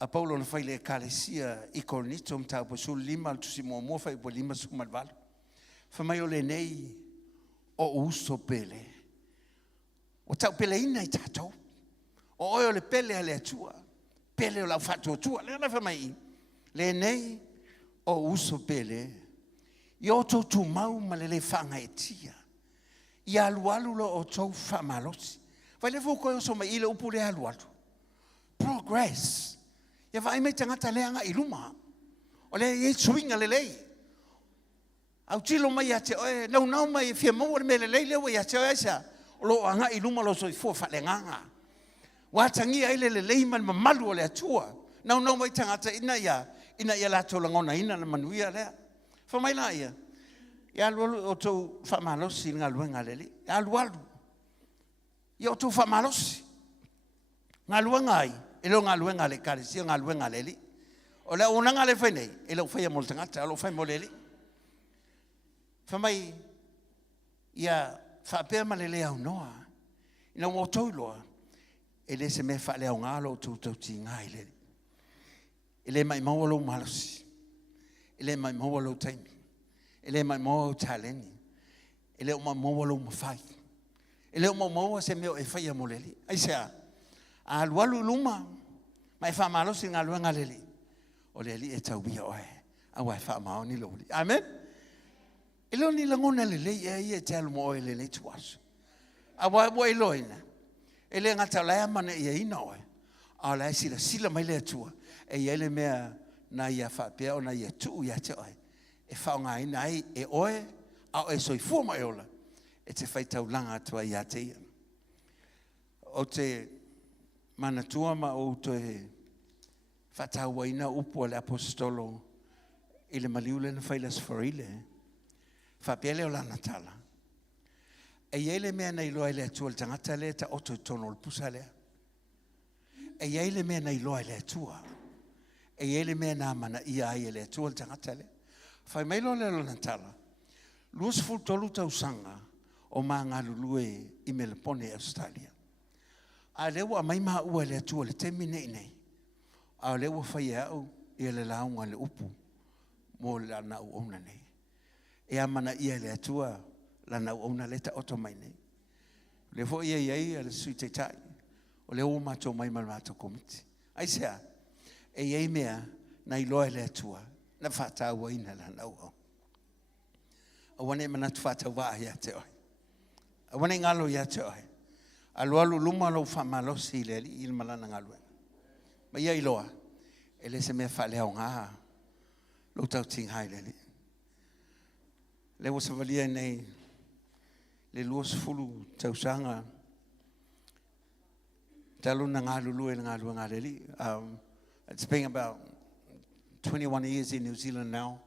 a Paulo na whai le kalesia i Korinito mtau po su lima tusi mua mua whai po lima su malvalo. Whamai o le nei o uso pele. O tau pele ina i tātou. O oi o le pele a le atua. Pele o lau whatu atua. Le ana whamai. Le nei o uso pele. I o tau tu mau ma le le whanga e tia. I alualu lo o tau whamalosi. Vai le fuko o soma i le upu le alualu. Progress. Ia vai me tangata leanga i luma. O le e swinga le lei. Au tilo mai ate oe, nau mai fia mau me le leile o ate oe sa. O lo anga i luma lo so i fua whalenganga. Watangi aile le leiman mamalu o le atua. Nau mai tangata ina ia la tō langona ina na manuia lea. Whamai la ia. Ia alualu o tō whamalosi ngā luenga leli. Ia alualu. Ia o tō whamalosi. Ngā luenga ai. E lo ngā luenga le karisia ngā luenga leli. O le onanga le whainei. E lo whaia mo le tangata. O lo whai mo leli. Whamai, ia whapea ma le lea unoa. Ina mo tauloa, e le se me whalea o ngālo tūtau ti ngā i lere. E le mai maualo malosi. E le mai maualo taimi. E le mai maualo taleni. E le mai maualo mawhai. E le mai maualo se meo e whaia mo leli. Aisea, a lualu luma, mai whamalosi ngā luenga leli. O leli e tau bia oe. Awa e whamao ni loli. Amen? E leo ni langona le lei e ia te alu mo oe le lei tuasu. A wai loina. E le ngata laia mana ia ina oe. A laia sila mai le atua. E ia le mea na ia whapea o na ia tuu ia te oe. E whaonga ina ai e oe, a oe soi fua mai ola. E te whaitau langa atua ia te ia. O te mana tua ma o te whatau waina upu le apostolo i le maliule na whailas forile. Whapele o lana tala. E iele mea nei loa le atua le tangata le ta oto i tono le pusa lea. E iele mea nei loa le atua. E iele mea nā mana ia ai le atua le tangata le. Whai mai loa le lana tala. Luas ful tolu tau sanga o maa ngā lulue i Melbourne, Australia. A lewa mai maa ua le atua le temi nei nei. A lewa whai au i le launga le upu. Mo le ana u ona nei. E amana ia le atua lana ona le ta oto mai nei. Le fo ia ia le sui te tai. O le o mato mai mato komiti. Aisea, e ia mea na iloa le atua na whata ua ina lana o. A wane mana tu whata waa ia te oi. A wane ngalo ia te oi. A lualu luma lo whamalosi le li il malana ngalue. Ma ia iloa, e le se mea whalea o ngā lo tau tinghai le li. Le wasa valia nei le luas fulu tausanga talu na ngā lulu e ngā lua ngā leli. It's been about 21 years in New Zealand now.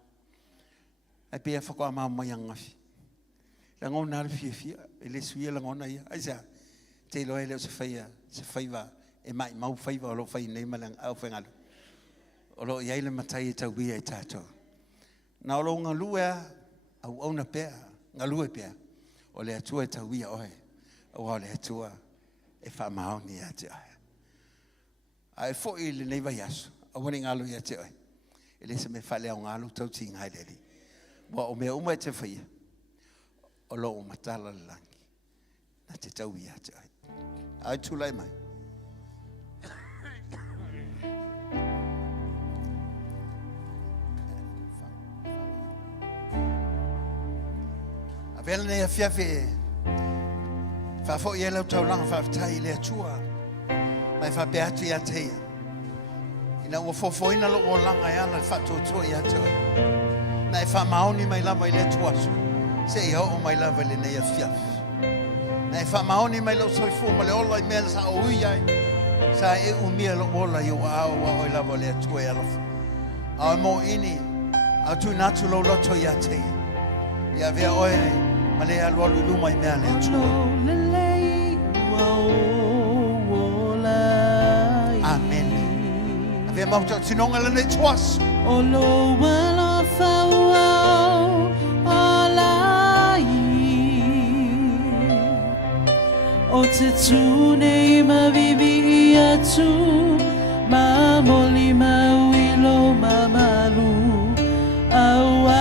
I pay for my young. Langona fifia, Eliswia Langona, I say, Taylor Ellis Fire, favor, and my mouth favor of fine name and Alphangal. Although Yale Matayta be a tattoo. Now long a lua, I own a pair, a lua pair, or let two at a wee oil, or let two if I'm out near. I fought ill never yes, a winning alu yet. It is a me fale on alu touching high daddy. What me umate for you? Olo matala langi. Not a tau yet. I too like mine. Velne fiafe. Fa fo yellow to long fa tai le tua. My fa beati atea. Ina wo fo ina lo long ayana fa to ya to. Na fa mauni my love le tua. Say ho my love le ne fiaf. Na fa mauni my lo so fo ma le all like men sa o ya. Sa e umia lo ola yo a o love le tua ya lo. A mo ini a tu natulo lo to ya te. Ya ve oe. Malaya lulu mai mea le Amen. Ave mau tau tinonga le ne tuas. Olo wala fawao alai. O te tune ma vivi atu ma moli ma wilo ma malu awa.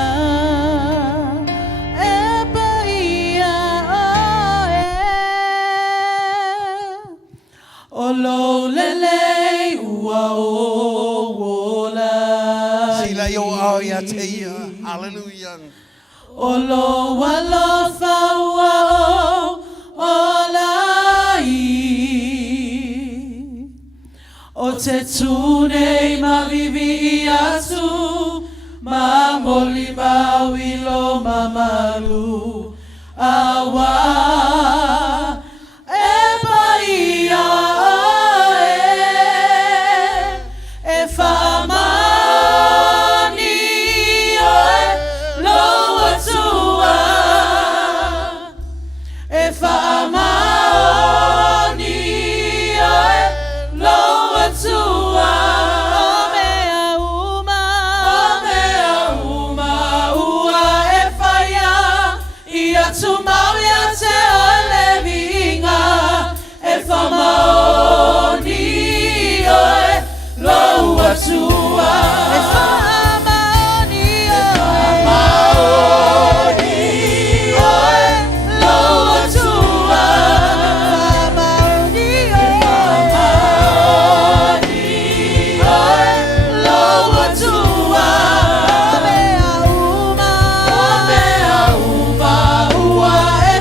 Olo lele ua o wola. Sila yo ao ya teia. Hallelujah. Olo wala fawa o olai. O te tune ma vivi atu ma moli ma wilo ma malu awa.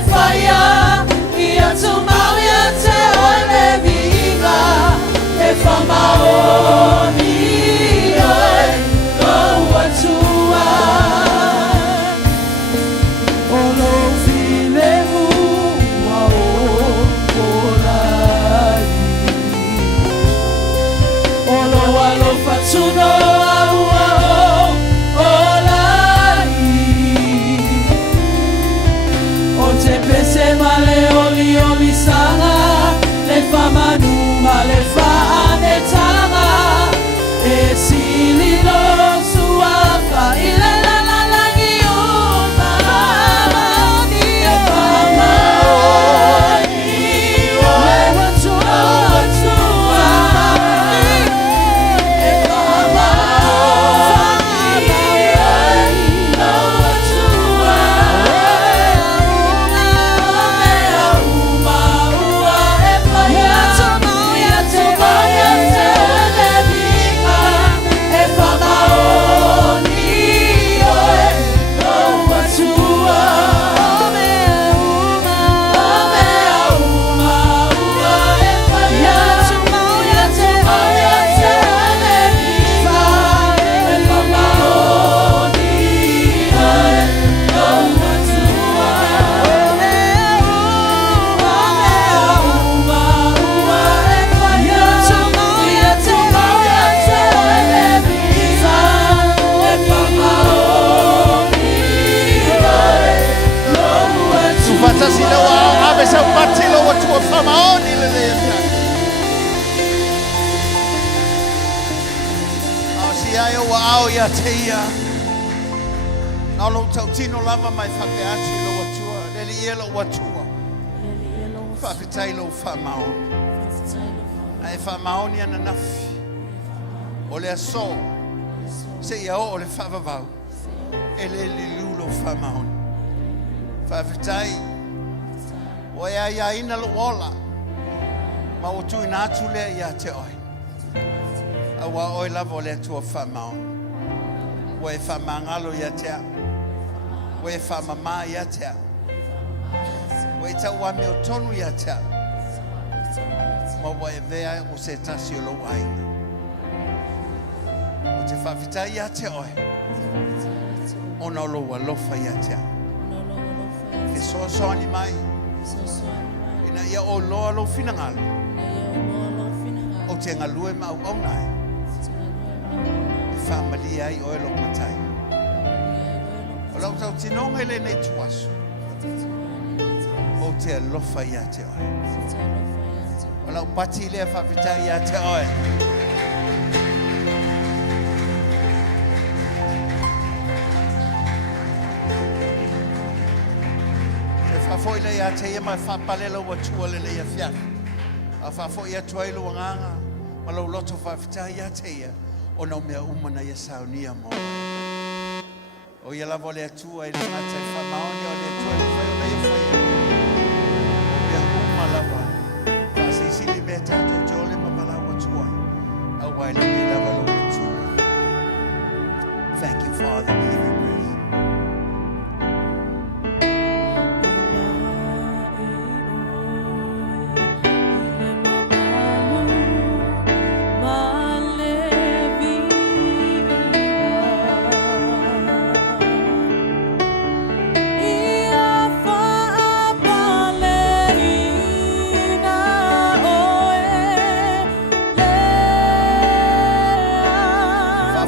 Fire. tau patilo wa tua whamaoni le le ia. Au si ai o wa au ia te ia. Nau lo tau tino lava mai whakeachi lo wa tua. Leli ia lo wa tua. Whawhitai lo whamaoni. Ai whamaoni ana nafi. O le aso. Se ia o le whavavau. E le lilu lo whamaoni. Whawhitai. O ea ia ina lo ola. Ma o tui nātu lea ia te oi. Awa oi lava o le tua whamaoni. O e whamangalo ia tea. O e whamama ia tea. O e tau wame o tonu ia tea. Ma wa e vea o se tasi o lo ainga. O te whawhitai ia te oi. O na lo walofa ia tea. Ke soasoani mai. Ina ia o loa lo finangalo. O te ngalue ma au nai. E whamali ai o e lo matai. O lau tau tinonga ele nei tuasu. O te alofa ia te oi. O lau pati lea whawhitai ia te oi. Whafoi le ia te ia mai whapalelo wa tua le le ia whiana. A whafoi ia tuailu wa nganga. Ma lau loto whawhitai ia te ia. O nau mea umana ia Sauniga mo. O ia lavo le atua i le ngata i whamaoni o le atua i whai o le ia whai. O ia uma lava. Whasisili mea tato jole ma pala wa tua. A wai le me lava lo wa tua. Thank you, Father. We give you praise.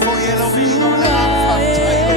Fo yelo vi ngom la fa tailo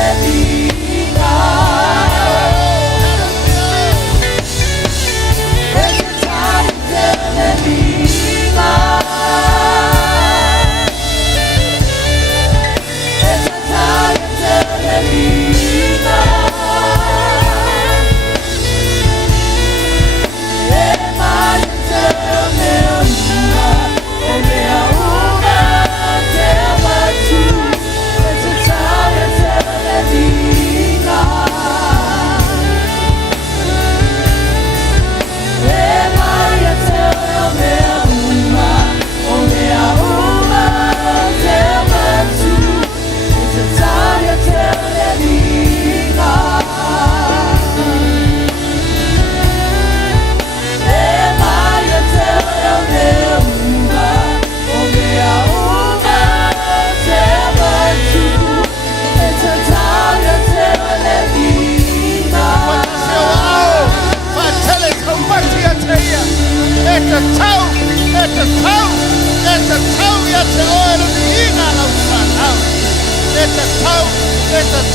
Let me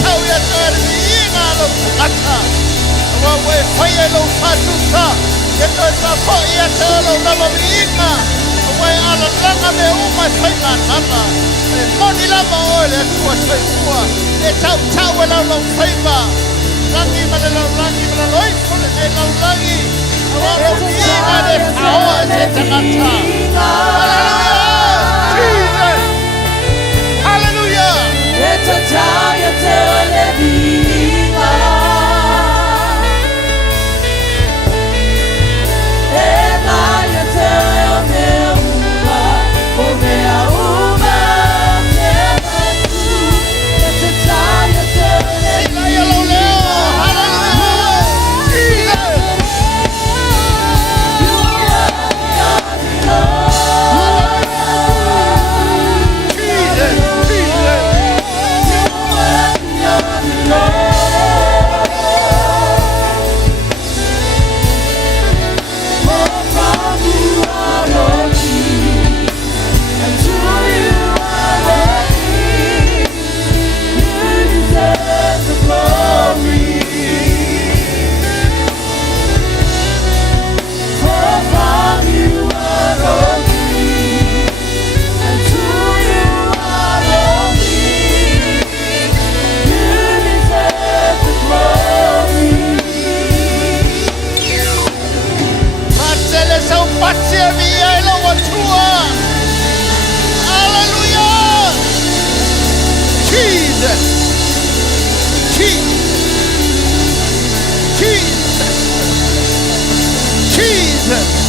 tau ia te inga lo ngata. Wa we whaia lo whatusa. Ke toi sa po ia te lo lama inga. Wa ala langa me umai whainga nana. E moni lama oe le tua toi ua. E tau tau e lau lau whaima. Rangi mana lau rangi mana loi kone e lau rangi. Wa mo inga le taua te tangata. Hallelujah!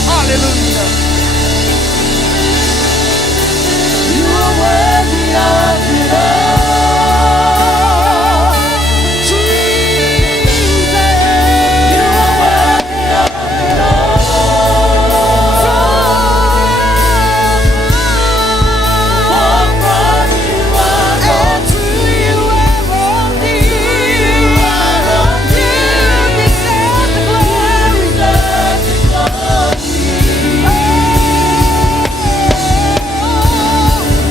Hallelujah. You are worthy of it all. Jesus, you are worthy of it all. From you are all, to you are all things. You deserve the glory.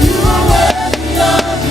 You are worthy of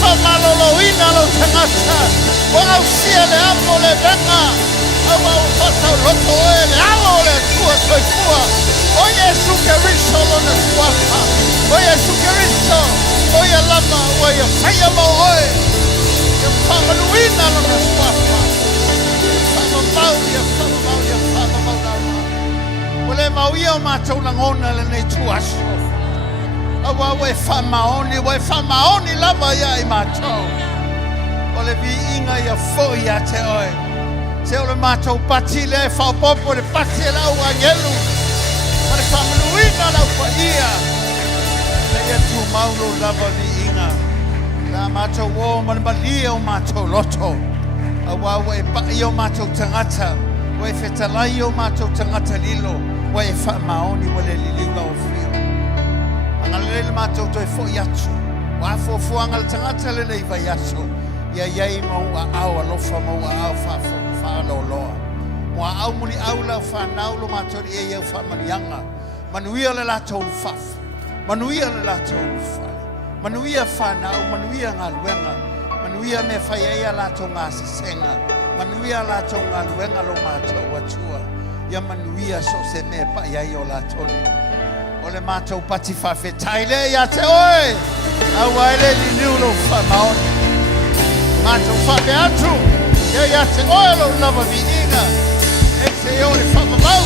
whamaloloina lo tangata. Wangausia le amo le venga. Awa upata loto e le alo le tua soifua. O Yesu Keriso lo na suafa. O Yesu Keriso. O ya lama. O ya faya mo oe. Ya whamanuina lo na suafa. Ya whamamau. Ole mauia o mātou na ngona le nei tuaso. Awa we whamaoni lava ia i mātou. Ole vi inga ia fōi a te oe. Se ole mātou pati le whaopopo le pati e lau a ngelu. Ole whamanuina lau pa ia. Le ia tu maulo lava vi inga. La mātou o malia o mātou loto. Awa we pai o mātou tangata. We whetalai o mātou tangata lilo. Wa e whamaoni wale liliula o whio. Angalele mātou toi fo iatu. Wa fuanga le tangata le nei vai atu. Ia iei mau a au alofa mau a au whaaloloa. Mua au muli au lau whanaulo mātou i e au whamanianga. Manuia le lātou whaf. Manuia le lātou whale. Manuia whanau, manuia ngā luenga. Manuia me whai ea lātou ngā sisenga. Manuia lātou ngā luenga lo mātou atua. Ia manuia so se me pa ia i o la toni. O le mātou pati whawhetai le ia te oe. Awa ele ni niulo whamaoni. Mātou whawhe atu. Ia te oe lo lava mi inga. E se o le whamamau.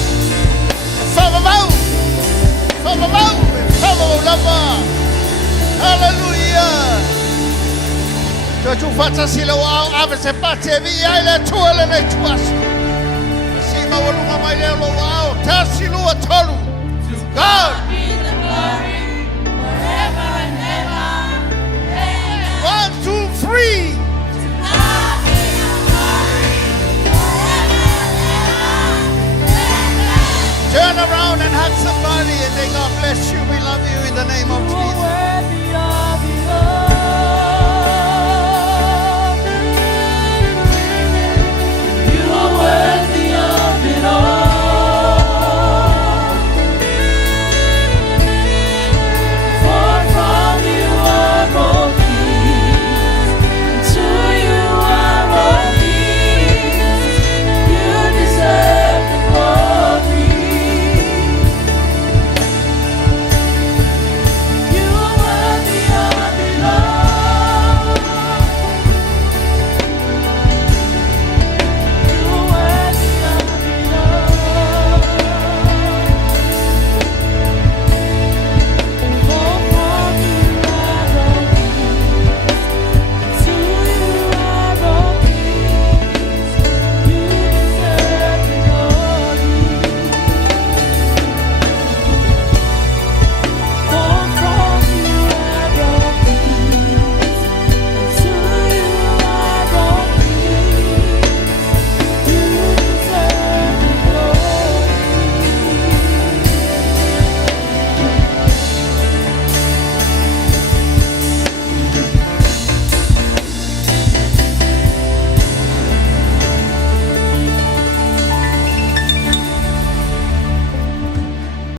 Whamamau. Whamamau. Whamamau lava. Hallelujah. Toi tu whatasi lo au ave se pati e vi ai le tua le nei tuasu. To God be the glory.